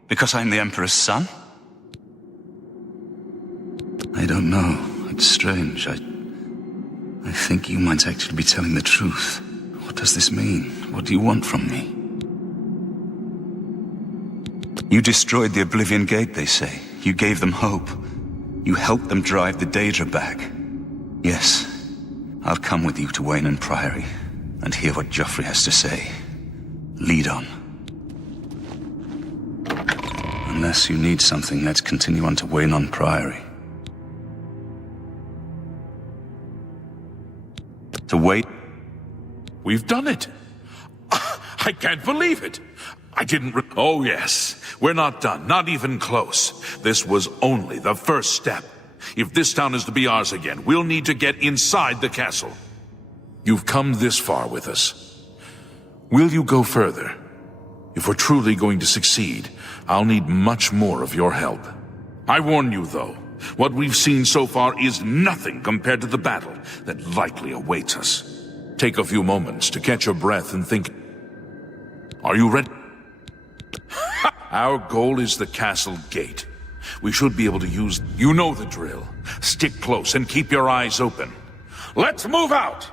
Because I'm the Emperor's son? I don't know. It's strange. I think you might actually be telling the truth. What does this mean? What do you want from me? You destroyed the Oblivion Gate, they say. You gave them hope. You helped them drive the Daedra back. Yes, I'll come with you to Wayne Priory and hear what Joffrey has to say. Lead on. Unless you need something, let's continue on to Wayne Priory. To wait. We've done it. I can't believe it. I didn't Oh yes, we're not done, not even close. This was only the first step. If this town is to be ours again, we'll need to get inside the castle. You've come this far with us. Will you go further? If we're truly going to succeed, I'll need much more of your help. I warn you though, what we've seen so far is nothing compared to the battle that likely awaits us. Take a few moments to catch your breath and think. Are you ready? Our goal is the castle gate. We should be able to use... You know the drill. Stick close and keep your eyes open. Let's move out!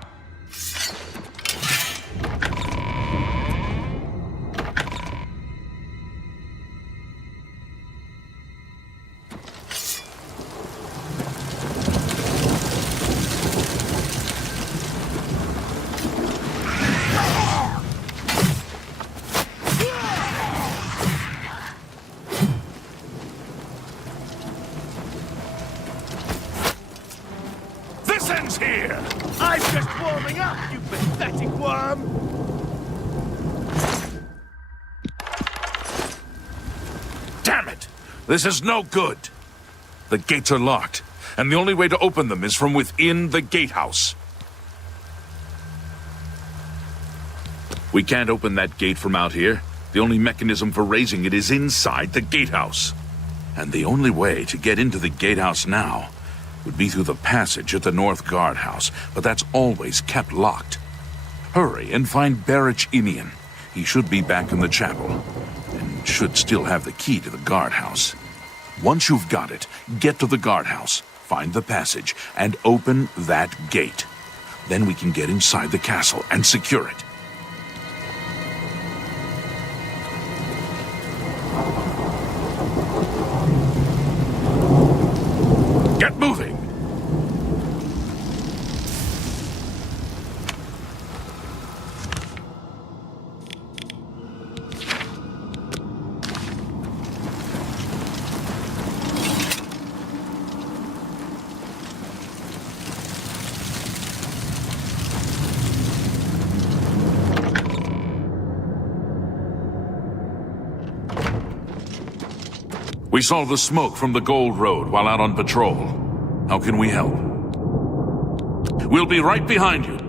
Here! I'm just warming up, you pathetic worm! Damn it! This is no good! The gates are locked, and the only way to open them is from within the gatehouse. We can't open that gate from out here. The only mechanism for raising it is inside the gatehouse. And the only way to get into the gatehouse now would be through the passage at the North Guardhouse, but that's always kept locked. Hurry and find Barrich Inian. He should be back in the chapel, and should still have the key to the guardhouse. Once you've got it, get to the guardhouse, find the passage, and open that gate. Then we can get inside the castle and secure it. Get moving! We saw the smoke from the Gold Road while out on patrol. How can we help? We'll be right behind you.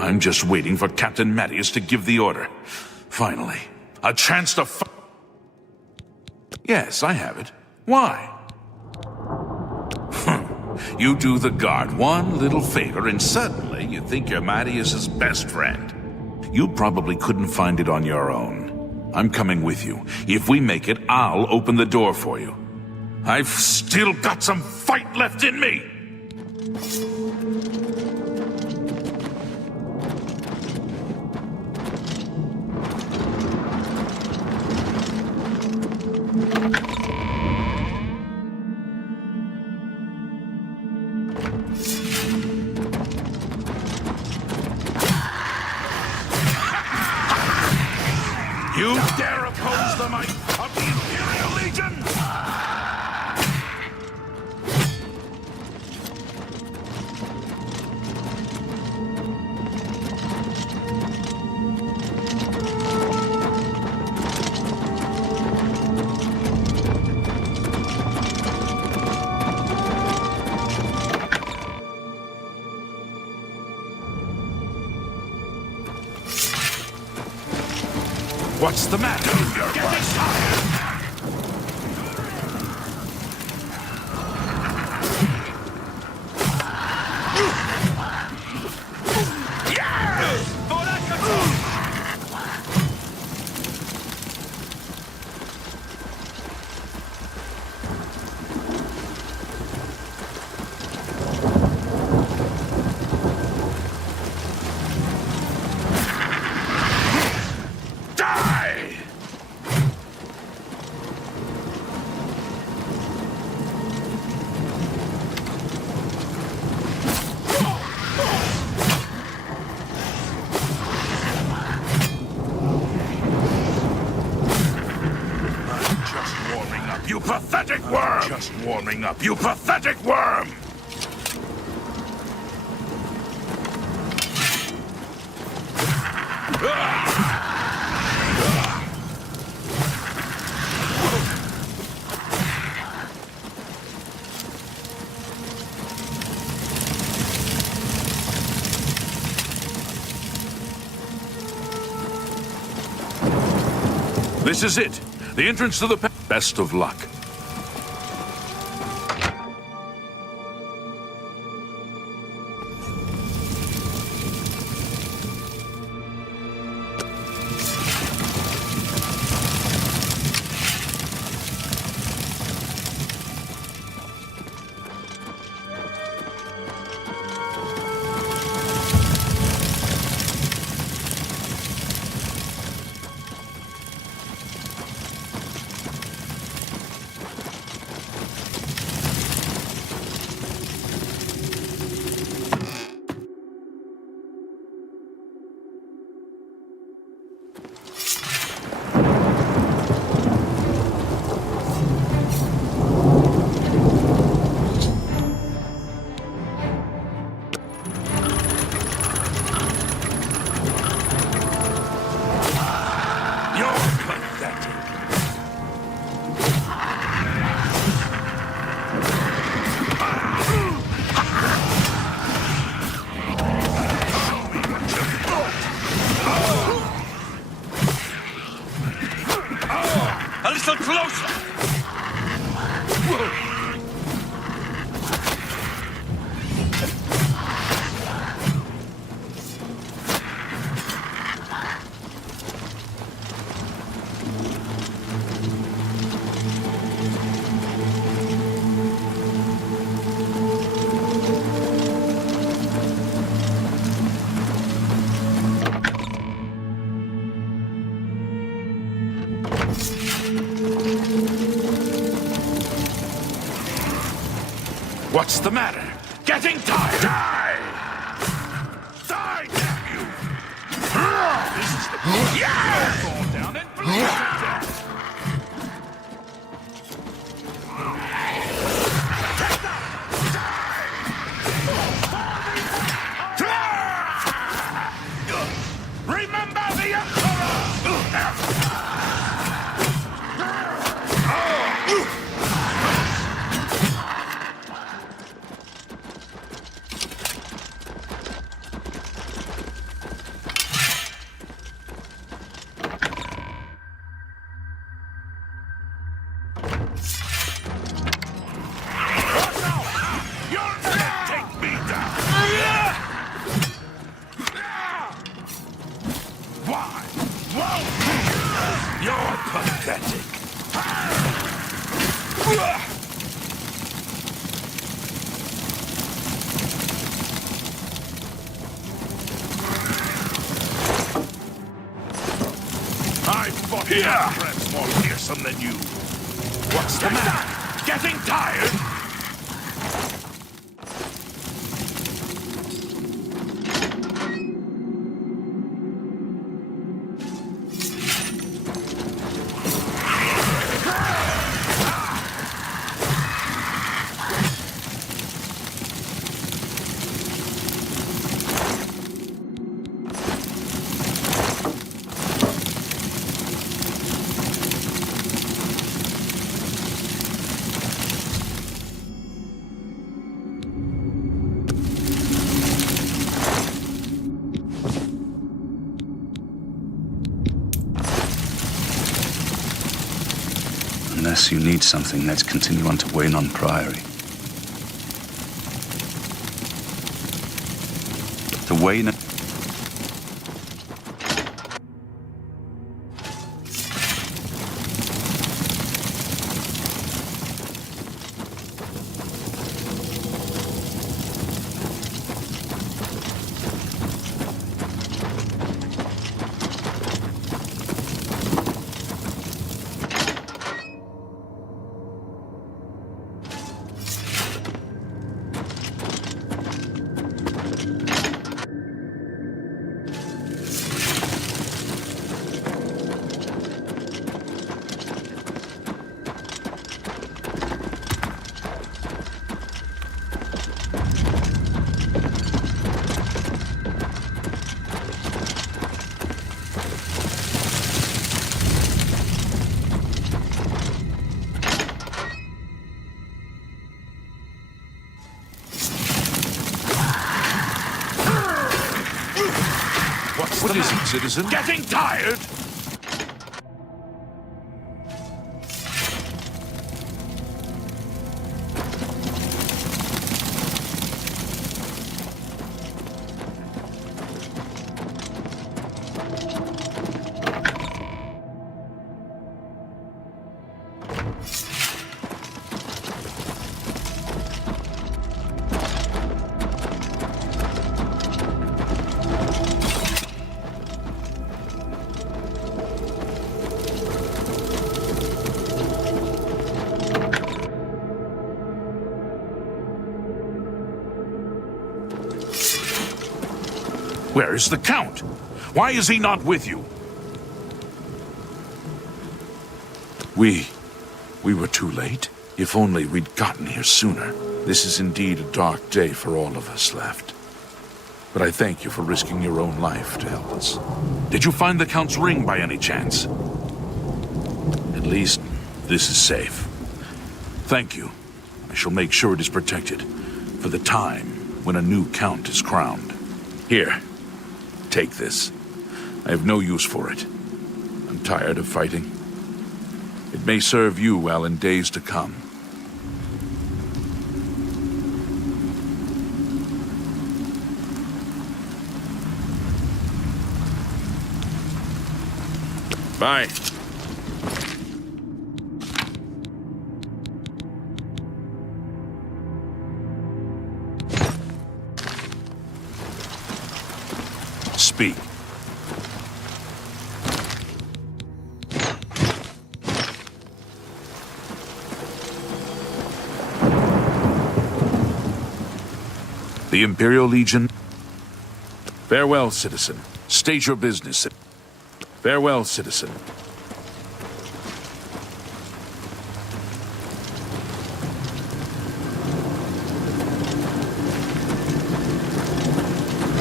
I'm just waiting for Captain Mattias to give the order. Finally, a chance to Yes, I have it. Why? You do the guard one little favor and suddenly you think you're Mattias's best friend. You probably couldn't find it on your own. I'm coming with you. If we make it, I'll open the door for you. I've still got some fight left in me! You dare oppose the might of the Imperial Legion? What's the matter? Getting tired! You pathetic worm! Just warming up, you pathetic worm! This is it. The entrance to the best of luck. A little closer! What's the matter? Getting tired! Die! Die, damn you! This is the point. Yeah! Fall down and bleed to death! Remember the Emperor! You're pathetic. I fought friends more fearsome than you. What's the matter? Getting tired? Unless you need something, let's continue on to Waynon Priory. The Waynon... What is it, citizen? Getting tired? Where is the Count? Why is he not with you? We were too late. If only we'd gotten here sooner. This is indeed a dark day for all of us left. But I thank you for risking your own life to help us. Did you find the Count's ring by any chance? At least, this is safe. Thank you. I shall make sure it is protected for the time when a new Count is crowned. Here. Take this. I have no use for it. I'm tired of fighting. It may serve you well in days to come. Bye. Speak. The Imperial Legion. Farewell, citizen. State your business. Farewell, citizen.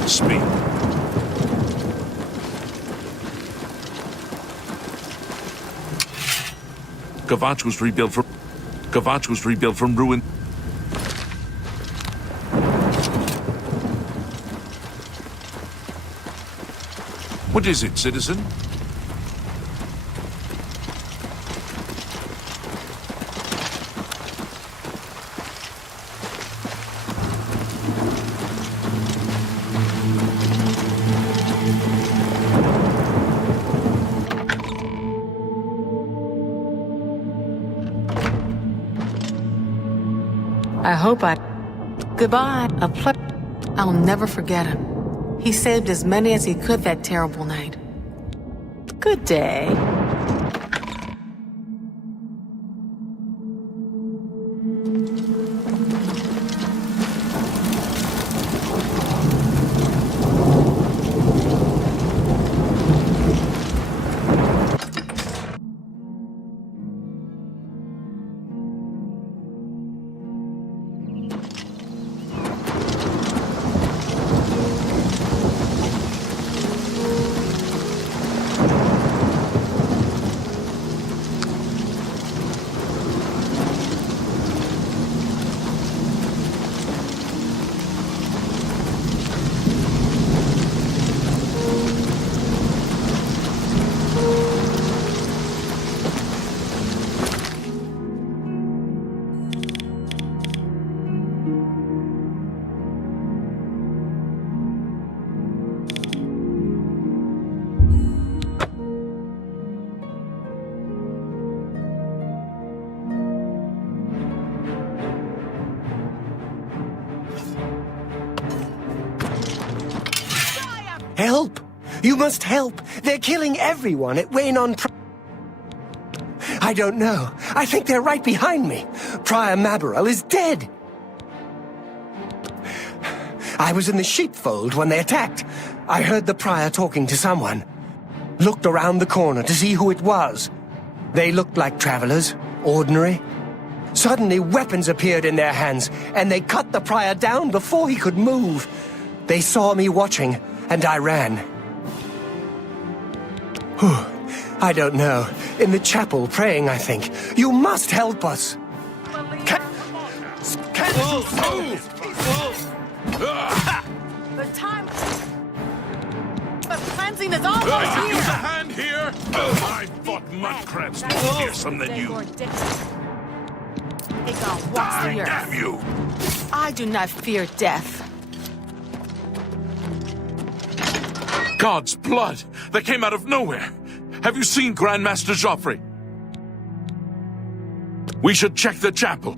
Speak. Kvatch was rebuilt from ruin. What is it, citizen? I hope Goodbye. I'll never forget him. He saved as many as he could that terrible night. Good day. Help! You must help! They're killing everyone at Waynon. I don't know. I think they're right behind me. Prior Maberel is dead. I was in the sheepfold when they attacked. I heard the prior talking to someone. Looked around the corner to see who it was. They looked like travelers, ordinary. Suddenly weapons appeared in their hands, and they cut the prior down before he could move. They saw me watching, and I ran. Whew. I don't know. In the chapel, praying, I think. You must help us. The time of cleansing is almost here. Use a hand here. I fought mud crabs more fearsome than you. Hagar walks the earth. Damn you! I do not fear death. God's blood that came out of nowhere. Have you seen Grandmaster Joffrey? We should check the chapel.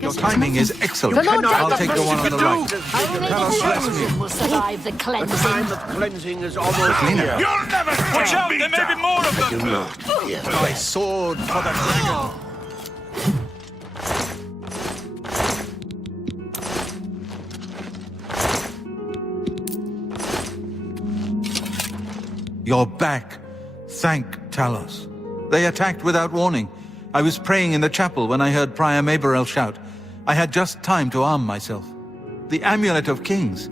Your timing is excellent. The Lord I'll Judge take the one on the right. Only the chosen will survive the The cleansing. time of cleansing is almost here. You'll never Watch out, there may be more of them! Do not fear. My sword for the dragon. You're back. Thank Talos. They attacked without warning. I was praying in the chapel when I heard Prior Maberel shout. I had just time to arm myself. The Amulet of Kings.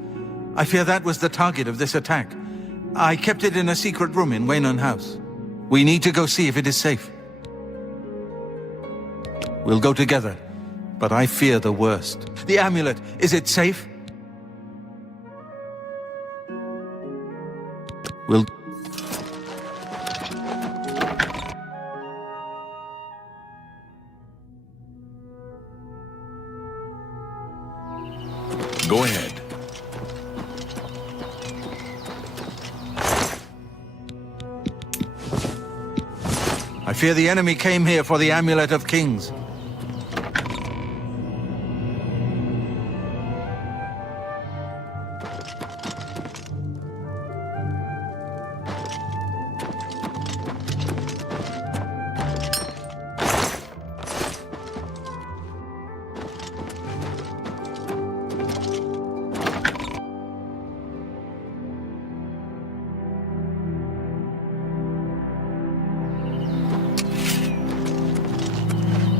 I fear that was the target of this attack. I kept it in a secret room in Waynon House. We need to go see if it is safe. We'll go together, but I fear the worst. The amulet, is it safe? We'll... Go ahead. I fear the enemy came here for the Amulet of Kings.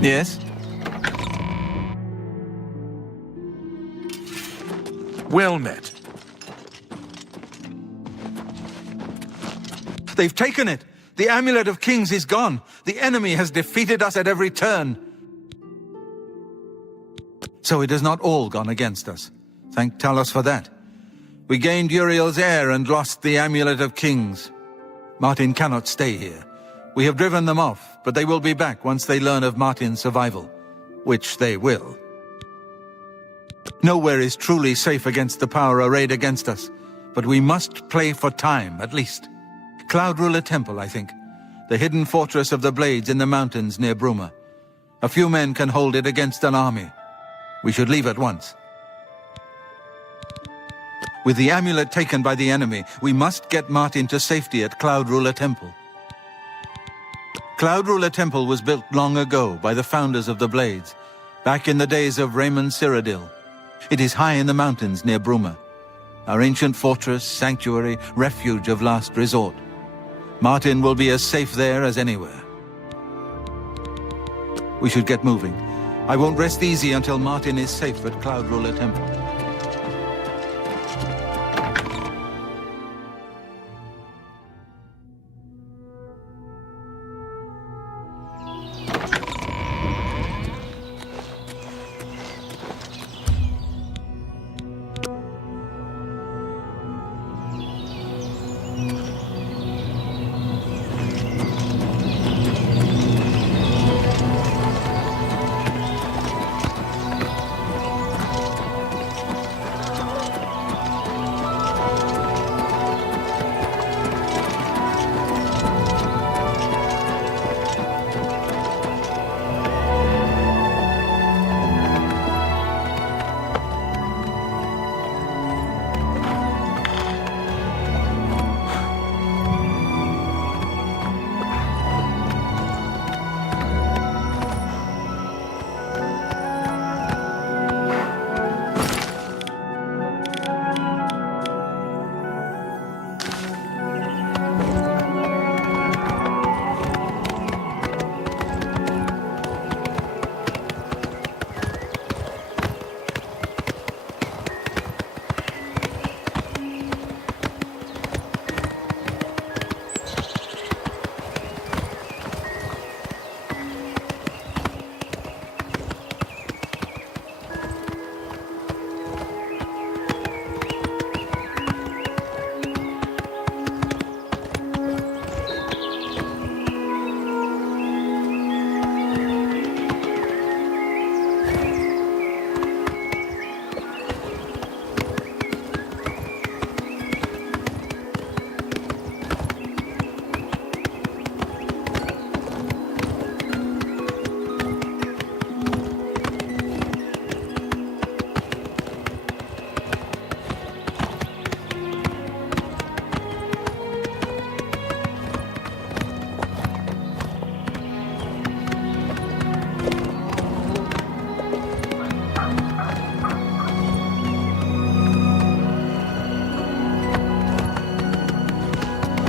Yes? Well met. They've taken it! The Amulet of Kings is gone! The enemy has defeated us at every turn! So it has not all gone against us. Thank Talos for that. We gained Uriel's heir and lost the Amulet of Kings. Martin cannot stay here. We have driven them off, but they will be back once they learn of Martin's survival. Which they will. Nowhere is truly safe against the power arrayed against us, but we must play for time, at least. Cloud Ruler Temple, I think. The hidden fortress of the Blades in the mountains near Bruma. A few men can hold it against an army. We should leave at once. With the amulet taken by the enemy, we must get Martin to safety at Cloud Ruler Temple. Cloud Ruler Temple was built long ago by the founders of the Blades, back in the days of Raymond Cyrodiil. It is high in the mountains near Bruma, our ancient fortress, sanctuary, refuge of last resort. Martin will be as safe there as anywhere. We should get moving. I won't rest easy until Martin is safe at Cloud Ruler Temple.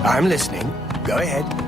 I'm listening. Go ahead.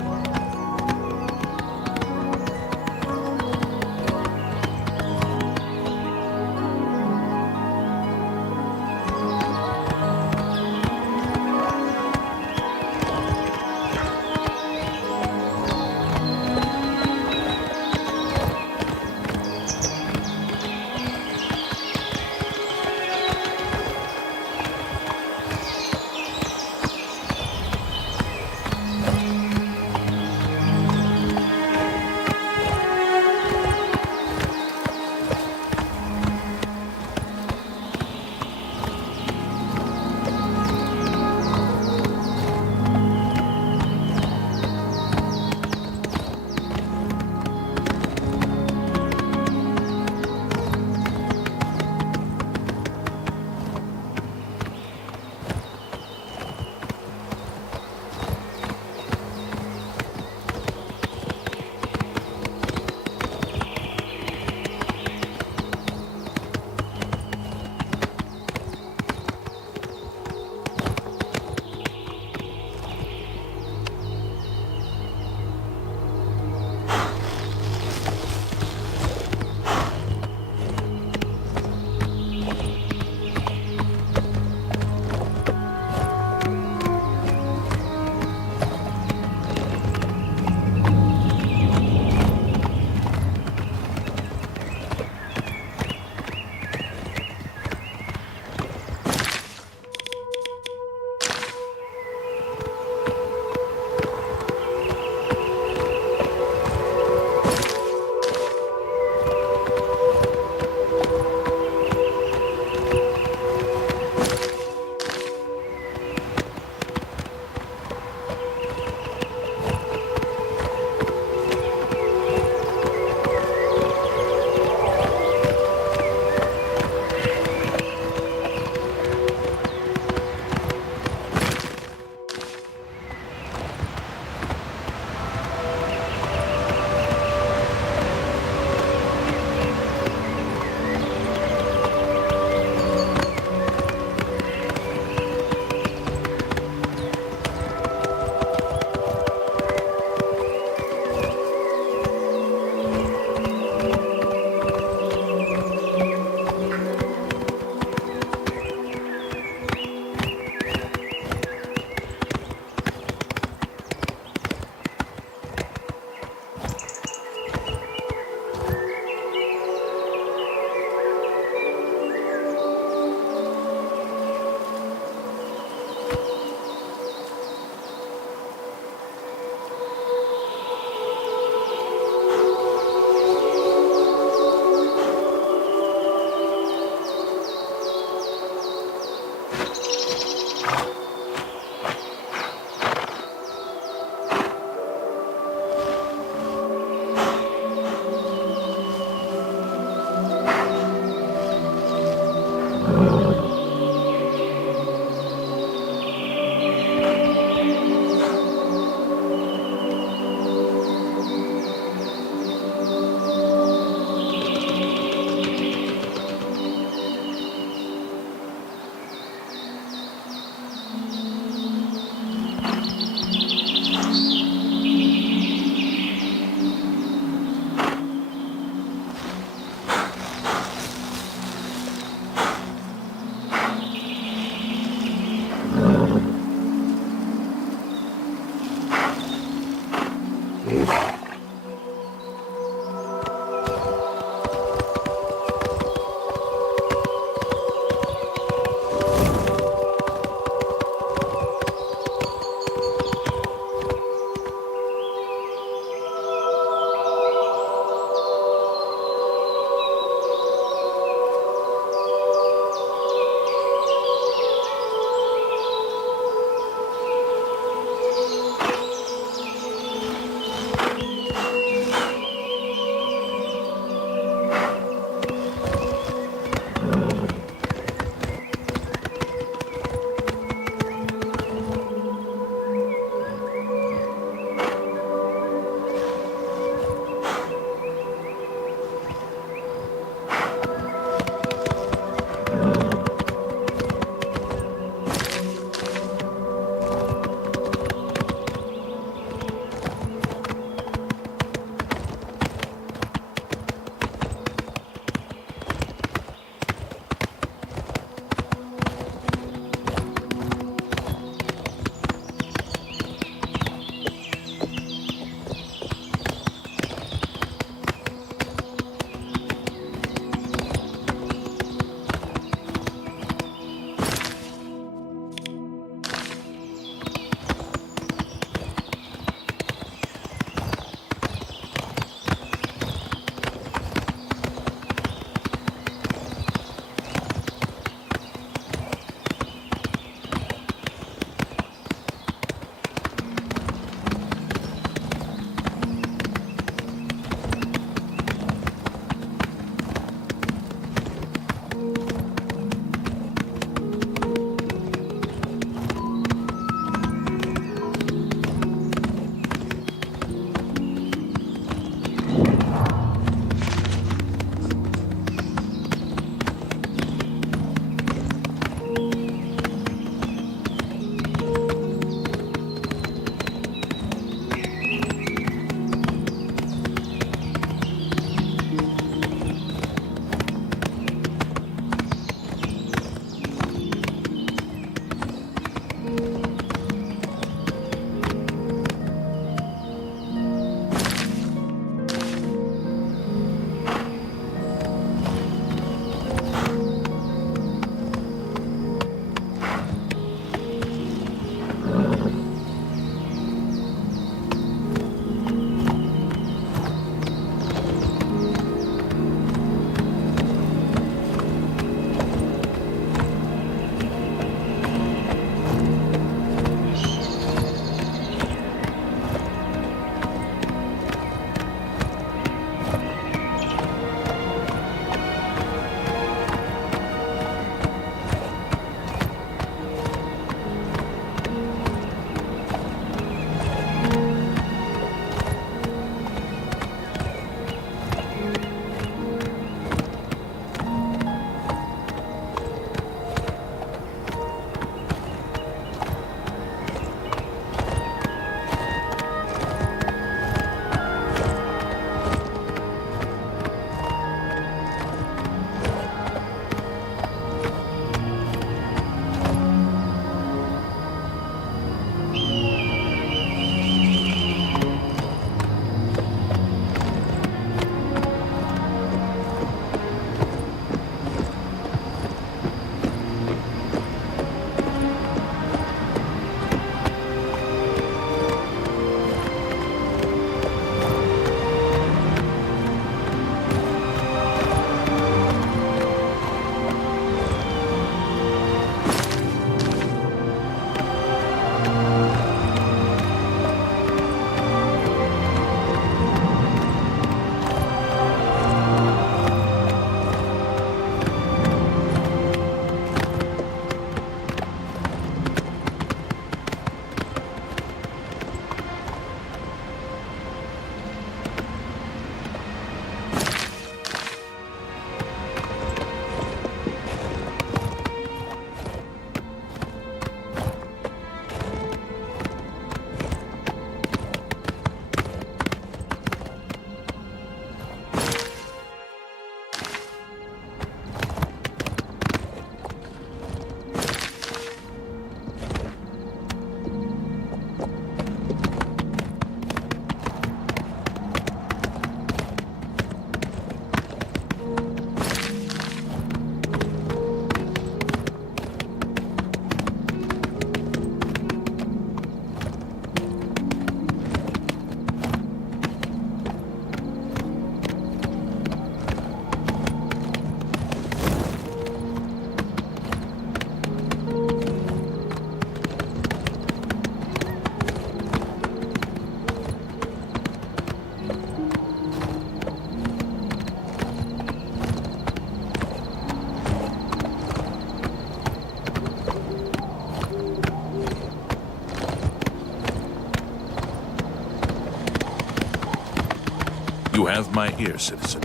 have my ear, citizen.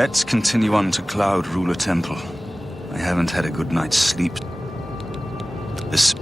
Let's continue on to Cloud Ruler Temple. I haven't had a good night's sleep. This...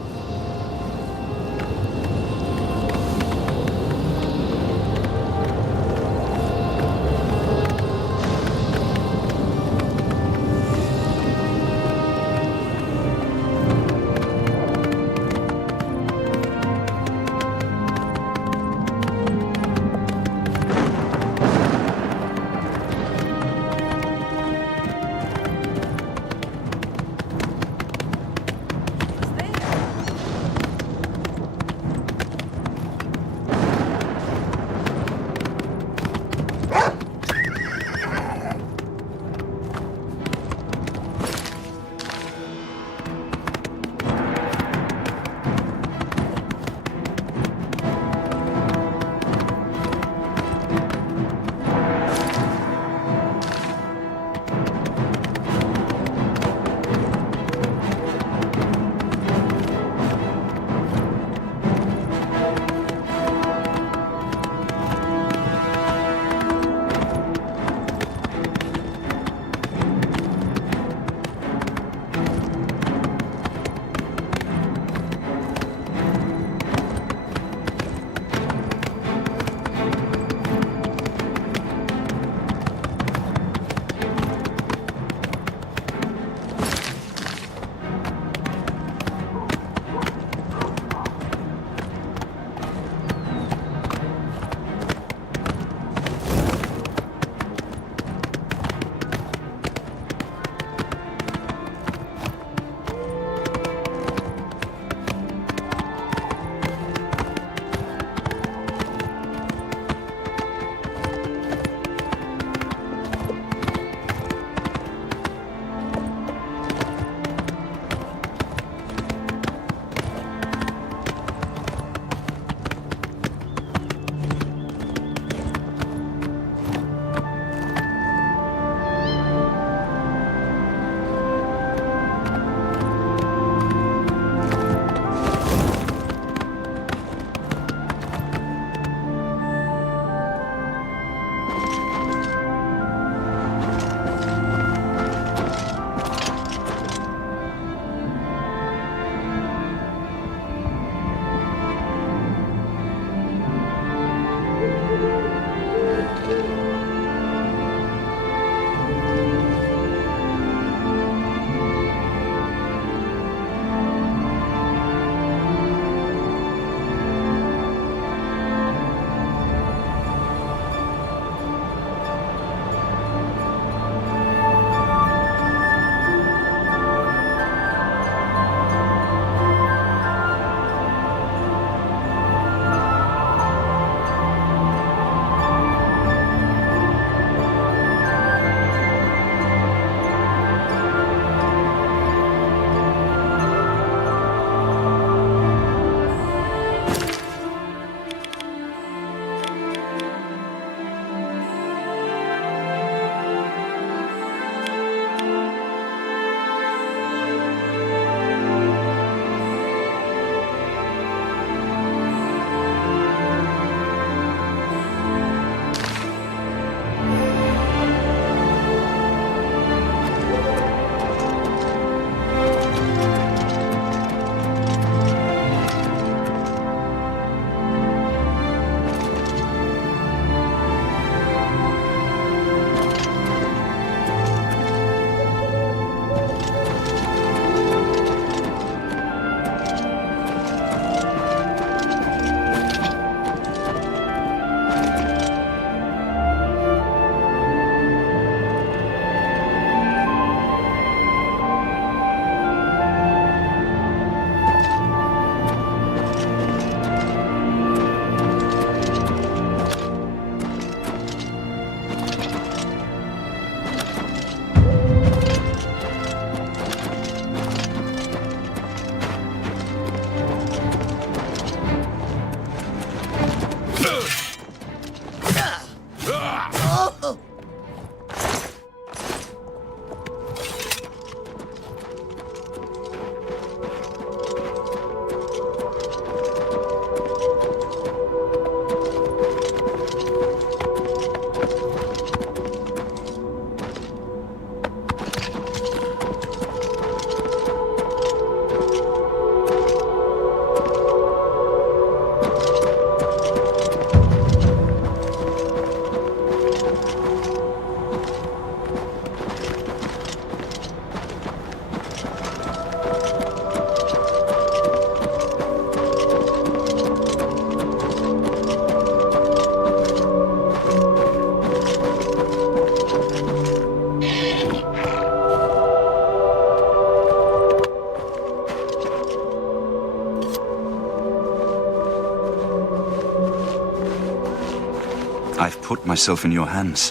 I've put myself in your hands.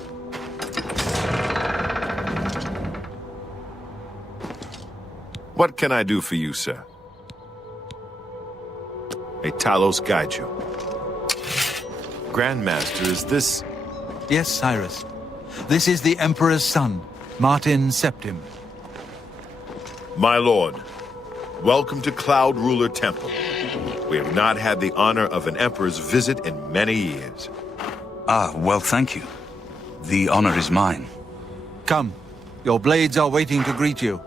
What can I do for you, sir? May Talos guide you. Grandmaster, is this... Yes, Cyrus. This is the Emperor's son, Martin Septim. My lord, welcome to Cloud Ruler Temple. We have not had the honor of an emperor's visit in many years. Ah, well, thank you. The honor is mine. Come. Your blades are waiting to greet you.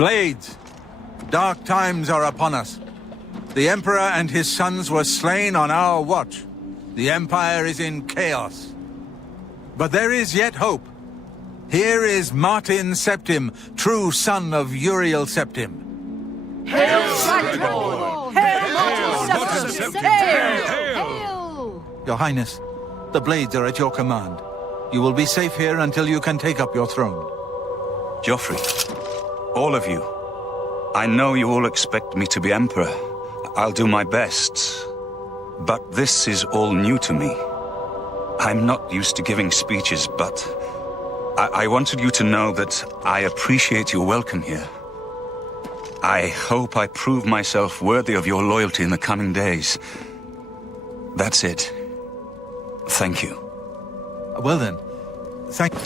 Blades, dark times are upon us. The Emperor and his sons were slain on our watch. The Empire is in chaos. But there is yet hope. Here is Martin Septim, true son of Uriel Septim. Hail, Sanctor! Hail, Martin Septim! Hail! Your Highness, the blades are at your command. You will be safe here until you can take up your throne. Joffrey, all of you, I know you all expect me to be Emperor. I'll do my best. But this is all new to me. I'm not used to giving speeches, but I wanted you to know that I appreciate your welcome here. I hope I prove myself worthy of your loyalty in the coming days. That's it. Thank you. Well then, thank you.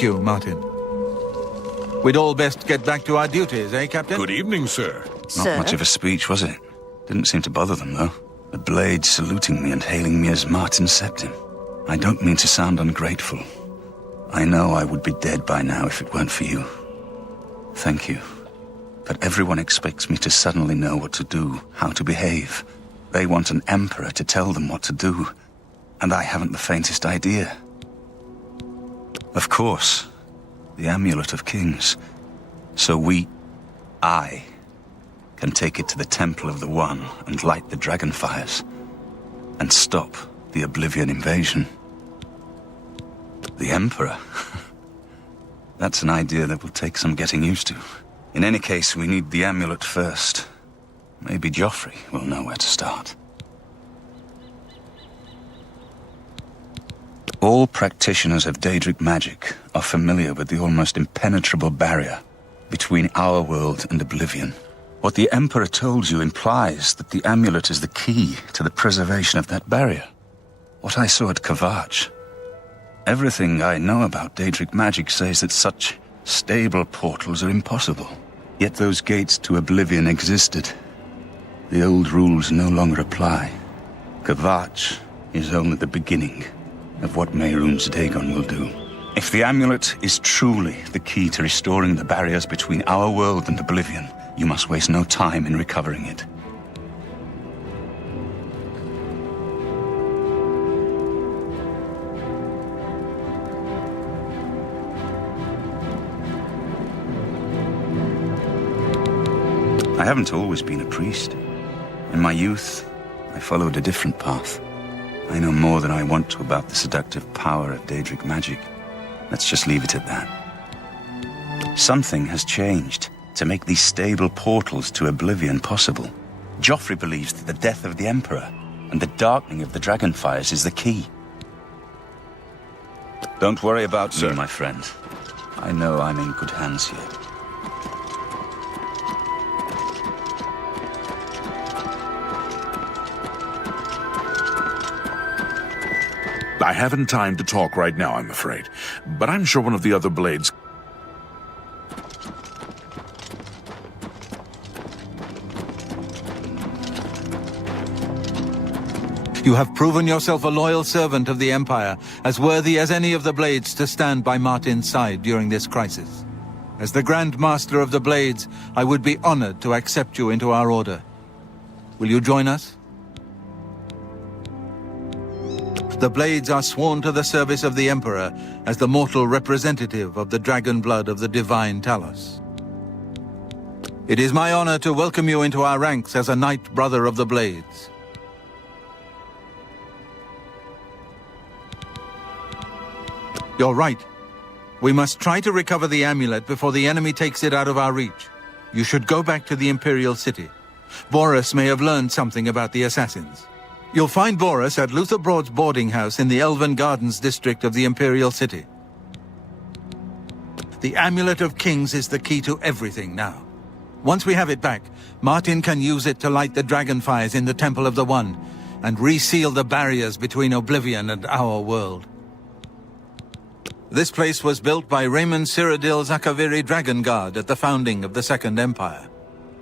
Thank you, Martin. We'd all best get back to our duties, eh, Captain? Good evening, sir. Not much of a speech, was it? Didn't seem to bother them, though. The blade saluting me and hailing me as Martin Septim. I don't mean to sound ungrateful. I know I would be dead by now if it weren't for you. Thank you. But everyone expects me to suddenly know what to do, how to behave. They want an emperor to tell them what to do, and I haven't the faintest idea. Of course, the Amulet of Kings. So I, can take it to the Temple of the One and light the dragon fires, and stop the Oblivion invasion. The Emperor? That's an idea that will take some getting used to. In any case, we need the amulet first. Maybe Joffrey will know where to start. All practitioners of Daedric magic are familiar with the almost impenetrable barrier between our world and Oblivion. What the Emperor told you implies that the amulet is the key to the preservation of that barrier. What I saw at Kvatch. Everything I know about Daedric magic says that such stable portals are impossible. Yet those gates to Oblivion existed. The old rules no longer apply. Kvatch is only the beginning of what Mehrunes Dagon will do. If the amulet is truly the key to restoring the barriers between our world and Oblivion, you must waste no time in recovering it. I haven't always been a priest. In my youth, I followed a different path. I know more than I want to about the seductive power of Daedric magic. Let's just leave it at that. Something has changed to make these stable portals to Oblivion possible. Joffrey believes that the death of the Emperor and the darkening of the Dragonfires is the key. Don't worry about me, my friend. I know I'm in good hands here. I haven't time to talk right now, I'm afraid. But I'm sure one of the other blades... You have proven yourself a loyal servant of the Empire, as worthy as any of the Blades to stand by Martin's side during this crisis. As the Grand Master of the Blades, I would be honored to accept you into our order. Will you join us? The Blades are sworn to the service of the Emperor as the mortal representative of the dragon blood of the divine Talos. It is my honor to welcome you into our ranks as a Knight Brother of the Blades. You're right. We must try to recover the amulet before the enemy takes it out of our reach. You should go back to the Imperial City. Boris may have learned something about the assassins. You'll find Boris at Luther Broad's boarding house in the Elven Gardens district of the Imperial City. The Amulet of Kings is the key to everything now. Once we have it back, Martin can use it to light the dragonfires in the Temple of the One and reseal the barriers between Oblivion and our world. This place was built by Raymond Cyrodiil Zakaviri Dragon Guard at the founding of the Second Empire.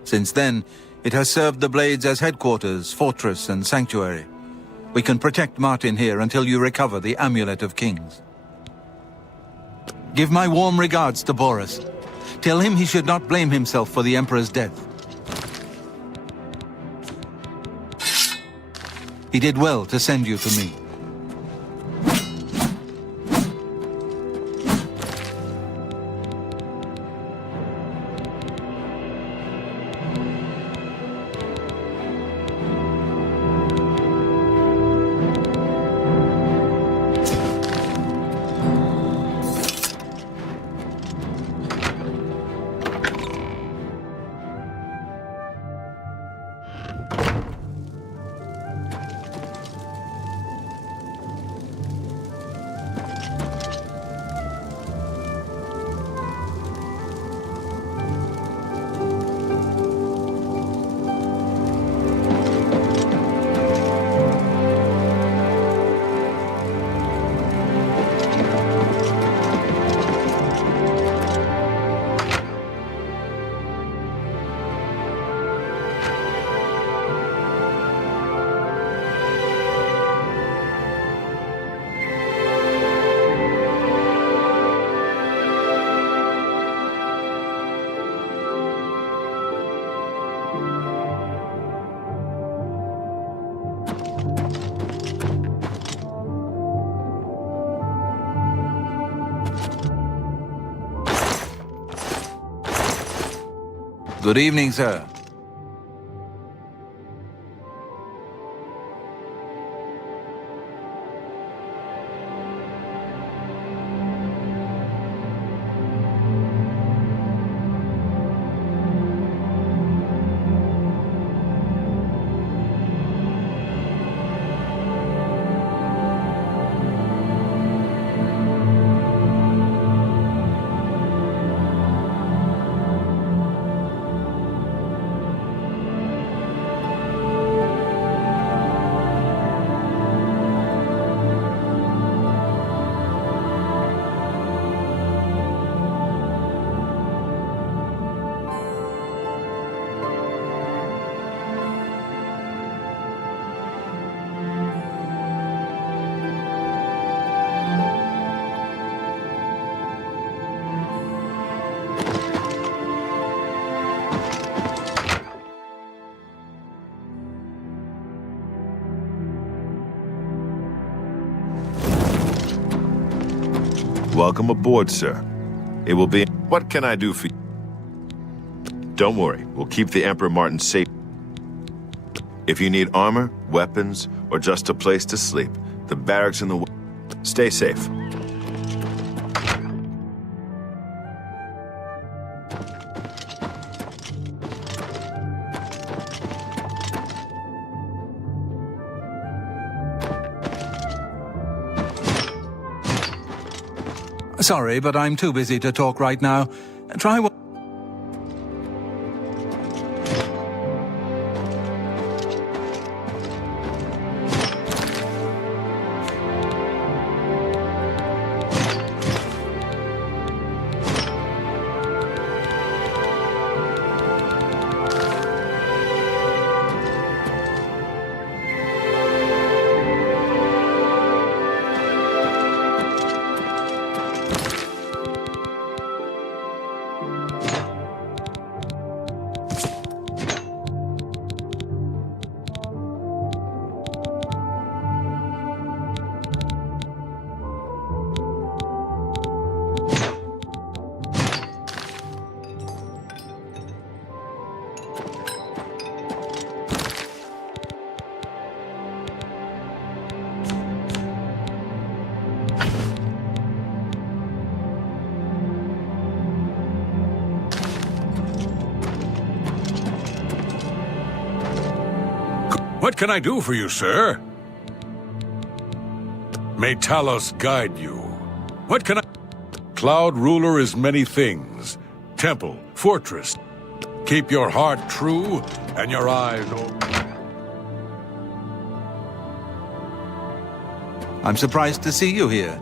Since then, it has served the Blades as headquarters, fortress, and sanctuary. We can protect Martin here until you recover the Amulet of Kings. Give my warm regards to Boris. Tell him he should not blame himself for the Emperor's death. He did well to send you to me. Good evening, sir. Welcome aboard, sir. It will be... What can I do for you? Don't worry, we'll keep the Emperor Martin safe. If you need armor, weapons, or just a place to sleep, the barracks in the... Stay safe. Sorry, but I'm too busy to talk right now. Try what... What can I do for you, sir? May Talos guide you. What can I... Cloud Ruler is many things. Temple, fortress. Keep your heart true and your eyes open. I'm surprised to see you here.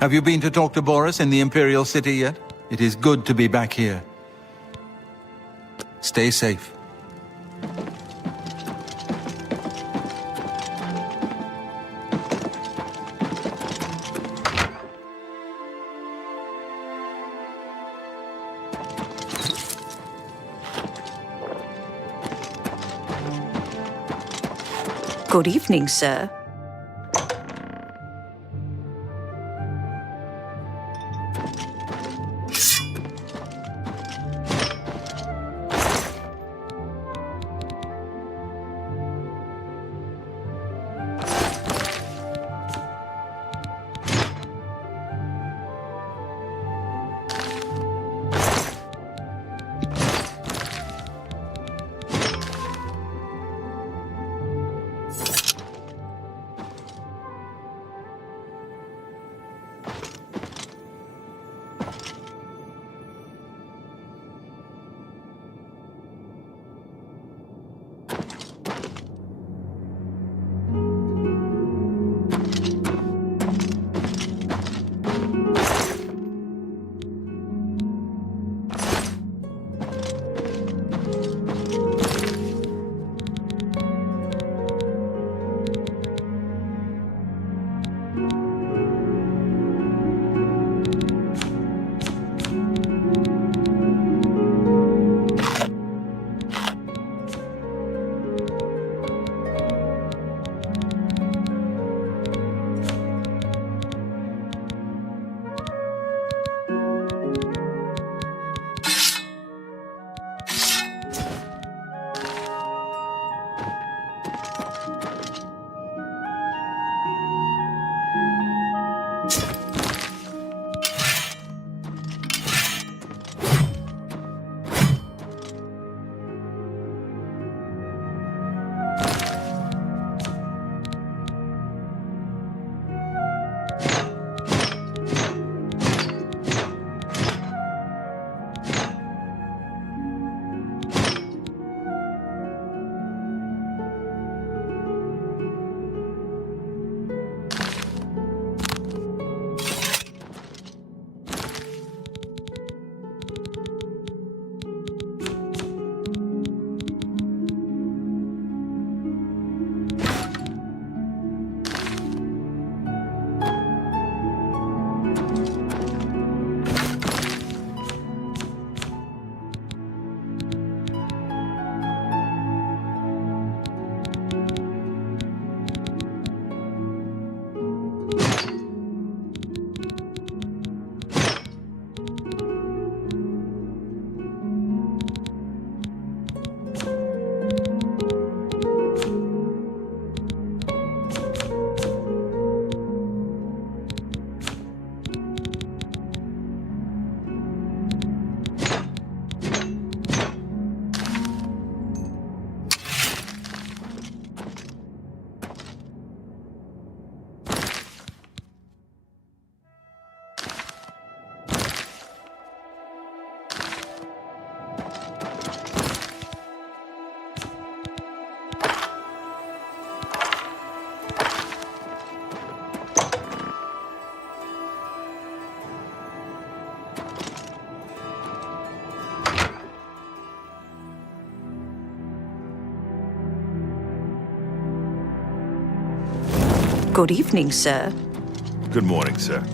Have you been to talk to Boris in the Imperial City yet? It is good to be back here. Stay safe. Good evening, sir. Good evening, sir. Good morning, sir.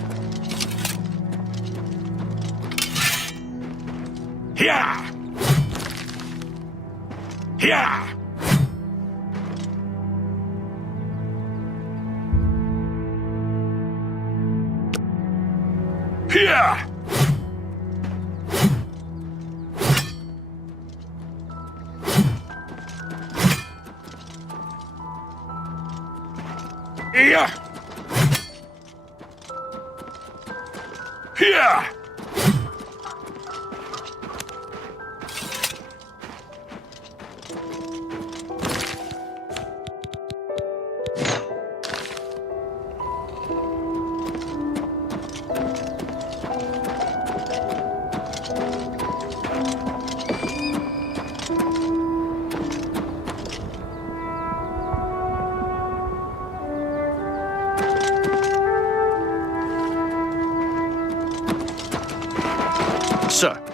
Yeah! Yeah! Yeah! Yeah! Yeah! sir.